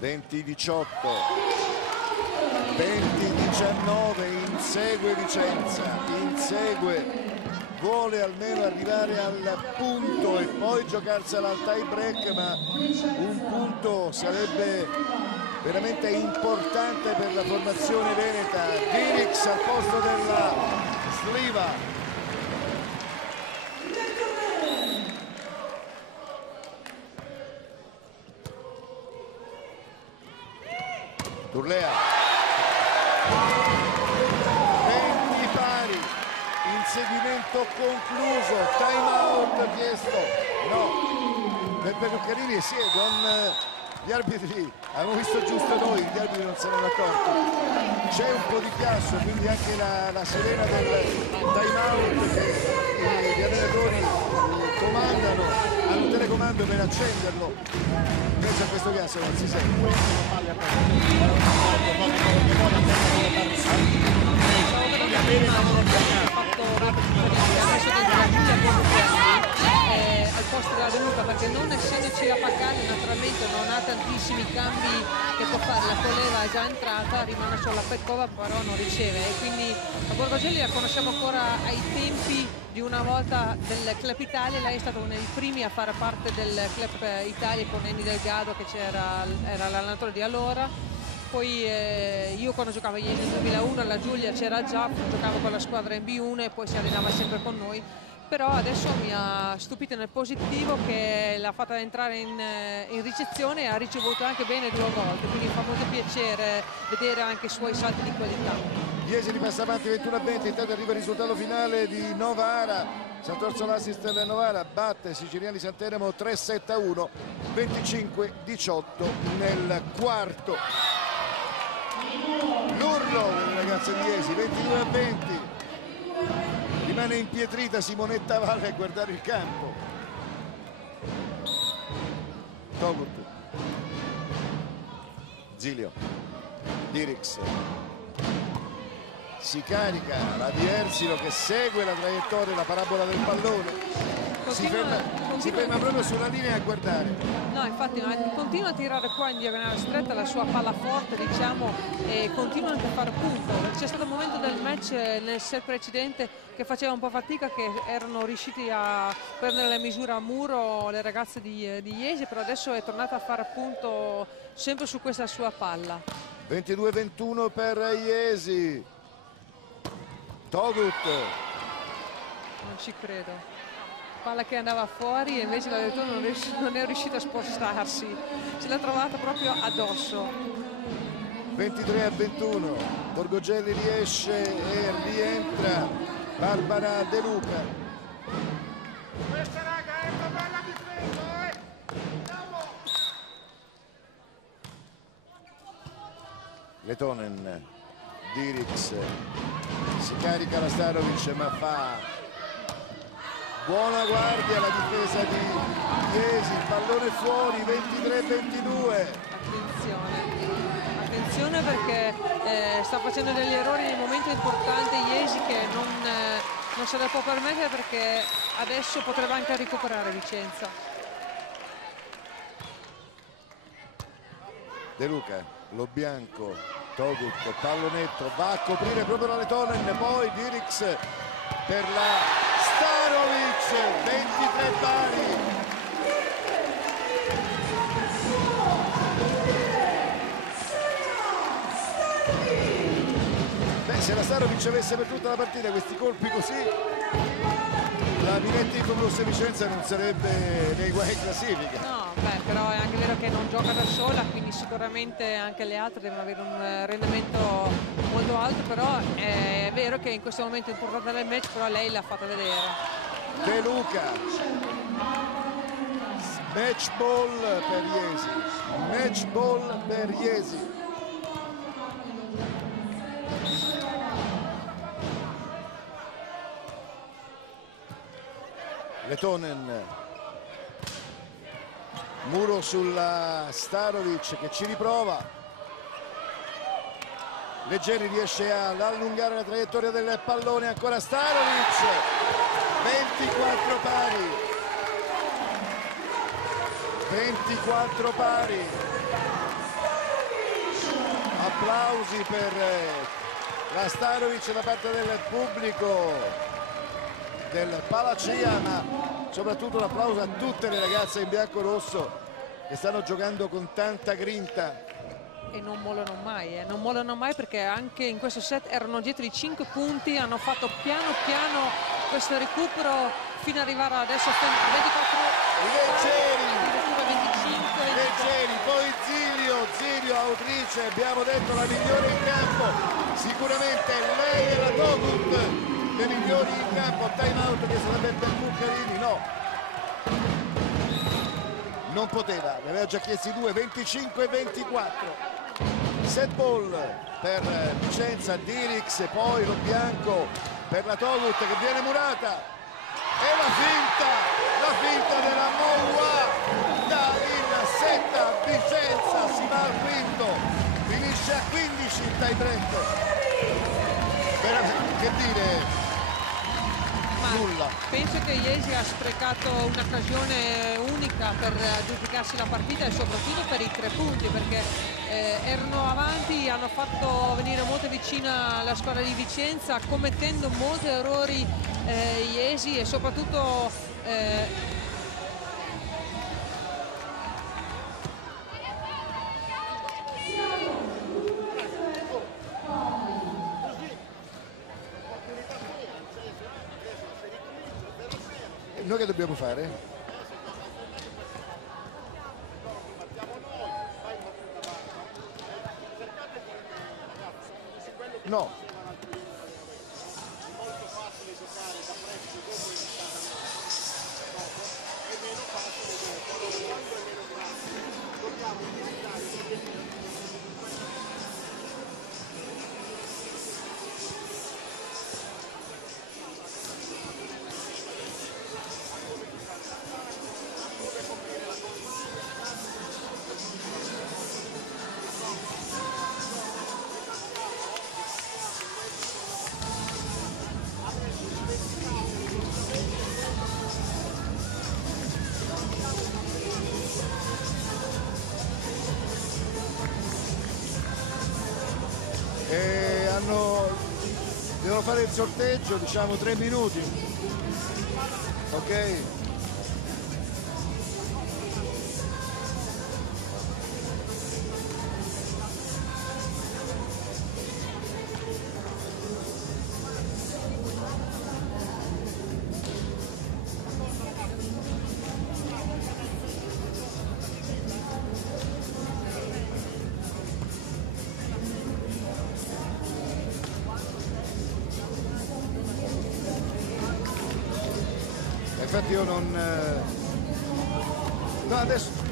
(20-18) 20-19, insegue Vicenza, vuole almeno arrivare al punto e poi giocarsela al tie break, ma un punto sarebbe veramente importante per la formazione veneta. Dirix al posto della Sliva. Turlea, 20 pari, inseguimento concluso, time out chiesto, no, per Luccarini sì, con gli arbitri, abbiamo visto giusto noi, gli arbitri non se ne hanno accorto, c'è un po' di chiasso, quindi anche la sirena del time out che gli allenatori comandano, hanno un telecomando per accenderlo, invece a questo caso non si sente. Al posto della De Luca, perché non essendoci la Pagani naturalmente non ha tantissimi cambi che può fare, la Coleva è già entrata, rimane solo la Petkova, però non riceve, e quindi la Borgogelli la conosciamo ancora ai tempi di una volta del Club Italia. Lei è stato uno dei primi a fare parte del Club Italia con Eni Delgado che era l'allenatore di allora. Poi io quando giocavo ieri nel 2001 la Giulia c'era già, giocavo con la squadra in B1 e poi si allenava sempre con noi, però adesso mi ha stupito nel positivo che l'ha fatta entrare in ricezione e ha ricevuto anche bene 2 volte, quindi fa molto piacere vedere anche i suoi salti di qualità. Iesi ripassa avanti 21-20, intanto arriva il risultato finale di Novara. Sant'Orso l'assist del Novara, batte Siciliani Santeramo 3-7-1, 25-18 nel quarto. L'urlo delle ragazze di Iesi, 22-20. Rimane impietrita Simonetta Valle a guardare il campo. Togut, Zilio, Dirix, si carica la Di Ersilo che segue la traiettoria, la parabola del pallone. Si ferma proprio sulla linea a guardare. No, infatti continua a tirare qua in diagonale stretta la sua palla forte, diciamo, e continua anche a fare punto. C'è stato un momento del match nel set precedente che faceva un po' fatica, che erano riusciti a prendere la misura a muro le ragazze di Iesi, però adesso è tornata a fare punto sempre su questa sua palla. 22-21 per Iesi. Togut. Non ci credo. Palla che andava fuori e invece la Lettonia non è riuscita a spostarsi. Se l'ha trovata proprio addosso. 23-21. Borgogelli riesce e rientra Barbara De Luca. Questa raga è una bella difesa, Letonen, Dirix, si carica la Starovic ma fa buona guardia la difesa di Iesi, pallone fuori, 23-22. Attenzione perché sta facendo degli errori nei momenti importanti Iesi che non se la può permettere, perché adesso potrebbe anche recuperare Vicenza. De Luca, lo bianco, Togut, pallonetto, va a coprire proprio la Letonen, poi Dirix per la Starovic, 23 pari. Beh, se la Starovic avesse per tutta la partita questi colpi così, la Minetti Infobus Vicenza non sarebbe nei guai in classifica. No, beh, però è anche vero che non gioca da sola, quindi sicuramente anche le altre devono avere un rendimento molto alto, però è vero che in questo momento importante del match, però lei l'ha fatta vedere. De Luca, match ball per Iesi, match ball per Iesi. Letonen, muro sulla Starovic che ci riprova. Leggeri riesce ad allungare la traiettoria del pallone, ancora Starovic, 24 pari, 24 pari. Applausi per la Starovic da parte del pubblico del Palacia, ma soprattutto l'applauso a tutte le ragazze in bianco-rosso che stanno giocando con tanta grinta. E non mollano mai, non mollano mai, perché anche in questo set erano dietro di 5 punti, hanno fatto piano piano questo recupero fino ad arrivare adesso a 24. Leggeri, 25, Leggeri, poi Zilio, autrice, abbiamo detto la migliore in campo, sicuramente lei è la Togut, le migliori in campo. Time out che sarebbe per Cuccarini, no, non poteva, ne aveva già chiesti due. 25-24. Set ball per Vicenza, Dirix, e poi lo bianco per la Togut che viene murata, e la finta della Moua da il set a Vicenza, si va al quinto, finisce a 15 il tie break. Che dire? Nulla. Penso che Iesi ha sprecato un'occasione unica per aggiudicarsi la partita, e soprattutto per i 3 punti, perché erano avanti, hanno fatto venire molto vicina la squadra di Vicenza, commettendo molti errori Iesi, e soprattutto noi che dobbiamo fare? No. Devono fare il sorteggio, diciamo 3 minuti, ok? io non... No, adesso...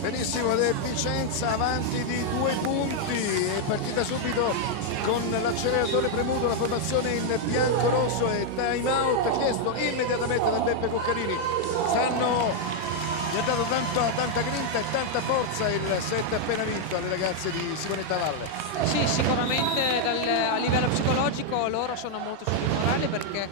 Benissimo del Vicenza, avanti di 2 punti, è partita subito con l'acceleratore premuto la formazione in bianco-rosso e time out chiesto immediatamente da Beppe Cuccarini. Gli ha dato tanta grinta e tanta forza il set appena vinto alle ragazze di Simonetta Valle. Sì, sicuramente a livello psicologico loro sono molto sul morale, perché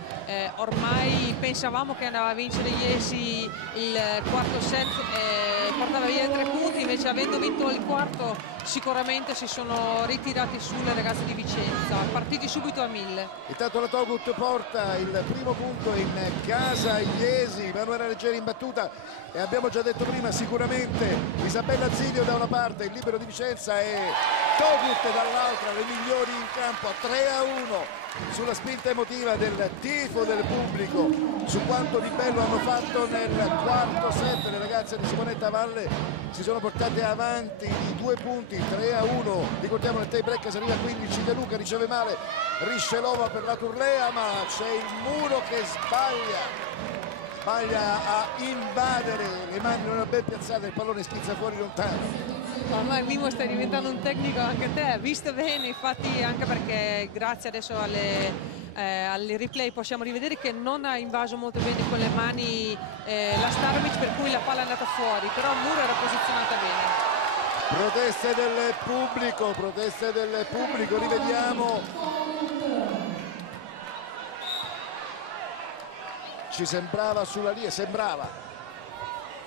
ormai pensavamo che andava a vincere Iesi il quarto set e portava via 3 punti, invece avendo vinto il quarto sicuramente si sono ritirati sulle ragazze di Vicenza, partiti subito a 1000. Intanto la Togut porta il primo punto in casa Iesi, Manuela Leggeri in battuta e abbiamo già detto prima sicuramente Isabella Zilio da una parte, il libero di Vicenza, e Togut dall'altra, le migliori in campo. 3-1 sulla spinta emotiva del tifo del pubblico su quanto di bello hanno fatto nel quarto set. Le ragazze di Simonetta Valle si sono portate avanti di 2 punti, 3-1. Ricordiamo nel tie break si arriva a 15, De Luca riceve male Riscelova per la Turlea, ma c'è il muro che sbaglia a invadere, le mani non ben piazzate, il pallone schizza fuori lontano. Ormai Mimo stai diventando un tecnico anche te, visto bene, infatti, anche perché grazie adesso alle replay possiamo rivedere che non ha invaso molto bene con le mani la Starovic, per cui la palla è andata fuori, però il muro era posizionata bene. Proteste del pubblico, rivediamo. Ci sembrava sulla linea,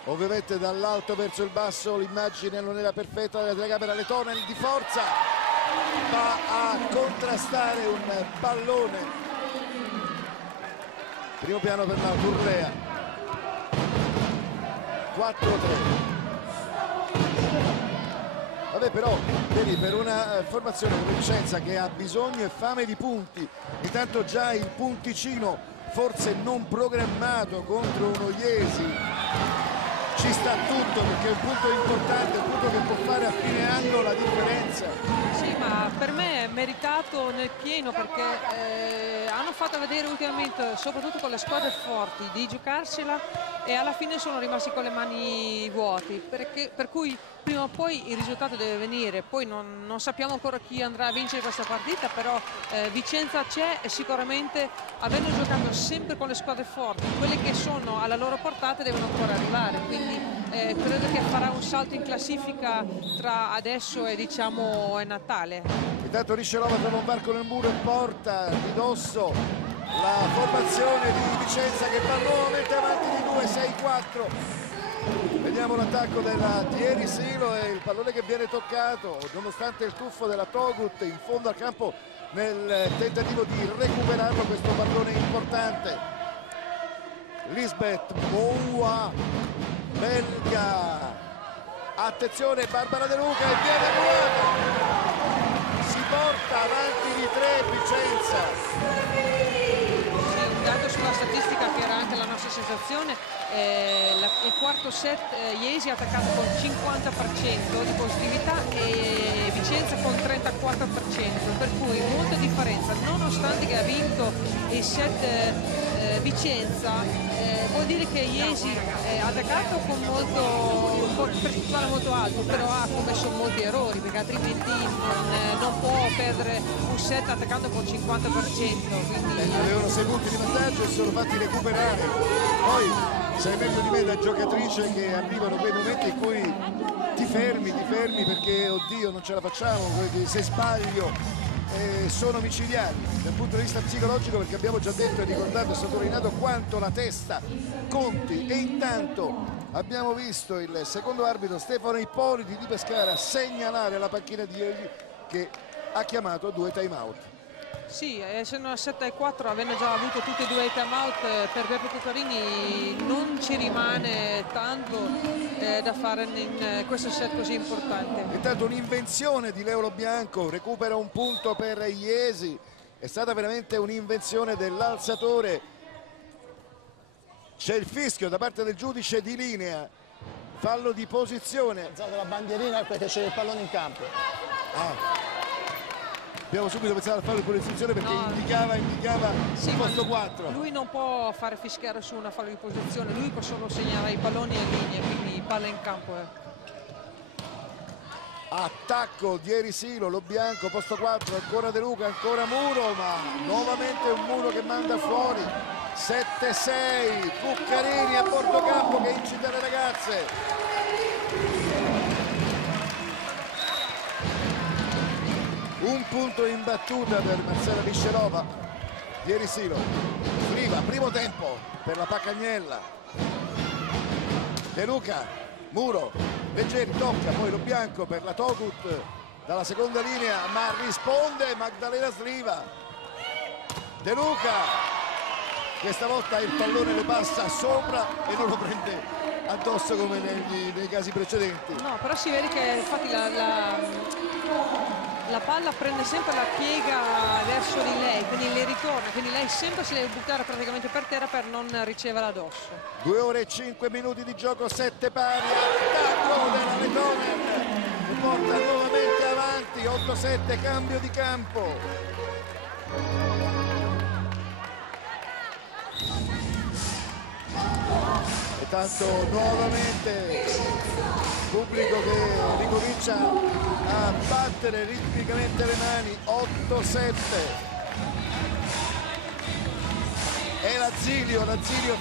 ovviamente dall'alto verso il basso l'immagine non era perfetta della telecamera. Letona di forza va a contrastare un pallone, primo piano per la Turlea. 4-3. Vabbè, però vedi, per una formazione come Vicenza che ha bisogno e fame di punti, intanto già il punticino forse non programmato contro uno Iesi ci sta tutto, perché è un punto importante, un punto che può fare a fine anno la differenza. Sì, ma per me è meritato nel pieno, perché hanno fatto vedere ultimamente, soprattutto con le squadre forti, di giocarsela, e alla fine sono rimasti con le mani vuoti, per cui prima o poi il risultato deve venire. Poi non sappiamo ancora chi andrà a vincere questa partita, però Vicenza c'è, e sicuramente, avendo giocato sempre con le squadre forti, quelle che sono alla loro portata devono ancora arrivare, quindi credo che farà un salto in classifica tra adesso e, diciamo, è Natale. Intanto Riscelova trova un varco nel muro e porta di dosso la formazione di Vicenza, che va nuovamente avanti di 2-6-4. Vediamo l'attacco della Thierry Silo e il pallone che viene toccato nonostante il tuffo della Togut in fondo al campo nel tentativo di recuperarlo questo pallone importante. Lisbeth Moua, belga, attenzione, Barbara De Luca, e viene annullata, si porta avanti di 3 Vicenza. Dato sulla statistica, che era anche la nostra sensazione, il quarto set Iesi ha attaccato con 50% di positività e Vicenza con 34%, per cui molta differenza, nonostante che ha vinto il set Vicenza. Vuol dire che Iesi ha attaccato con un percentuale molto alto, però ha commesso molti errori, perché altrimenti non può perdere un set attaccando con 50%. Quindi avevano 6 punti di vantaggio e si sono fatti recuperare. Poi sai meglio di me da giocatrice che arrivano quei momenti in cui ti fermi perché oddio non ce la facciamo, se sbaglio sono micidiali dal punto di vista psicologico, perché abbiamo già detto e ricordato e sottolineato quanto la testa conti. E intanto abbiamo visto il secondo arbitro Stefano Ippoliti di Pescara segnalare la panchina di Iesi, che ha chiamato 2 time out. Sì, essendo a 7-4, avendo già avuto tutti e 2 i time out, per Beppe Cuccarini non ci rimane tanto da fare in questo set così importante. Intanto un'invenzione di Leo Lobianco, recupera un punto per Iesi, è stata veramente un'invenzione dell'alzatore. C'è il fischio da parte del giudice di linea, fallo di posizione. Ha alzato la bandierina perché c'è il pallone in campo. Abbiamo subito pensato al fallo di posizione perché indicava sì, il posto 4. Lui non può fare fischiare su una fallo di posizione, lui può solo segnare i palloni in linea, quindi palla in campo. Attacco di Erisilo, Lobianco, posto 4, ancora De Luca, ancora Muro, ma nuovamente un Muro che manda fuori. 7-6, Cuccarini a bordo campo che incita le ragazze. Un punto in battuta per Marcella Riscelova. Thierry Silo, Sliva, primo tempo per la Pacagnella. De Luca, Muro, Leggeri tocca, poi Lobianco per la Togut dalla seconda linea, ma risponde Magdalena Sliva. De Luca, questa volta il pallone le passa sopra e non lo prende addosso come nei casi precedenti. No, però si vede che infatti la palla prende sempre la piega verso di lei, quindi le ritorna, quindi lei sempre si deve buttare praticamente per terra per non riceverla addosso. 2 ore e 5 minuti di gioco, 7 pari, attacco della Letonen che porta nuovamente avanti, 8-7, cambio di campo. E tanto nuovamente pubblico che ricomincia a battere ritmicamente le mani, 8-7. E Lazzilio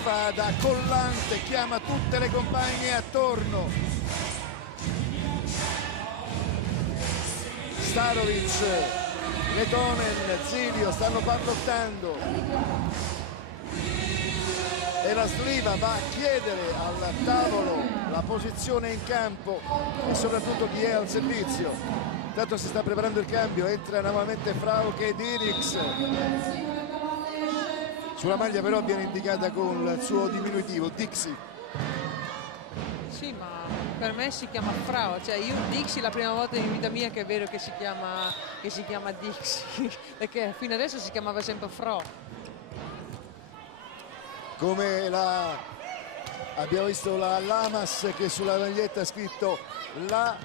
fa da collante, chiama tutte le compagne attorno. Starovic, Letonen, Zilio stanno parlottando. E la Sliva va a chiedere al tavolo la posizione in campo e soprattutto chi è al servizio. Intanto si sta preparando il cambio, entra nuovamente Frauke ed Irix. Sulla maglia però viene indicata con il suo diminutivo, Dixie. Sì, ma per me si chiama Frau, cioè io Dixie la prima volta in vita mia che vedo che si chiama Dixie, perché fino adesso si chiamava sempre Frau. Come la Abbiamo visto la Lamas che sulla maglietta ha scritto la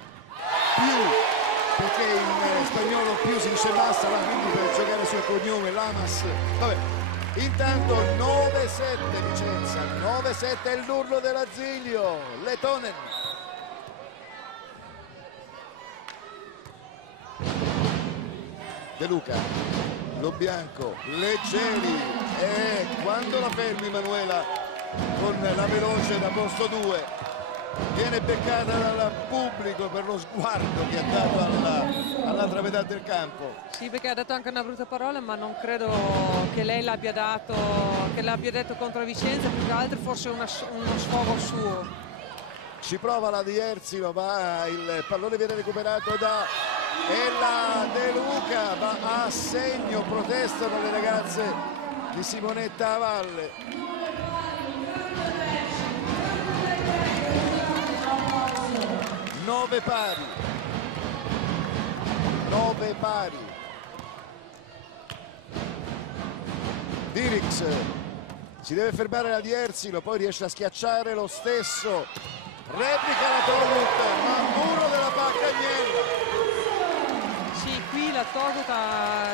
più, perché in spagnolo più si dice basta, quindi per giocare sul cognome Lamas. Vabbè. Intanto 9-7 Vicenza, 9-7 è l'urlo dell'Asilio, Letonen. De Luca, lo bianco, Leggeri, e quando la fermi Manuela con la veloce da posto 2 viene beccata dal pubblico per lo sguardo che ha dato all'altra metà del campo. Sì, perché ha detto anche una brutta parola, ma non credo che lei l'abbia detto contro Vicenza, più che altro forse uno sfogo suo. Ci prova la di Erzilo, ma il pallone viene recuperato da Ella De Luca, va a segno, protestano le ragazze di Simonetta a Valle. Nove pari. Dirix si deve fermare la di Erzilo, poi riesce a schiacciare lo stesso, replica la Togut, ma muro della Paccagnella. Sì, qui la Togut,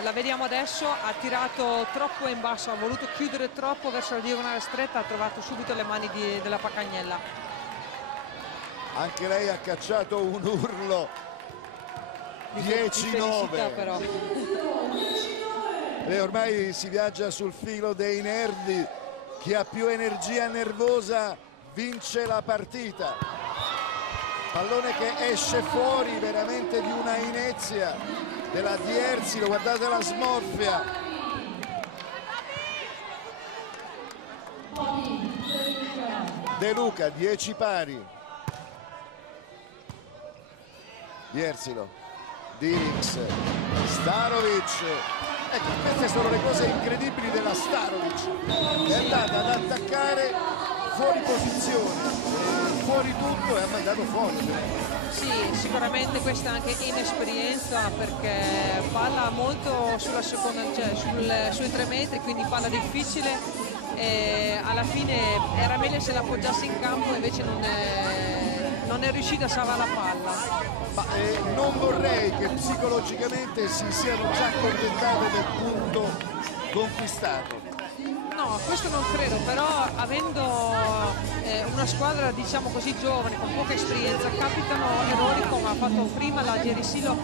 la vediamo adesso, ha tirato troppo in basso, ha voluto chiudere troppo verso la diagonale stretta, ha trovato subito le mani della Paccagnella. Anche lei ha cacciato un urlo. 10-9. Però. E ormai si viaggia sul filo dei nervi. Chi ha più energia nervosa vince la partita. Pallone che esce fuori veramente di una inezia della di Erzilo, guardate la smorfia. De Luca, 10 pari. Di Erzilo, Dirix, Starovic. Ecco, queste sono le cose incredibili della Starovic. È andata ad attaccare fuori posizione, fuori tutto e ha mandato fuori. Sì, sicuramente questa è anche inesperienza, perché palla molto sulla seconda, cioè sui 3 metri, quindi palla difficile, e alla fine era meglio se la appoggiasse in campo, invece non è riuscita a salvare la palla. Ma non vorrei che psicologicamente si siano già accontentate del punto conquistato. No, questo non credo, però avendo una squadra diciamo così giovane, con poca esperienza, capitano errori come ha fatto prima la Gerisilo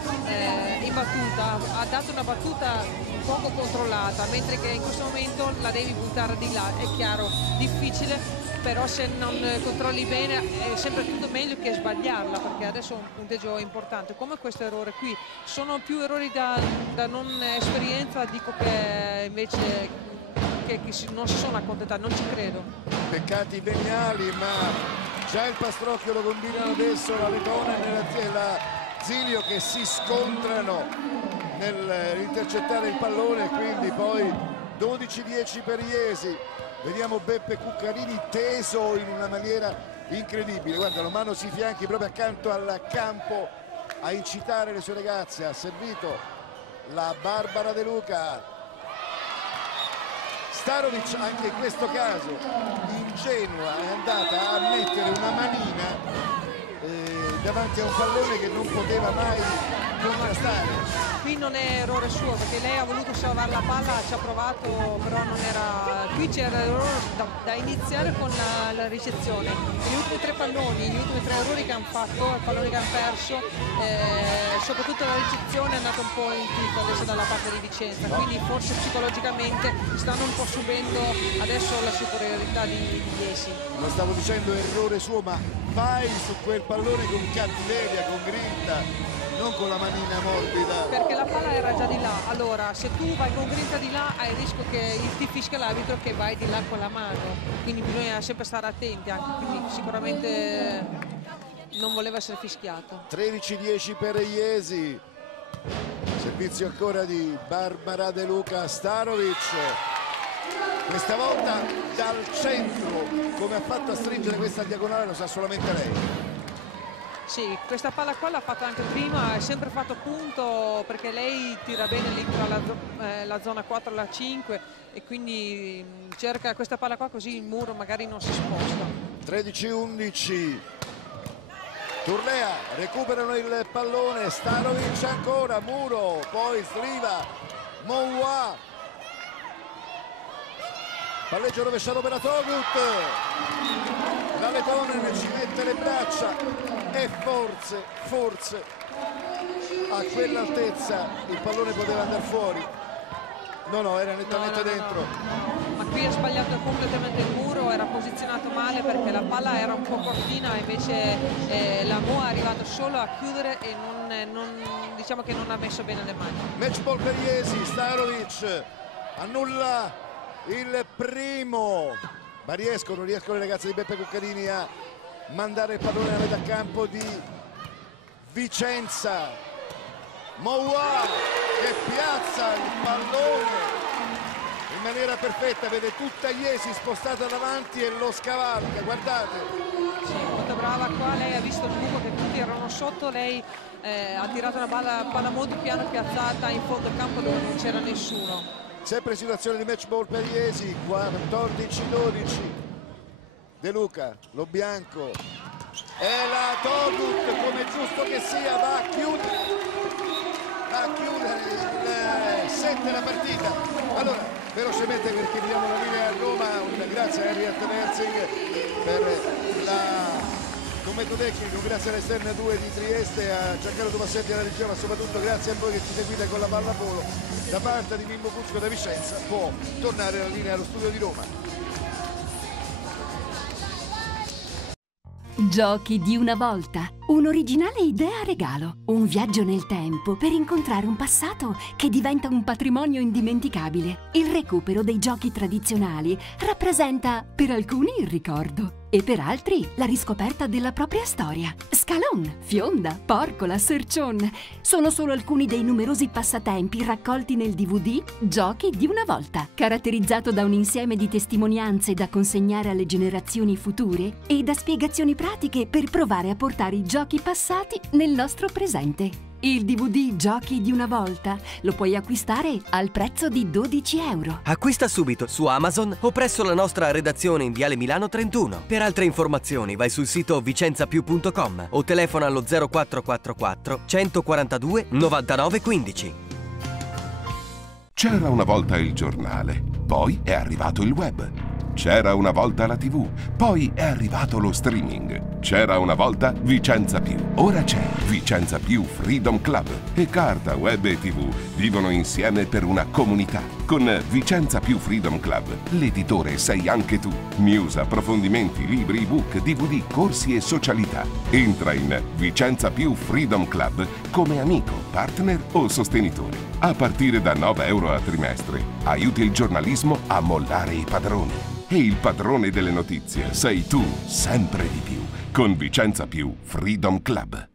in battuta, ha dato una battuta poco controllata, mentre che in questo momento la devi buttare di là, è chiaro, difficile, però se non controlli bene è sempre tutto meglio che sbagliarla, perché adesso è un punteggio importante. Come questo errore qui, sono più errori da non esperienza, dico che invece che non si sono accontentati, non ci credo. Peccati veniali, ma già il Pastrocchio lo combinano adesso la Letonen e la Zilio che si scontrano nell'intercettare il pallone, quindi poi 12-10 per Iesi. Vediamo Beppe Cuccarini teso in una maniera incredibile, guardalo, mano sui fianchi proprio accanto al campo a incitare le sue ragazze. Ha servito la Barbara De Luca. Starovic anche in questo caso ingenua è andata a mettere una manina davanti a un pallone che non poteva mai contrastare. Qui non è errore suo, perché lei ha voluto salvare la palla, ci ha provato, però non era. Qui c'era errore da iniziare con la ricezione. Gli ultimi 3 palloni, gli ultimi 3 errori che hanno fatto, il pallone che hanno perso, soprattutto la ricezione è andata un po' in tilt adesso dalla parte di Vicenza, quindi forse psicologicamente stanno un po' subendo adesso la superiorità di Iesi. Lo stavo dicendo, errore suo, ma vai su quel pallone con cattiveria, con grinta, non con la manina morbida. Perché la palla era già di là, allora se tu vai con grinta di là hai il rischio che ti fischia l'arbitro che vai di là con la mano, quindi bisogna sempre stare attenti anche, quindi sicuramente non voleva essere fischiato. 13-10 per Iesi, servizio ancora di Barbara De Luca. Starovic questa volta dal centro, come ha fatto a stringere questa diagonale lo sa solamente lei. Sì, questa palla qua l'ha fatta anche prima, è sempre fatto punto, perché lei tira bene lì tra la zona 4 e la 5 e quindi cerca questa palla qua così il muro magari non si sposta. 13-11. Turlea, recuperano il pallone, Stanovic ancora, Muro, poi Sliva, Moua. Palleggio rovesciato per Atogut. La Letonen ci mette le braccia e forse a quell'altezza il pallone poteva andare fuori. No, era nettamente dentro. Ma qui ha sbagliato completamente il Muro, era posizionato male perché la palla era un po' cortina, invece la Moua è arrivato solo a chiudere e diciamo che non ha messo bene le mani. Match ball per Iesi, Starovic annulla il primo. Ma riescono le ragazze di Beppe Cuccarini a mandare il pallone alla metà campo di Vicenza. Moua che piazza il pallone in maniera perfetta, vede tutta Iesi spostata davanti e lo scavalca, guardate. Sì, molto brava qua, lei ha visto il buco che tutti erano sotto, lei ha tirato una palla molto piano piazzata in fondo campo dove non c'era nessuno. Sempre situazione di match ball per Iesi, 14-12. De Luca, Lo Bianco e la Togut, come giusto che sia, va a chiudere il set della partita. Allora, velocemente perché diamo la linea a Roma, grazie a Henriette Merzing per commento tecnico, grazie all'esterna 2 di Trieste, a Giancarlo Tomassetti alla regia, ma soprattutto grazie a voi che ci seguite con la pallavolo. Da parte di Mimmo Cusco da Vicenza può tornare la linea allo studio di Roma. Giochi di una volta. Un'originale idea regalo. Un viaggio nel tempo per incontrare un passato che diventa un patrimonio indimenticabile. Il recupero dei giochi tradizionali rappresenta per alcuni il ricordo e per altri la riscoperta della propria storia. Scalon, Fionda, Porcola, Sercion sono solo alcuni dei numerosi passatempi raccolti nel DVD Giochi di una volta, caratterizzato da un insieme di testimonianze da consegnare alle generazioni future e da spiegazioni pratiche per provare a portare i giochi passati nel nostro presente. Il DVD Giochi di una volta lo puoi acquistare al prezzo di €12. Acquista subito su Amazon o presso la nostra redazione in Viale Milano 31. Per altre informazioni vai sul sito vicenzapiù.com o telefona allo 0444 142 99 15. C'era una volta il giornale, poi è arrivato il web. C'era una volta la TV, poi è arrivato lo streaming. C'era una volta Vicenza Più, ora c'è Vicenza Più Freedom Club e carta, web e TV vivono insieme per una comunità. Con Vicenza Più Freedom Club, l'editore sei anche tu. News, approfondimenti, libri, ebook, DVD, corsi e socialità. Entra in Vicenza Più Freedom Club come amico, partner o sostenitore. A partire da €9 a trimestre, aiuti il giornalismo a mollare i padroni. E il padrone delle notizie sei tu, sempre di più, con Vicenza Più Freedom Club.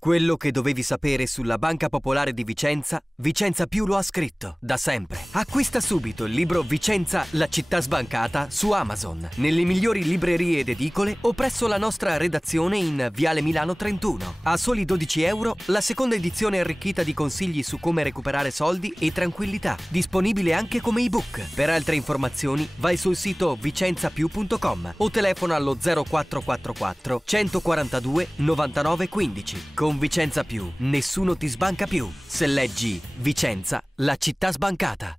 Quello che dovevi sapere sulla Banca Popolare di Vicenza, Vicenza Più lo ha scritto, da sempre. Acquista subito il libro Vicenza, la città sbancata su Amazon, nelle migliori librerie ed edicole o presso la nostra redazione in Viale Milano 31. A soli €12 la seconda edizione arricchita di consigli su come recuperare soldi e tranquillità, disponibile anche come ebook. Per altre informazioni vai sul sito vicenzapiù.com o telefona allo 0444 142 99 15. Con Vicenza Più, nessuno ti sbanca più. Se leggi Vicenza, la città sbancata.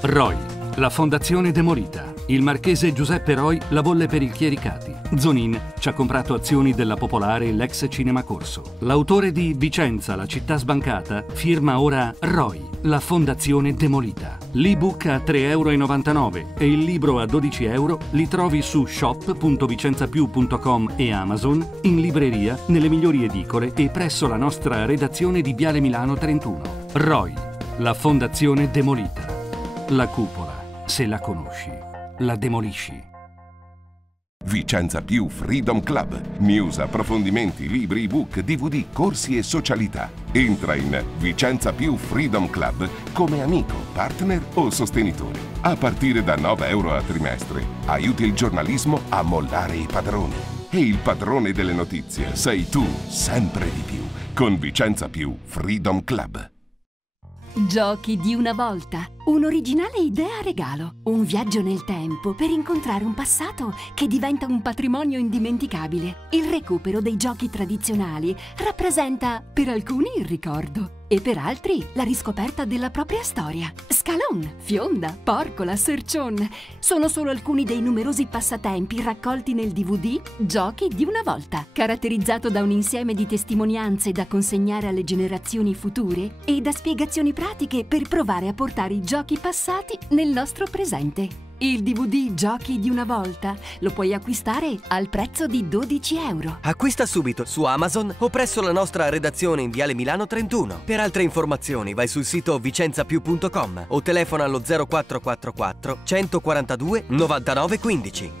ROI, la fondazione demolita. Il marchese Giuseppe Roi la volle per il Chiericati. Zonin ci ha comprato azioni della Popolare e l'ex Cinema Corso. L'autore di Vicenza, la città sbancata, firma ora ROI, la fondazione demolita. L'ebook a €3,99 e il libro a €12 li trovi su shop.vicenzapiù.com e Amazon, in libreria, nelle migliori edicole e presso la nostra redazione di Viale Milano 31. ROI, la fondazione demolita. La cupola, se la conosci, la demolisci. Vicenza Più Freedom Club. News, approfondimenti, libri, ebook, DVD, corsi e socialità. Entra in Vicenza Più Freedom Club come amico, partner o sostenitore. A partire da €9 a trimestre, aiuti il giornalismo a mollare i padroni. E il padrone delle notizie sei tu, sempre di più, con Vicenza Più Freedom Club. Giochi di una volta. un'originale idea regalo. Un viaggio nel tempo per incontrare un passato che diventa un patrimonio indimenticabile. Il recupero dei giochi tradizionali rappresenta per alcuni il ricordo e per altri la riscoperta della propria storia. Scalon, Fionda, Porcola, Sercion sono solo alcuni dei numerosi passatempi raccolti nel DVD Giochi di una volta, caratterizzato da un insieme di testimonianze da consegnare alle generazioni future e da spiegazioni pratiche per provare a portare i giochi passati nel nostro presente. Il DVD Giochi di una volta lo puoi acquistare al prezzo di 12 euro. Acquista subito su Amazon o presso la nostra redazione in Viale Milano 31. Per altre informazioni vai sul sito vicenzapiù.com o telefona allo 0444 142 99 15.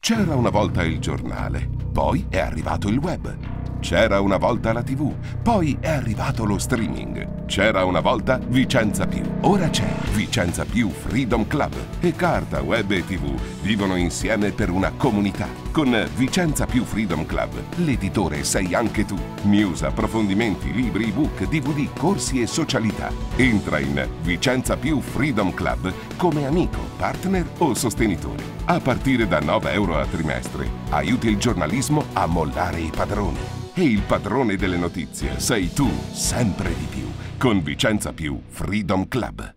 C'era una volta il giornale, poi è arrivato il web. C'era una volta la TV, poi è arrivato lo streaming. C'era una volta Vicenza Più, ora c'è Vicenza Più Freedom Club. E carta, web e TV vivono insieme per una comunità. Con Vicenza Più Freedom Club, l'editore sei anche tu. News, approfondimenti, libri, ebook, DVD, corsi e socialità. Entra in Vicenza Più Freedom Club come amico, partner o sostenitore. A partire da 9 euro a trimestre, aiuti il giornalismo a mollare i padroni. E il padrone delle notizie sei tu, sempre di più, con Vicenza Più Freedom Club.